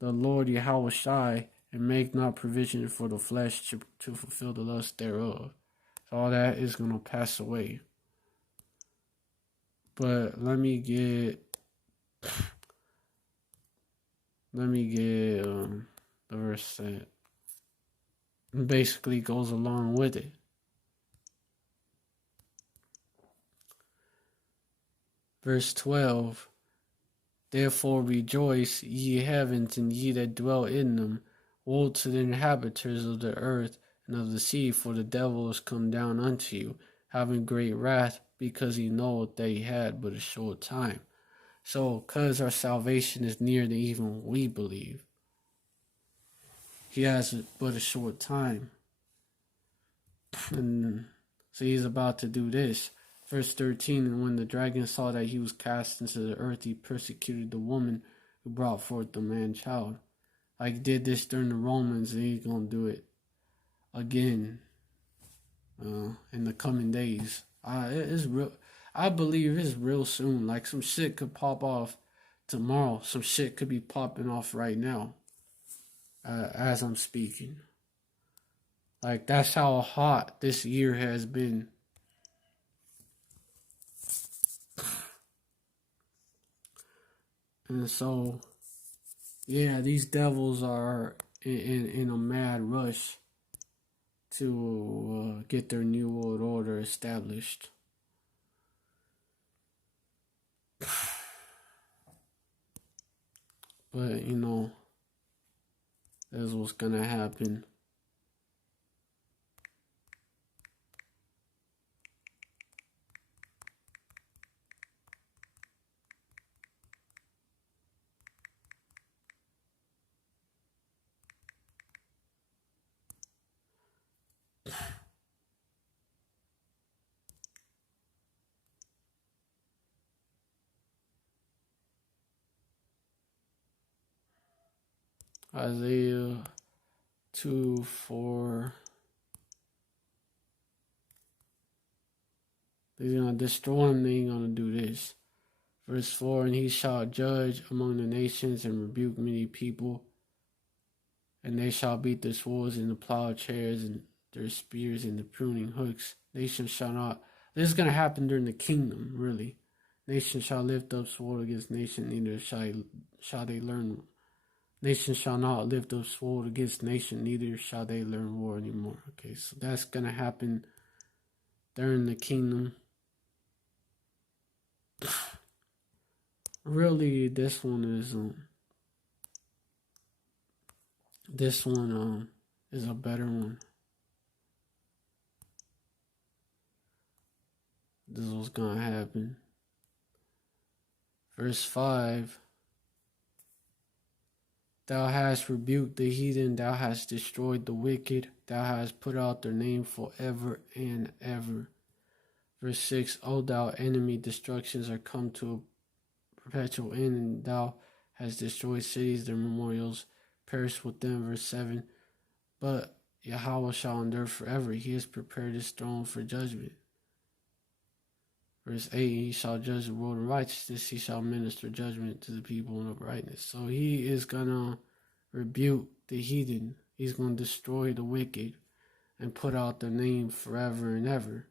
the Lord Yahweh Shai, and make not provision for the flesh to fulfill the lust thereof. So all that is going to pass away. But let me get the verse that basically goes along with it. Verse 12, therefore rejoice, ye heavens, and ye that dwell in them. Woe to the inhabitants of the earth and of the sea, for the devil is come down unto you, having great wrath, because he knoweth that he had but a short time. So, because our salvation is nearer than even we believe, he has but a short time. And so he's about to do this. Verse 13, and when the dragon saw that he was cast into the earth, he persecuted the woman who brought forth the man-child. Like he did this during the Romans, and he's going to do it again in the coming days. It's real. I believe it's real soon. Like some shit could pop off tomorrow. Some shit could be popping off right now as I'm speaking. Like, that's how hot this year has been. And so, yeah, these devils are in a mad rush to get their new world order established. But, you know, that's what's gonna happen. Isaiah 2:4. They're gonna destroy him, they ain't gonna do this. Verse 4, and he shall judge among the nations and rebuke many people, and they shall beat their swords in the plowshares and their spears in the pruning hooks. Nation shall not. This is gonna happen during the kingdom, really. Nation shall lift up sword against nation, neither shall they learn. Nation shall not lift up sword against nation, neither shall they learn war anymore. Okay, so that's gonna happen during the kingdom. Really, this one is a better one. This is what's gonna happen. Verse 5. Thou hast rebuked the heathen, thou hast destroyed the wicked, thou hast put out their name forever and ever. Verse 6, O thou enemy, destructions are come to a perpetual end, and thou hast destroyed cities, their memorials perish with them. Verse 7, but Yahweh shall endure forever, he has prepared his throne for judgment. Verse 8, he shall judge the world in righteousness, he shall minister judgment to the people in uprightness. So he is going to rebuke the heathen. He's going to destroy the wicked and put out their name forever and ever.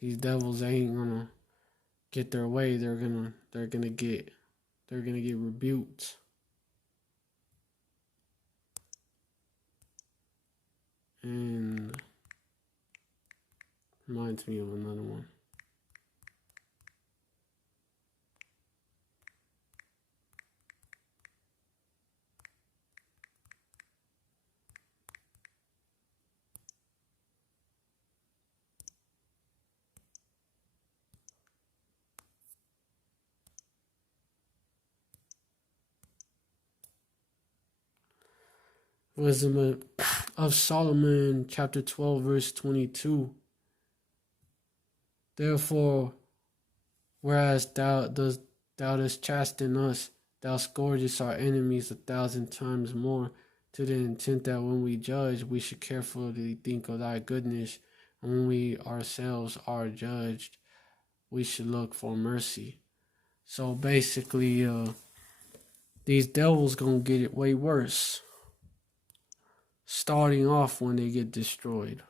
These devils ain't going to get their way. They're going to get rebuked. And reminds me of another one. Wisdom of Solomon, chapter 12, verse 22. Therefore, whereas thou dost chasten us, thou scourgest our enemies 1,000 times more, to the intent that when we judge, we should carefully think of thy goodness, and when we ourselves are judged, we should look for mercy. So basically, these devils gonna get it way worse, starting off when they get destroyed.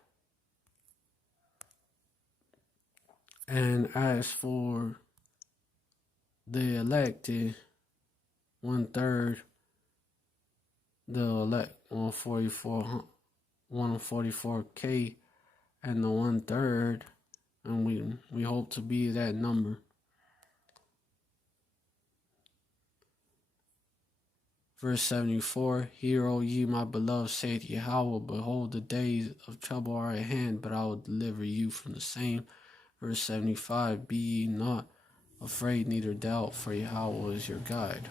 And as for the elected, 1/3, the elect 144K, and the 1/3, and we hope to be that number. Verse 74, hear, O ye my beloved, saith Yahweh, behold, the days of trouble are at hand, but I will deliver you from the same. Verse 75, be ye not afraid, neither doubt, for Yahweh is your guide.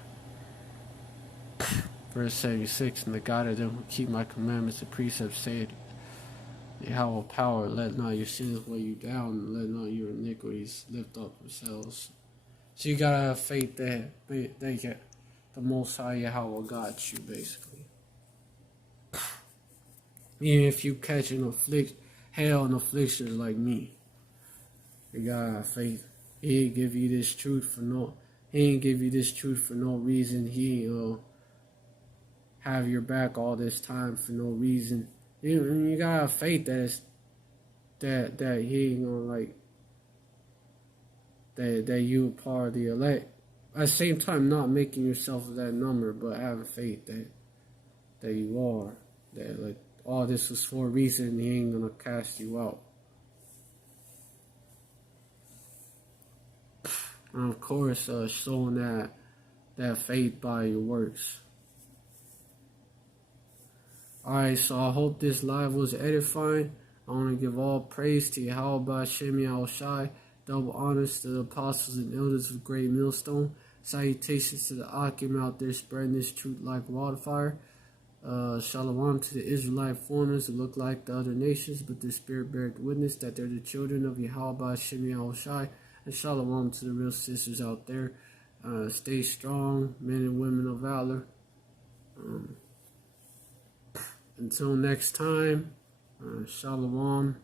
Verse 76, and the God of them who keep my commandments and precepts saith, Yahweh power, let not your sins weigh you down, and let not your iniquities lift up themselves. So you gotta have faith that the Most High Yahweh got you, basically. Even if you catch hell and afflictions like me, you gotta have faith He ain't give you this truth for no. He ain't give you this truth for no reason. He have your back all this time for no reason. You gotta have faith that he ain't gonna like that you a part of the elect. At the same time, not making yourself that number, but having faith that you are. That like all this was for a reason. He ain't gonna cast you out. And of course, showing that faith by your works. Alright, so I hope this live was edifying. I want to give all praise to Yahweh Shem Shai. Double honors to the apostles and elders of Great Millstone. Salutations to the Akim out there spreading this truth like wildfire. Shalom to the Israelite foreigners who look like the other nations, but their spirit beareth witness that they're the children of Yahweh Shem Shai. And shalom to the real sisters out there. Stay strong, men and women of valor. Until next time, shalom.